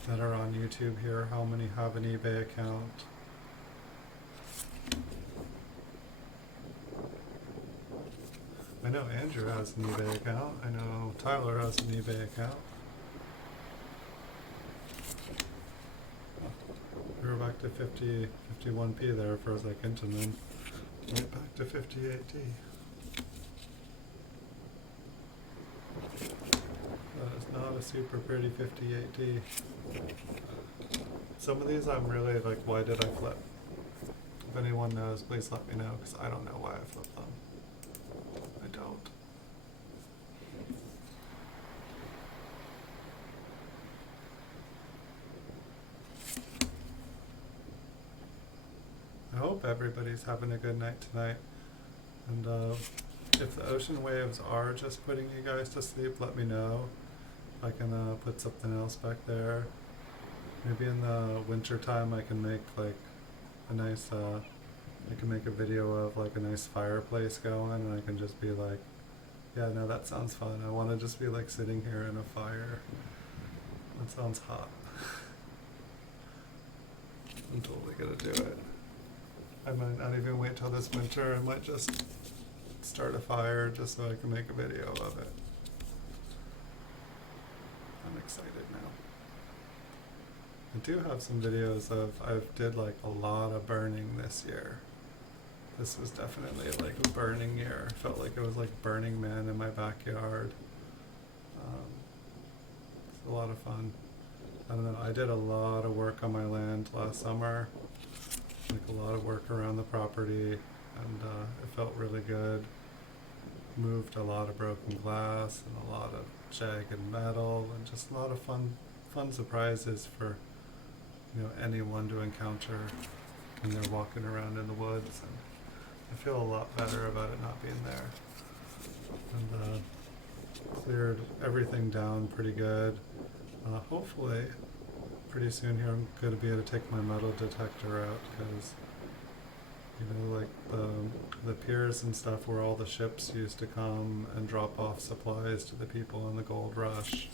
that are on YouTube here, how many have an eBay account. I know Andrew has an eBay account. I know Tyler has an eBay account. We were back to 51p there for a second, and then right back to 58d. That is not a super pretty 58d. Some of these I'm really like, why did I flip? If anyone knows, please let me know, because I don't know why I flipped them. I don't. I hope everybody's having a good night tonight. And if the ocean waves are just putting you guys to sleep, let me know. I can put something else back there. Maybe in the winter time I can make like a nice, I can make a video of like a nice fireplace going, and I can just be like, yeah, no, that sounds fun. I want to just be like sitting here in a fire. That sounds hot. I'm totally gonna do it. I might not even wait till this winter. I might just start a fire just so I can make a video of it. I'm excited now. I do have some videos of, I did like a lot of burning this year. This was definitely like a burning year. I felt like it was like Burning Man in my backyard. It's a lot of fun. I don't know, I did a lot of work on my land last summer. Like a lot of work around the property, and it felt really good. Moved a lot of broken glass and a lot of jagged metal, and just a lot of fun surprises for, you know, anyone to encounter when they're walking around in the woods. And I feel a lot better about it not being there. And cleared everything down pretty good. Hopefully pretty soon here I'm going to be able to take my metal detector out, because, you know, like the piers and stuff where all the ships used to come and drop off supplies to the people in the gold rush,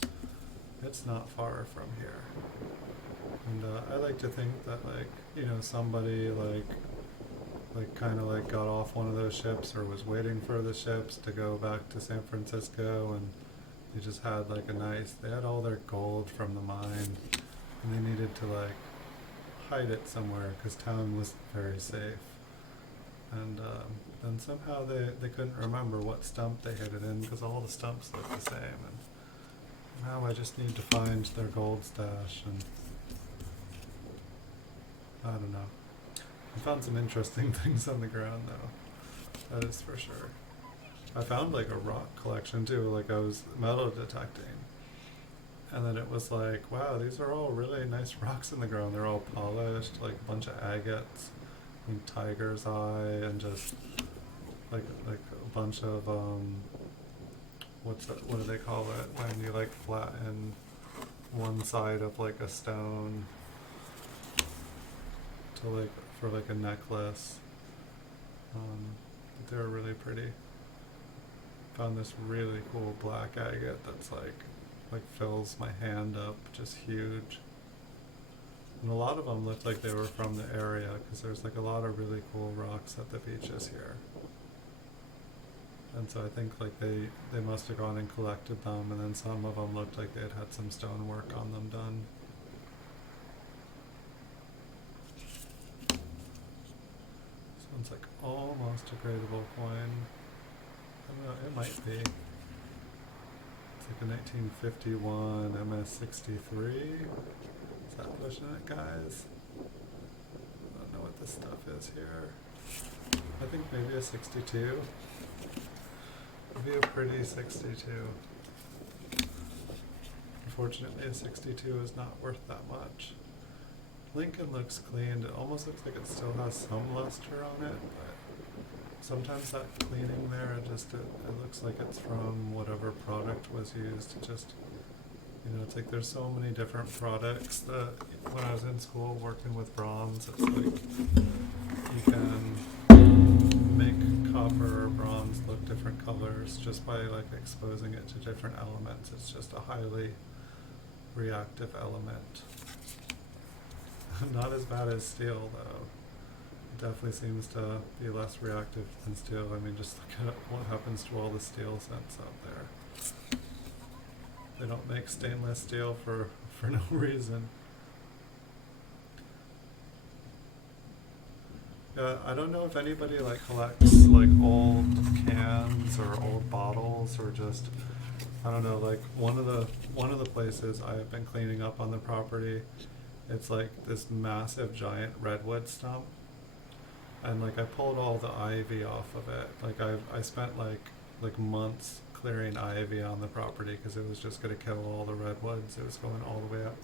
it's not far from here. And I like to think that, like, you know, somebody like kind of like got off one of those ships or was waiting for the ships to go back to San Francisco, and they just had like they had all their gold from the mine, and they needed to like hide it somewhere because town was very safe. And then somehow they couldn't remember what stump they hid it in, because all the stumps look the same. And now I just need to find their gold stash, and I don't know. I found some interesting things on the ground though, that is for sure. I found like a rock collection too, like I was metal detecting. And then it was like, wow, these are all really nice rocks in the ground. They're all polished, like a bunch of agates and tiger's eye, and just like a bunch of what do they call it when you like flatten one side of like a stone to like for like a necklace. But they're really pretty. Found this really cool black agate that's like fills my hand up, just huge. And a lot of them looked like they were from the area, because there's like a lot of really cool rocks at the beaches here. And so I think like they must have gone and collected them, and then some of them looked like they had some stonework on them done. This one's like almost a gradable coin. I don't know, it might be. It's like a 1951 MS63. Is that pushing it, guys? I don't know what this stuff is here. I think maybe a 62. Maybe a pretty 62. Unfortunately, a 62 is not worth that much. Lincoln looks cleaned. It almost looks like it still has some luster on it, but sometimes that cleaning there, it looks like it's from whatever product was used. It just, it's like there's so many different products that when I was in school working with bronze, it's like you can make copper or bronze look different colors just by like exposing it to different elements. It's just a highly reactive element. Not as bad as steel though. It definitely seems to be less reactive than steel. I mean, just look at what happens to all the steel scents out there. They don't make stainless steel for no reason. I don't know if anybody like collects like old cans or old bottles or just, I don't know, like one of the places I have been cleaning up on the property, it's like this massive giant redwood stump, and like I pulled all the ivy off of it. Like I spent like months clearing ivy on the property because it was just going to kill all the redwoods. It was going all the way up.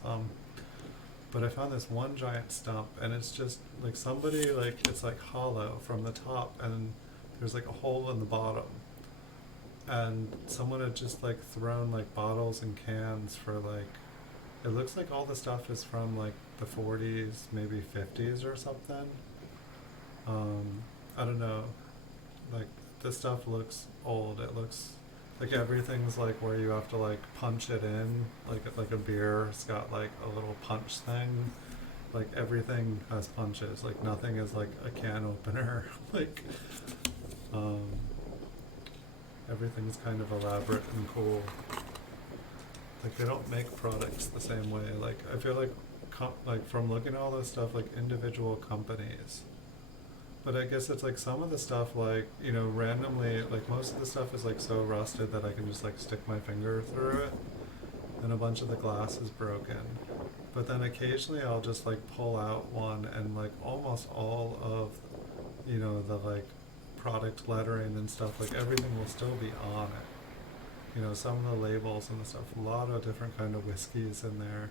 But I found this one giant stump, and it's just like somebody, like it's like hollow from the top, and there's like a hole in the bottom. And someone had just like thrown like bottles and cans for like, it looks like all the stuff is from like the 40s, maybe 50s or something. I don't know. Like this stuff looks old. It looks like everything's like where you have to like punch it in, like a beer's got like a little punch thing. Like everything has punches. Like nothing is like a can opener. Like everything's kind of elaborate and cool. Like they don't make products the same way. Like I feel like like from looking at all this stuff, like individual companies. But I guess it's like some of the stuff, like, randomly, like most of the stuff is like so rusted that I can just like stick my finger through it, and a bunch of the glass is broken. But then occasionally I'll just like pull out one, and like almost all of, the like product lettering and stuff, like everything will still be on it. Some of the labels and the stuff, a lot of different kind of whiskeys in there.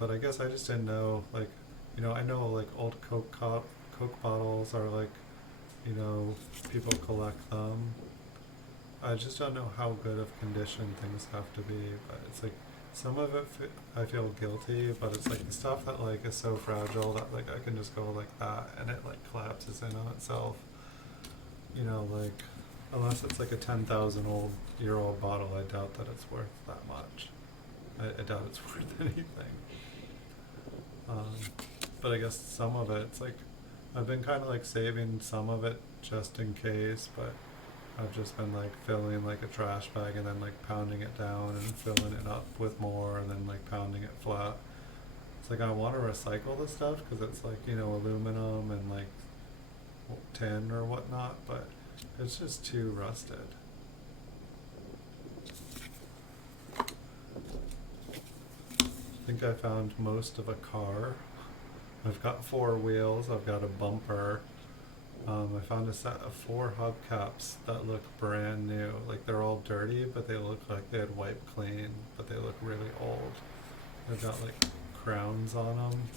But I guess I just didn't know, like, I know like old Coke bottles are like, people collect them. I just don't know how good of condition things have to be, but it's like some of it I feel guilty, but it's like the stuff that like is so fragile that like I can just go like that and it like collapses in on itself. Like unless it's like a 10,000-year-old bottle, I doubt that it's worth that much. I doubt it's worth anything. But I guess some of it's like, I've been kind of like saving some of it just in case, but I've just been like filling like a trash bag and then like pounding it down and filling it up with more and then like pounding it flat. It's like I want to recycle the stuff because it's like, aluminum and like tin or whatnot, but it's just too rusted. I think I found most of a car. I've got 4 wheels, I've got a bumper. I found a set of 4 hubcaps that look brand new. Like they're all dirty, but they look like they had wiped clean, but they look really old. They've got like crowns on them.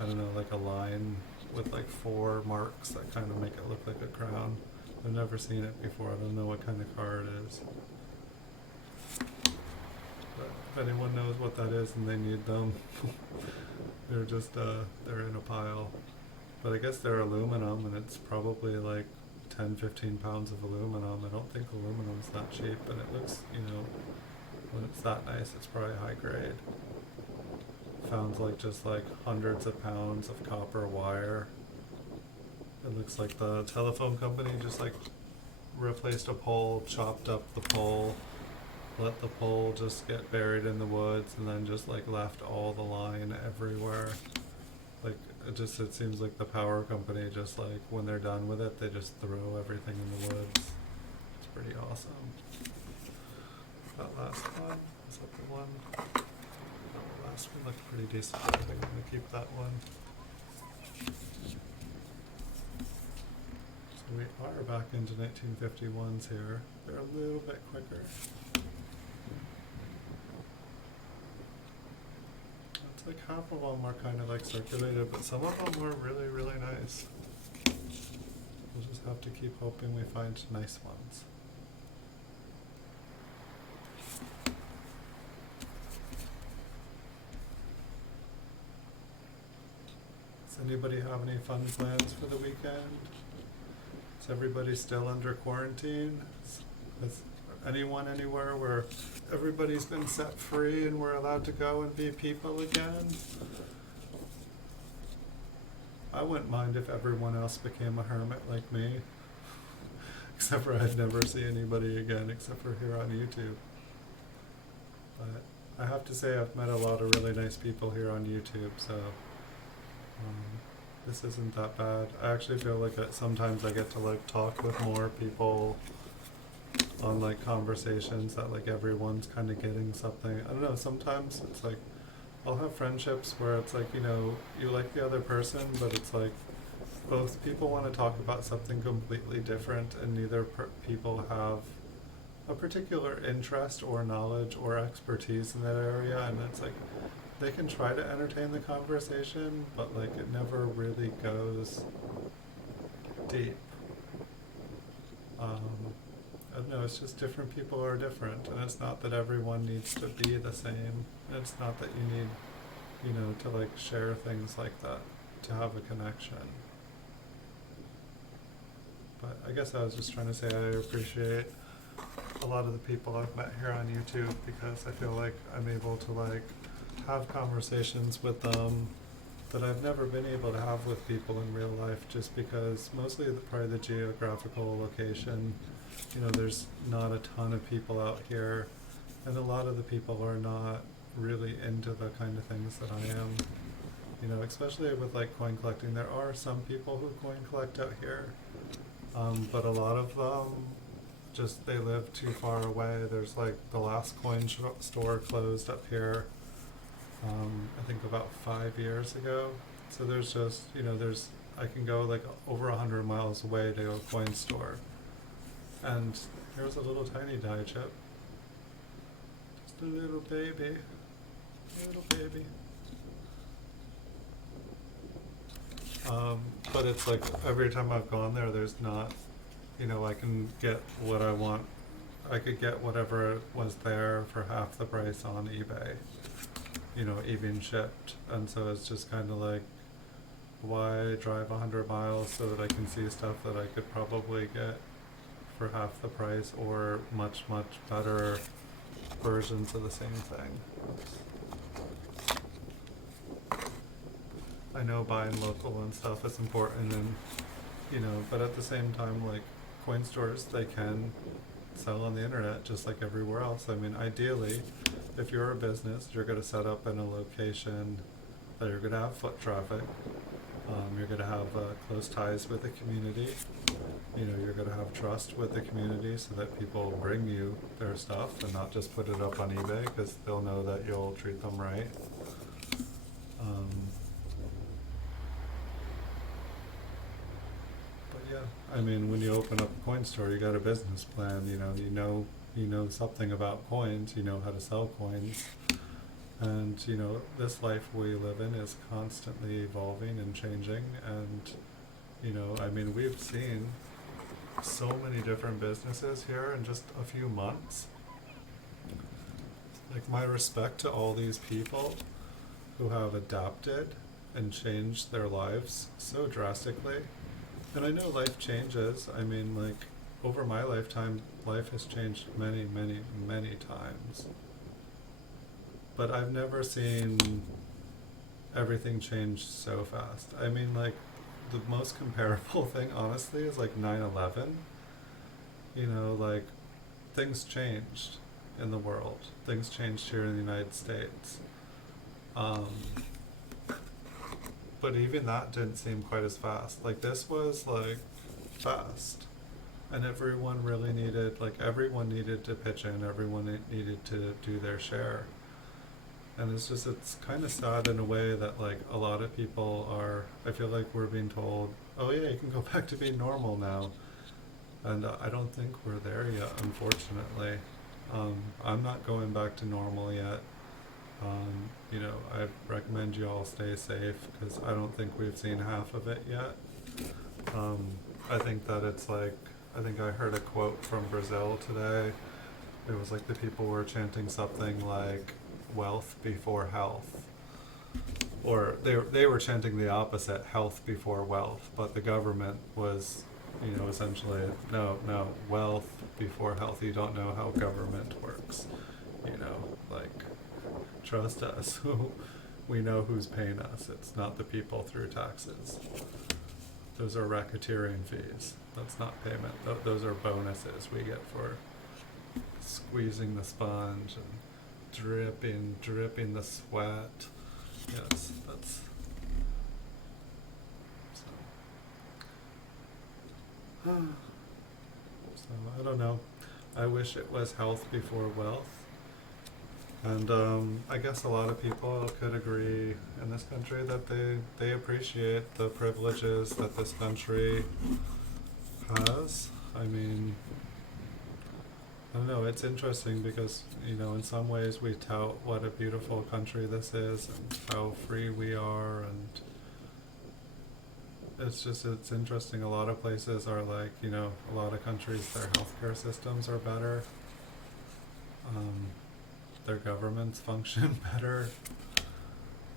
I don't know, like a line with like 4 marks that kind of make it look like a crown. I've never seen it before. I don't know what kind of car it is. But if anyone knows what that is and they need them, they're just, they're in a pile. But I guess they're aluminum, and it's probably like 10-15 pounds of aluminum. I don't think aluminum's that cheap, but it looks, when it's that nice, it's probably high grade. Found like just like hundreds of pounds of copper wire. It looks like the telephone company just like replaced a pole, chopped up the pole, let the pole just get buried in the woods, and then just like left all the line everywhere. Like it seems like the power company just like when they're done with it, they just throw everything in the woods. It's pretty awesome. That last one, is that the one? No, the last one looked pretty decent. I think I'm gonna keep that one. we are back into 1951s here. They're a little bit quicker. It's like half of them are kind of like circulated, but some of them were really, really nice. We'll just have to keep hoping we find nice ones. Does anybody have any fun plans for the weekend? Is everybody still under quarantine? Is anyone anywhere where everybody's been set free and we're allowed to go and be people again? I wouldn't mind if everyone else became a hermit like me. Except for I'd never see anybody again except for here on YouTube. But I have to say I've met a lot of really nice people here on YouTube, so this isn't that bad. I actually feel like sometimes I get to like talk with more people on like conversations that like everyone's kind of getting something. I don't know, sometimes it's like I'll have friendships where it's like, you know, you like the other person, but it's like both people want to talk about something completely different and neither people have a particular interest or knowledge or expertise in that area, and it's like they can try to entertain the conversation, but like it never really goes deep. I don't know, it's just different people are different, and it's not that everyone needs to be the same. It's not that you need, you know, to like share things like that to have a connection. But I guess I was just trying to say I appreciate a lot of the people I've met here on YouTube because I feel like I'm able to like have conversations with them that I've never been able to have with people in real life, just because mostly probably the geographical location, you know, there's not a ton of people out here, and a lot of the people are not really into the kind of things that I am. You know, especially with like coin collecting, there are some people who coin collect out here, but a lot of them just, they live too far away. There's like the last coin store closed up here, I think about 5 years ago. So there's just, you know, I can go like over 100 miles away to a coin store. And here's a little tiny die chip. Just a little baby. Little baby. But it's like every time I've gone there, there's not, you know, I can get what I want. I could get whatever was there for half the price on eBay, you know, even shipped. And so it's just kind of like, why drive 100 miles so that I can see stuff that I could probably get for half the price or much, much better versions of the same thing. Oops. I know buying local and stuff is important, and you know, but at the same time, like coin stores, they can sell on the internet just like everywhere else. I mean, ideally, if you're a business, you're going to set up in a location that you're going to have foot traffic. You're going to have close ties with the community. You know, you're going to have trust with the community so that people bring you their stuff and not just put it up on eBay because they'll know that you'll treat them right. But yeah, I mean, when you open up a coin store, you got a business plan. You know something about coins. You know how to sell coins. And, you know, this life we live in is constantly evolving and changing. And, you know, I mean, we've seen so many different businesses here in just a few months. Like, my respect to all these people who have adapted and changed their lives so drastically. And I know life changes. I mean, like, over my lifetime, life has changed many, many, many times. But I've never seen everything change so fast. I mean, like, the most comparable thing, honestly, is like 9/11. You know, like, things changed in the world. Things changed here in the United States. But even that didn't seem quite as fast. Like, this was, like, fast. And everyone really needed, like, everyone needed to pitch in. Everyone needed to do their share. And it's kind of sad in a way that like a lot of people are, I feel like we're being told, oh yeah, you can go back to being normal now. And I don't think we're there yet, unfortunately. I'm not going back to normal yet. I recommend you all stay safe because I don't think we've seen half of it yet. Um, I think that I think I heard a quote from Brazil today. It was like the people were chanting something like wealth before health. Or they were chanting the opposite, health before wealth, but the government was, essentially, no, wealth before health. You don't know how government works. Like, trust us. We know who's paying us. It's not the people through taxes. Those are racketeering fees. That's not payment. Those are bonuses we get for squeezing the sponge and dripping the sweat. Yes, that's so. So I don't know. I wish it was health before wealth. And I guess a lot of people could agree in this country that they appreciate the privileges that this country has. I mean, I don't know, it's interesting because, in some ways we tout what a beautiful country this is and how free we are, and it's interesting. A lot of places are like, a lot of countries, their healthcare systems are better. Their governments function better.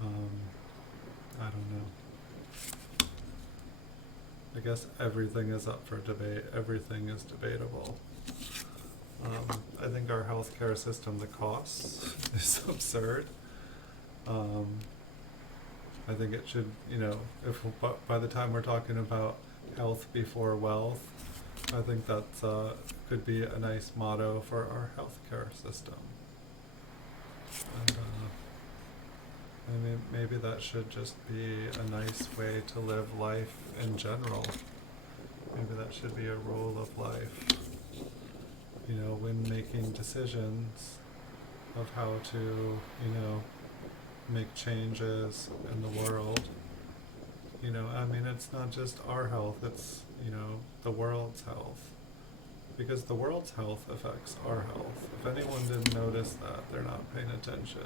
I don't know. I guess everything is up for debate. Everything is debatable. I think our healthcare system, the costs is absurd. I think it should, if by the time we're talking about health before wealth, I think that could be a nice motto for our healthcare system. And I mean, maybe that should just be a nice way to live life in general. Maybe that should be a rule of life. When making decisions of how to, make changes in the world. I mean, it's not just our health, it's, the world's health. Because the world's health affects our health. If anyone didn't notice that, they're not paying attention.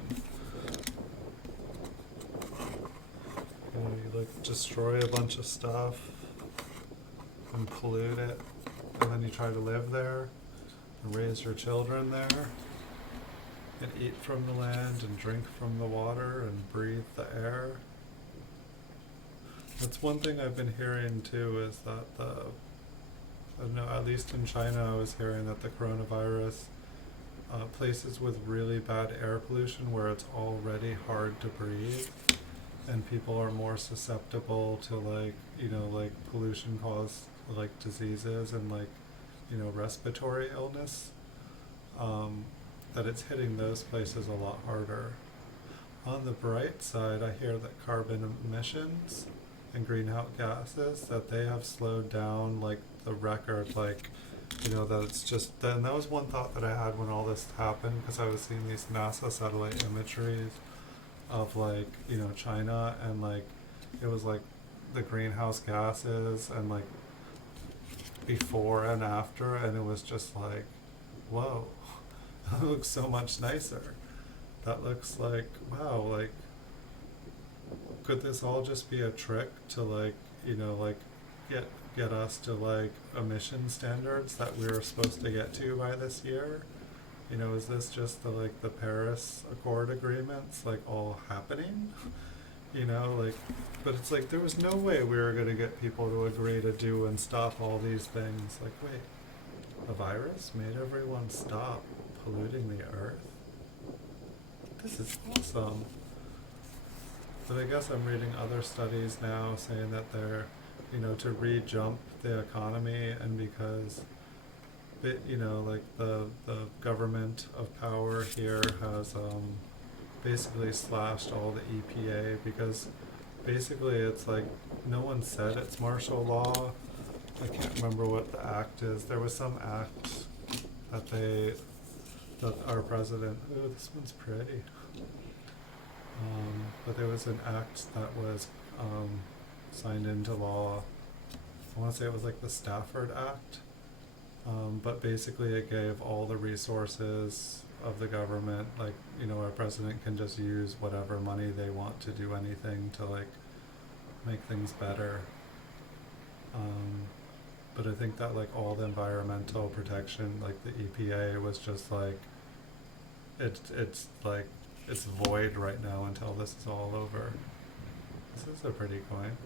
You like destroy a bunch of stuff and pollute it, and then you try to live there and raise your children there and eat from the land and drink from the water and breathe the air. That's one thing I've been hearing too, is that I don't know, at least in China I was hearing that the coronavirus, places with really bad air pollution where it's already hard to breathe and people are more susceptible to like pollution caused like diseases and like, respiratory illness, that it's hitting those places a lot harder. On the bright side, I hear that carbon emissions and greenhouse gases, that they have slowed down like the record, like, that it's just, and that was one thought that I had when all this happened, because I was seeing these NASA satellite imageries of like, China, and like, it was like the greenhouse gases and like before and after, and it was just like, whoa, that looks so much nicer. That looks like, wow, like, could this all just be a trick to like, get us to like emission standards that we were supposed to get to by this year? Is this just the Paris Accord agreements like all happening? But it's like there was no way we were going to get people to agree to do and stop all these things. Like, wait, a virus made everyone stop polluting the earth? This is awesome. But I guess I'm reading other studies now saying that they're, to re-jump the economy, and because the government of power here has basically slashed all the EPA, because basically it's like no one said it's martial law. I can't remember what the act is. There was some act that our president, oh, this one's pretty. But there was an act that was signed into law. I want to say it was like the Stafford Act, but basically it gave all the resources of the government, like, you know, our president can just use whatever money they want to do anything to like make things better. But I think that like all the environmental protection, like the EPA was just like, it's like, it's void right now until this is all over. This is a pretty coin.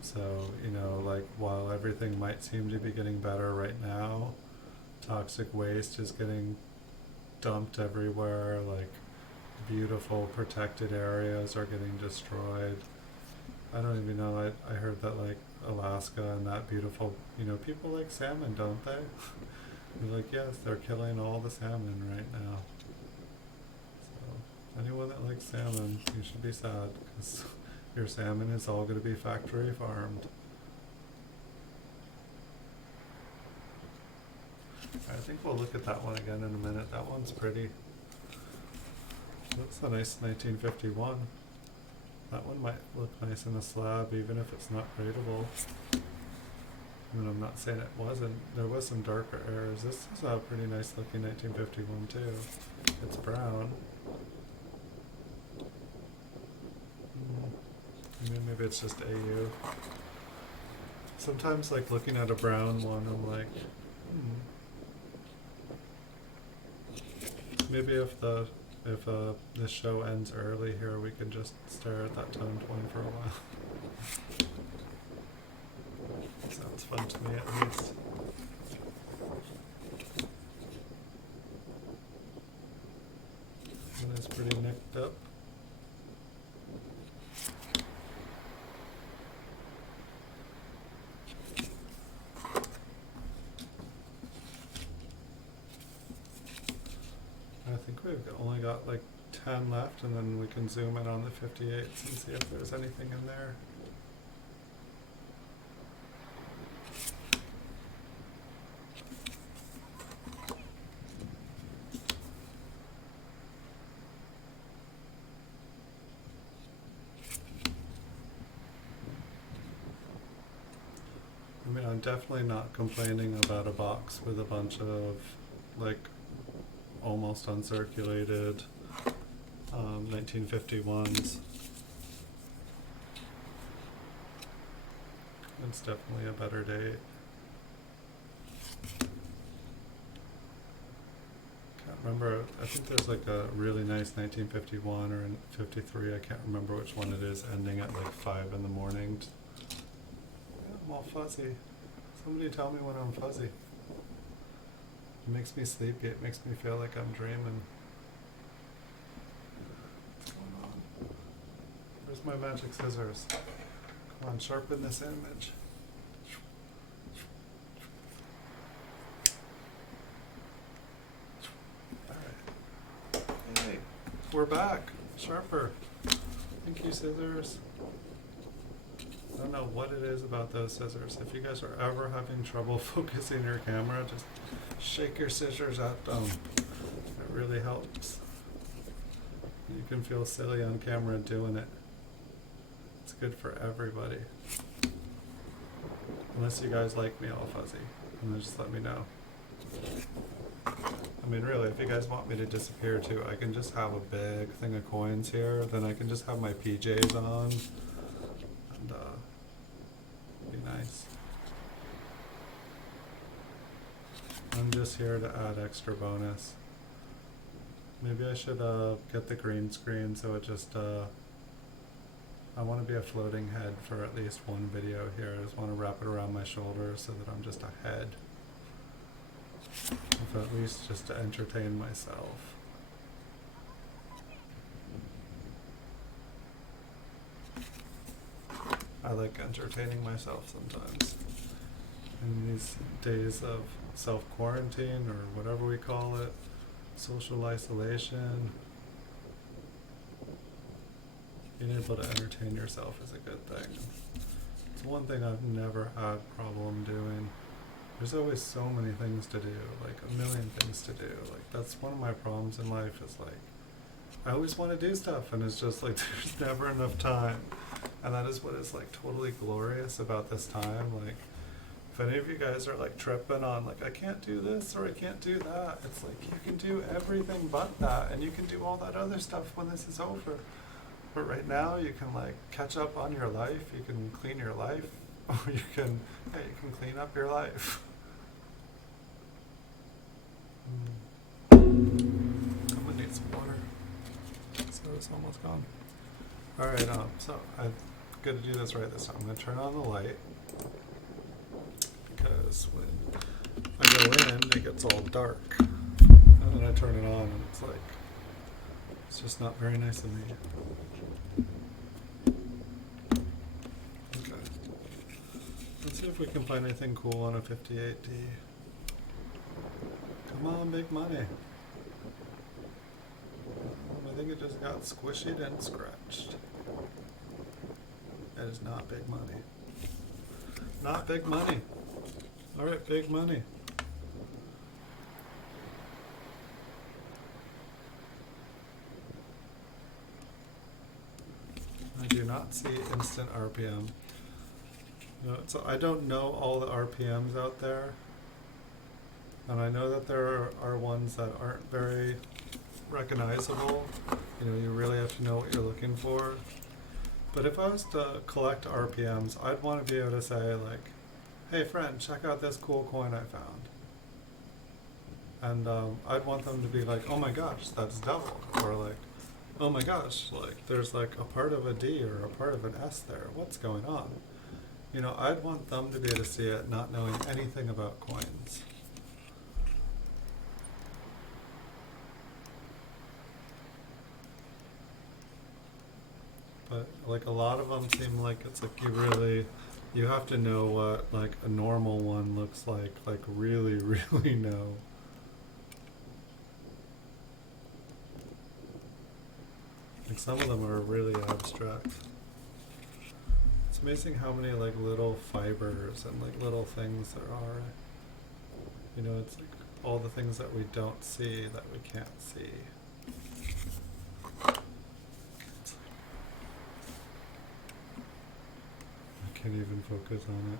So, you know, like while everything might seem to be getting better right now, toxic waste is getting dumped everywhere, like beautiful protected areas are getting destroyed. I don't even know, I heard that like Alaska and that beautiful, you know, people like salmon, don't they? They're like, yes, they're killing all the salmon right now. So, anyone that likes salmon, you should be sad, because your salmon is all going to be factory farmed. I think we'll look at that one again in a minute. That one's pretty. That's a nice 1951. That one might look nice in a slab, even if it's not gradable. I mean, I'm not saying it wasn't. There was some darker areas. This is a pretty nice looking 1951 too. It's brown. I mean, maybe it's just AU. Sometimes, like, looking at a brown one, I'm like, maybe if this show ends early here, we can just stare at that toned one for a while. Sounds fun to me, at least. One is pretty nicked up. I think we've only got like 10 left, and then we can zoom in on the 58s and see if there's anything in there. I mean, I'm definitely not complaining about a box with a bunch of like almost uncirculated 1951s. It's definitely a better date. Can't remember, I think there's like a really nice 1951 or 53, I can't remember which one it is, ending at like 5 in the morning. Yeah, I'm all fuzzy. Somebody tell me when I'm fuzzy. It makes me sleepy, it makes me feel like I'm dreaming. What's going on? Where's my magic scissors? Come on, sharpen this image. Alright. Hey, we're back. Sharper. Thank you, scissors. I don't know what it is about those scissors. If you guys are ever having trouble focusing your camera, just shake your scissors at them. It really helps. You can feel silly on camera doing it. It's good for everybody. Unless you guys like me all fuzzy, and then just let me know. I mean, really, if you guys want me to disappear too, I can just have a big thing of coins here, then I can just have my PJs on, and be nice. I'm just here to add extra bonus. Maybe I should get the green screen so it just, I want to be a floating head for at least one video here. I just want to wrap it around my shoulders so that I'm just a head. If at least just to entertain myself. I like entertaining myself sometimes. In these days of self-quarantine, or whatever we call it, social isolation, being able to entertain yourself is a good thing. It's one thing I've never had problem doing. There's always so many things to do, like a million things to do. Like, that's one of my problems in life, is like, I always want to do stuff, and it's just like there's never enough time. And that is what is like totally glorious about this time. Like, if any of you guys are like tripping on like I can't do this or I can't do that, it's like you can do everything but that, and you can do all that other stuff when this is over. But right now you can like catch up on your life, you can clean your life, or you can clean up your life. I'm gonna need some water. So it's almost gone. Alright, so I'm gonna do this right this time. I'm gonna turn on the light, because when I go in, it gets all dark. And then I turn it on and it's like, it's just not very nice of me. Okay. Let's see if we can find anything cool on a 58D. Come on, big money. I think it just got squished and scratched. That is not big money. Not big money. Alright, big money. I do not see instant RPM. No, so I don't know all the RPMs out there. And I know that there are ones that aren't very recognizable. You know, you really have to know what you're looking for. But if I was to collect RPMs, I'd want to be able to say like, hey friend, check out this cool coin I found. And I'd want them to be like, oh my gosh, that's double. Or like, oh my gosh, like there's like a part of a D or a part of an S there. What's going on? You know, I'd want them to be able to see it not knowing anything about coins. But like a lot of them seem like it's like you have to know what like a normal one looks like really, really know. Like some of them are really abstract. It's amazing how many like little fibers and like little things there are. You know, it's like all the things that we don't see that we can't see. Can't even focus on it.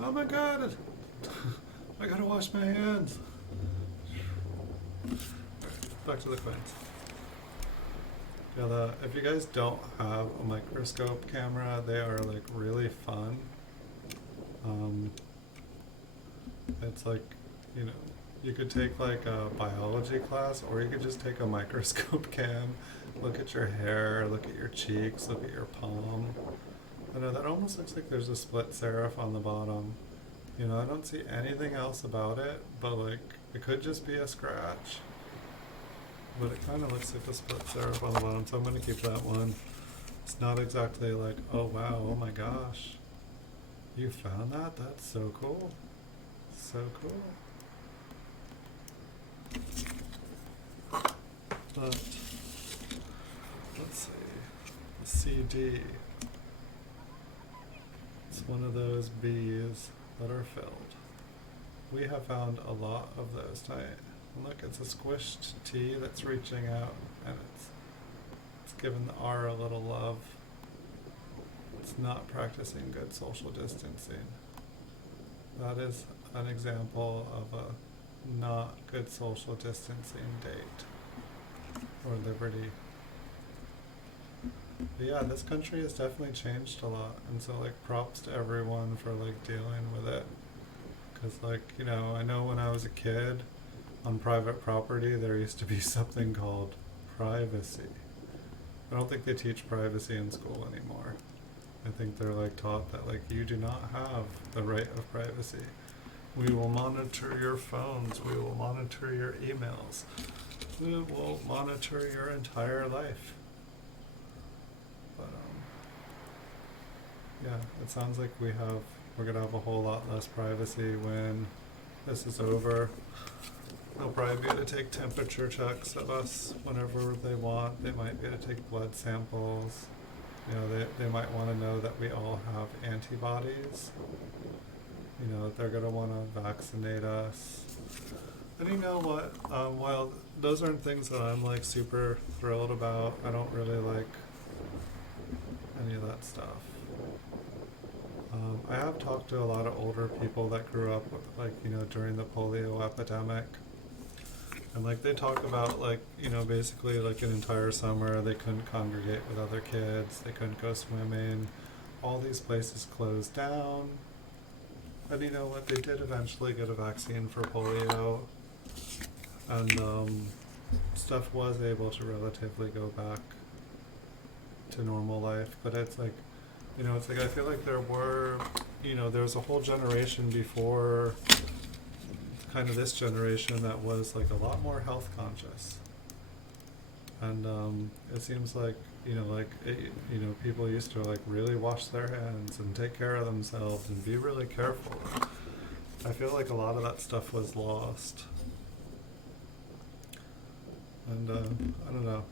Oh my god! I gotta wash my hands! Back to the coins. Yeah, if you guys don't have a microscope camera, they are like really fun. It's like, you know, you could take like a biology class, or you could just take a microscope cam, look at your hair, look at your cheeks, look at your palm. I know that almost looks like there's a split serif on the bottom. You know, I don't see anything else about it, but like, it could just be a scratch. But it kind of looks like a split serif on the bottom, so I'm going to keep that one. It's not exactly like, oh wow, oh my gosh. You found that? That's so cool. So cool. But let's see, the CD. It's one of those B's that are filled. We have found a lot of those tonight. And look, it's a squished T that's reaching out, and it's giving the R a little love. It's not practicing good social distancing. That is an example of a not good social distancing date or liberty. But yeah, this country has definitely changed a lot, and so like props to everyone for like dealing with it. Cause like, you know, I know when I was a kid on private property there used to be something called privacy. I don't think they teach privacy in school anymore. I think they're like taught that like you do not have the right of privacy. We will monitor your phones, we will monitor your emails, we will monitor your entire life. But yeah, it sounds like we're gonna have a whole lot less privacy when this is over. They'll probably be able to take temperature checks of us whenever they want. They might be able to take blood samples. You know, they might want to know that we all have antibodies. You know, they're going to want to vaccinate us. And you know what? While those aren't things that I'm like super thrilled about, I don't really like any of that stuff. I have talked to a lot of older people that grew up with, like, you know, during the polio epidemic. And like they talk about like, you know, basically like an entire summer they couldn't congregate with other kids, they couldn't go swimming, all these places closed down. And you know what, they did eventually get a vaccine for polio, and stuff was able to relatively go back to normal life. But it's like, you know, it's like I feel like there were, you know, there was a whole generation before kind of this generation that was like a lot more health conscious. And it seems like, you know, like it, you know, people used to like really wash their hands and take care of themselves and be really careful. I feel like a lot of that stuff was lost. And I don't know.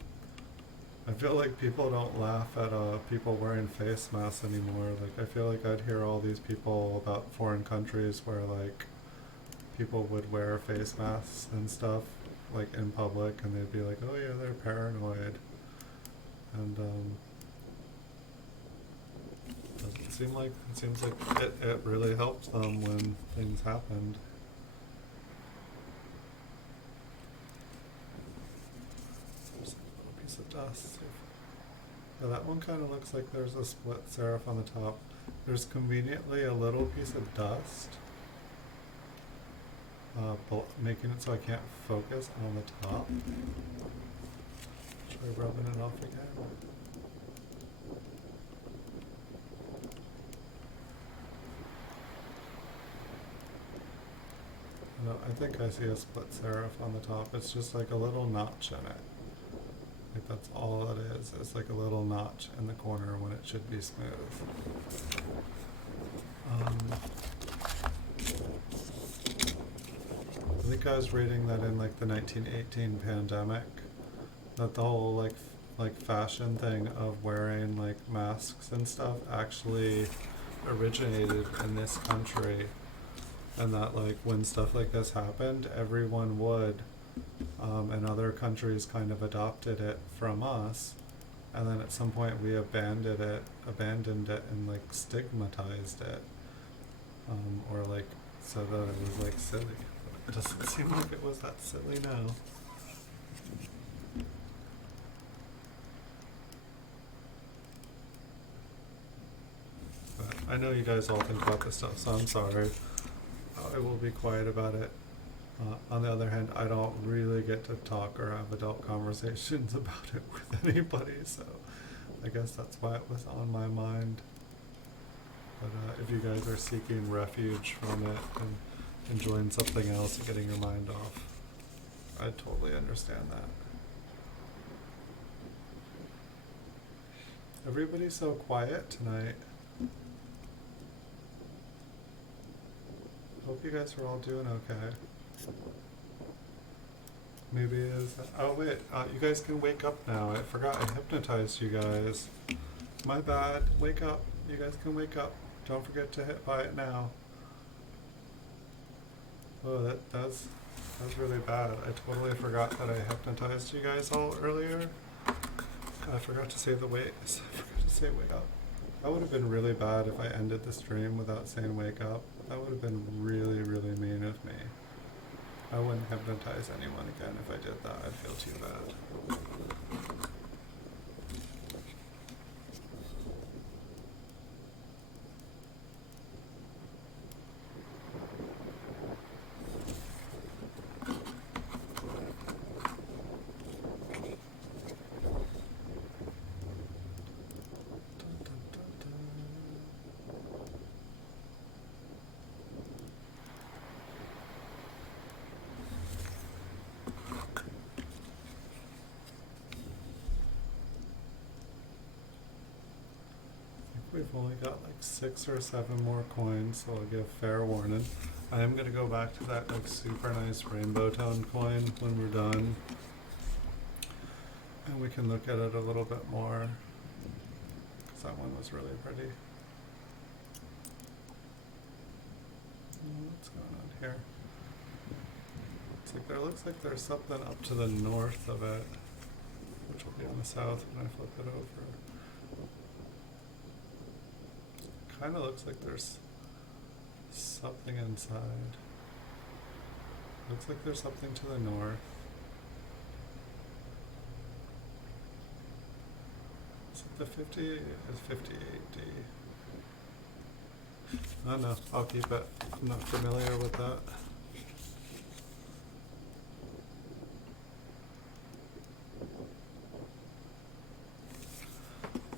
I feel like people don't laugh at people wearing face masks anymore. Like I feel like I'd hear all these people about foreign countries where like people would wear face masks and stuff like in public, and they'd be like, oh yeah, they're paranoid. And it seems like it really helped them when things happened. There's a little piece of dust. Yeah, that one kind of looks like there's a split serif on the top. There's conveniently a little piece of dust, making it so I can't focus on the top. Try rubbing it off again. No, I think I see a split serif on the top. It's just like a little notch in it. Like that's all it is. It's like a little notch in the corner when it should be smooth. I think I was reading that in like the 1918 pandemic, that the whole like fashion thing of wearing like masks and stuff actually originated in this country, and that like when stuff like this happened, everyone would, and other countries kind of adopted it from us, and then at some point we abandoned it, and like stigmatized it, or like so that it was like silly. It doesn't seem like it was that silly now. But I know you guys all think about this stuff, so I'm sorry. I will be quiet about it. On the other hand, I don't really get to talk or have adult conversations about it with anybody, so I guess that's why it was on my mind. But if you guys are seeking refuge from it and enjoying something else and getting your mind off, I totally understand that. Everybody's so quiet tonight. Hope you guys are all doing okay. Maybe it is. Oh wait, you guys can wake up now. I forgot I hypnotized you guys. My bad. Wake up. You guys can wake up. Don't forget to hit buy it now. Oh, that's really bad. I totally forgot that I hypnotized you guys all earlier. I forgot to say the wait. I forgot to say wake up. That would have been really bad if I ended the stream without saying wake up. That would have been really, really mean of me. I wouldn't hypnotize anyone again if I did that. I'd feel too bad. We've only got like 6 or 7 more coins, so I'll give fair warning. I am gonna go back to that like super nice rainbow tone coin when we're done, and we can look at it a little bit more, because that one was really pretty. What's going on here? It's like there looks like there's something up to the north of it, which will be on the south when I flip it over. Kind of looks like there's something inside. Looks like there's something to the north. Is it the 50? It's 58D. I don't know. I'll keep it. I'm not familiar with that.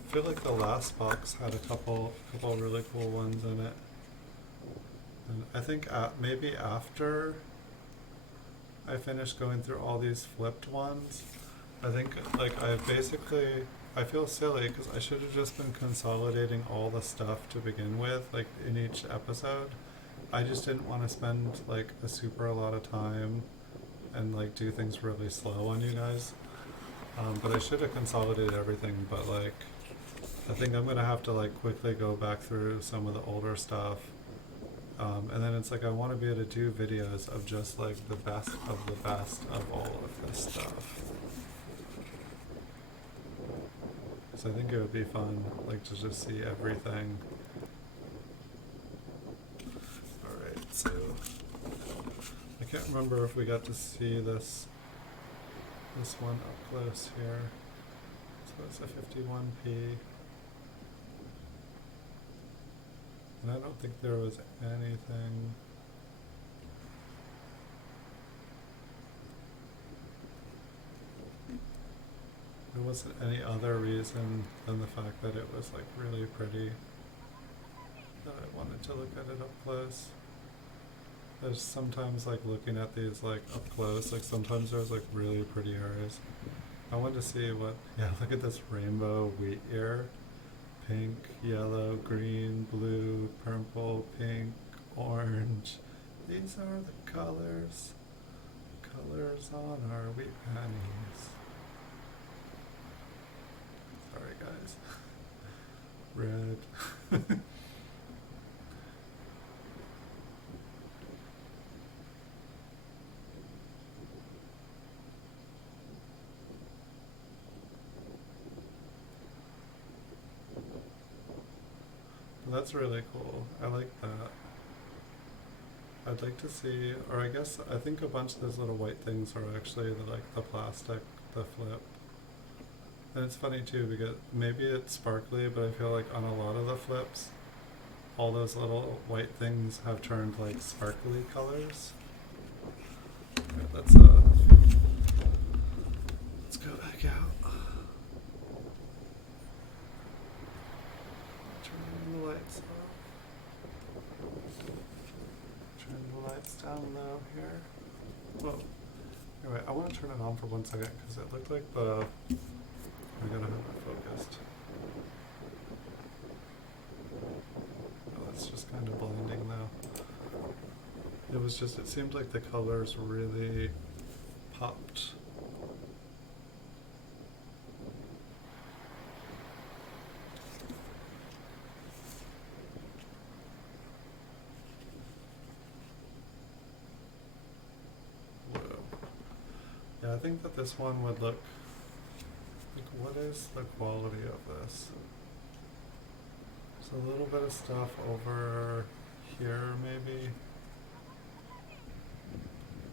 I feel like the last box had a couple really cool ones in it. And I think maybe after I finish going through all these flipped ones, I think like I feel silly because I should have just been consolidating all the stuff to begin with, like in each episode. I just didn't want to spend like a lot of time and like do things really slow on you guys. But I should have consolidated everything, but like I think I'm gonna have to like quickly go back through some of the older stuff. And then it's like I want to be able to do videos of just like the best of all of this stuff. So I think it would be fun, like to just see everything. Alright, so I can't remember if we got to see this one up close here. So it's a 51p. And I don't think there was anything. There wasn't any other reason than the fact that it was like really pretty that I wanted to look at it up close. There's sometimes like looking at these like up close, like sometimes there's like really pretty areas. I wanted to see what, yeah, look at this rainbow wheat ear. Pink, yellow, green, blue, purple, pink, orange. These are the colors on our wheat panties. Sorry guys. Red. That's really cool. I like that. I'd like to see, or I think a bunch of those little white things are actually the plastic, the flip. And it's funny too because maybe it's sparkly, but I feel like on a lot of the flips, all those little white things have turned like sparkly colors. Okay, let's go back out. Turn the lights off. Turn the lights down low here. Whoa. Anyway, I want to turn it on for 1 second because it looked like I gotta have it focused. Oh, that's just kind of blinding though. It seemed like the colors really popped. Whoa. Yeah, I think that this one would look like, what is the quality of this? There's a little bit of stuff over here maybe.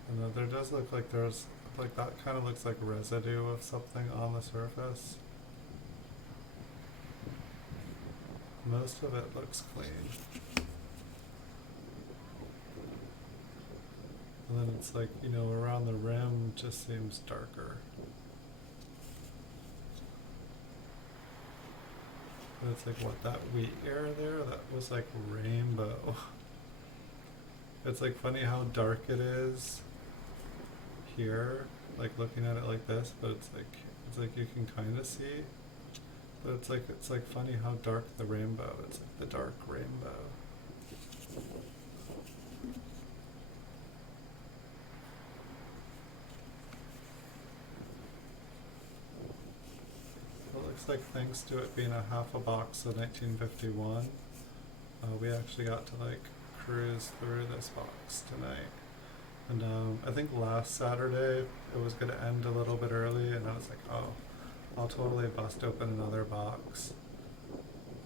And there does look like there's, like that kind of looks like residue of something on the surface. Most of it looks clean. And then it's like, you know, around the rim just seems darker. But it's like, what, that wheat ear there? That was like rainbow. It's like funny how dark it is here, like looking at it like this, but it's like you can kind of see. But it's like funny how dark the rainbow. It's like the dark rainbow. It looks like thanks to it being a half a box of 1951, we actually got to like cruise through this box tonight. And I think last Saturday it was going to end a little bit early, and I was like, oh, I'll totally bust open another box.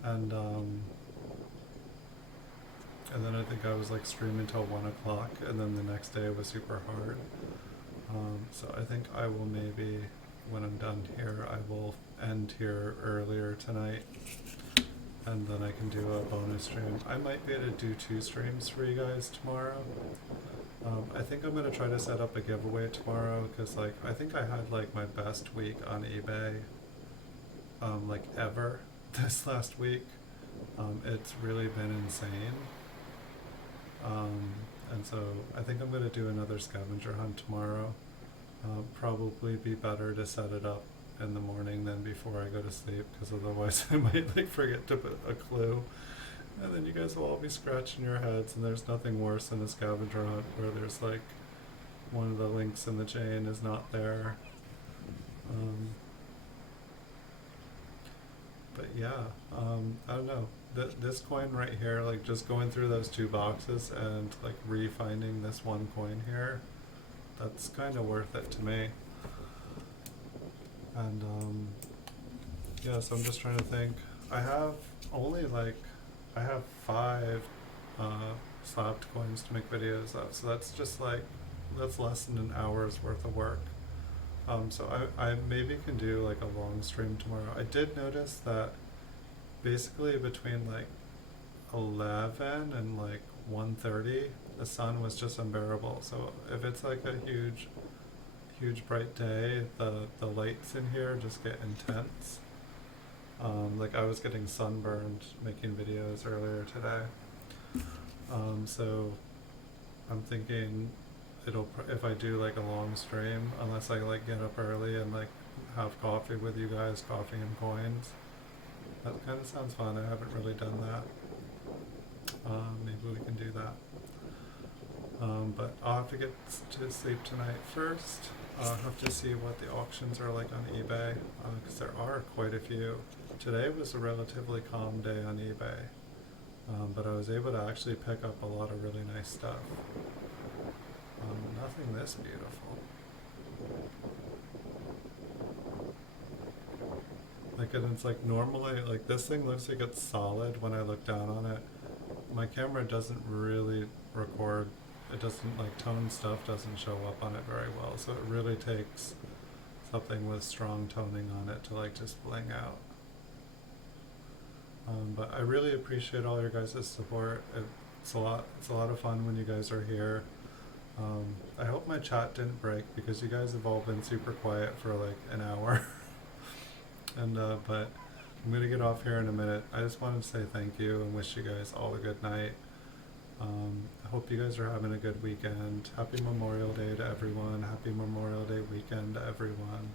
And then I think I was like streaming till 1 o'clock, and then the next day was super hard. So I think I will maybe, when I'm done here, I will end here earlier tonight, and then I can do a bonus stream. I might be able to do 2 streams for you guys tomorrow. I think I'm going to try to set up a giveaway tomorrow, because like I think I had like my best week on eBay like ever this last week. It's really been insane. And so I think I'm going to do another scavenger hunt tomorrow. Probably be better to set it up in the morning than before I go to sleep, because otherwise I might like forget to put a clue, and then you guys will all be scratching your heads, and there's nothing worse than a scavenger hunt where there's like one of the links in the chain is not there. But yeah, I don't know. This coin right here, like just going through those 2 boxes and like re-finding this one coin here, that's kind of worth it to me. And yeah, so I'm just trying to think. I have only like, I have 5 slabbed coins to make videos of, so that's just like, that's less than an hour's worth of work. So I maybe can do like a long stream tomorrow. I did notice that basically between like 11 and like 1:30, the sun was just unbearable. So if it's like a huge bright day, the lights in here just get intense. Like I was getting sunburned making videos earlier today. So I'm thinking if I do like a long stream, unless I like get up early and like have coffee with you guys, coffee and coins. That kind of sounds fun. I haven't really done that. Maybe we can do that. But I'll have to get to sleep tonight first. I'll have to see what the auctions are like on eBay, because there are quite a few. Today was a relatively calm day on eBay, but I was able to actually pick up a lot of really nice stuff. Nothing this beautiful. Like, and it's like normally, like this thing looks like it's solid when I look down on it. My camera doesn't really record, it doesn't like tone stuff doesn't show up on it very well, so it really takes something with strong toning on it to like just bling out. But I really appreciate all your guys' support. It's a lot of fun when you guys are here. I hope my chat didn't break, because you guys have all been super quiet for like an hour. And but I'm gonna get off here in a minute. I just wanted to say thank you and wish you guys all a good night. I hope you guys are having a good weekend. Happy Memorial Day to everyone. Happy Memorial Day weekend to everyone.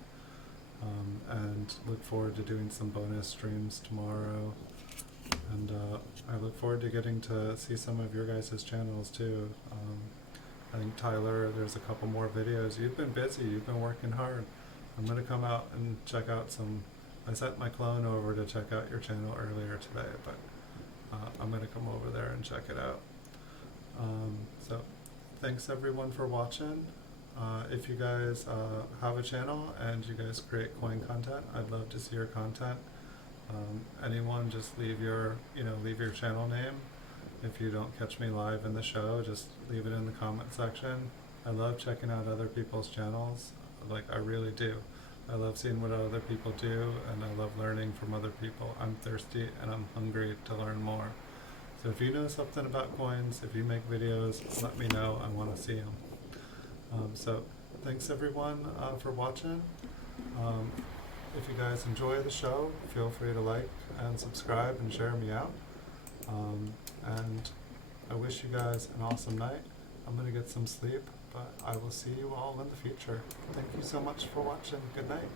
And look forward to doing some bonus streams tomorrow. And I look forward to getting to see some of your guys' channels too. I think Tyler, there's a couple more videos. You've been busy, you've been working hard. I'm gonna come out and check out some. I sent my clone over to check out your channel earlier today, but I'm gonna come over there and check it out. So thanks everyone for watching. If you guys have a channel and you guys create coin content, I'd love to see your content. Anyone, just leave your channel name. If you don't catch me live in the show, just leave it in the comment section. I love checking out other people's channels. Like, I really do. I love seeing what other people do, and I love learning from other people. I'm thirsty and I'm hungry to learn more. So if you know something about coins, if you make videos, let me know. I want to see them. So thanks everyone for watching. If you guys enjoy the show, feel free to like and subscribe and share me out. And I wish you guys an awesome night. I'm going to get some sleep, but I will see you all in the future. Thank you so much for watching. Good night.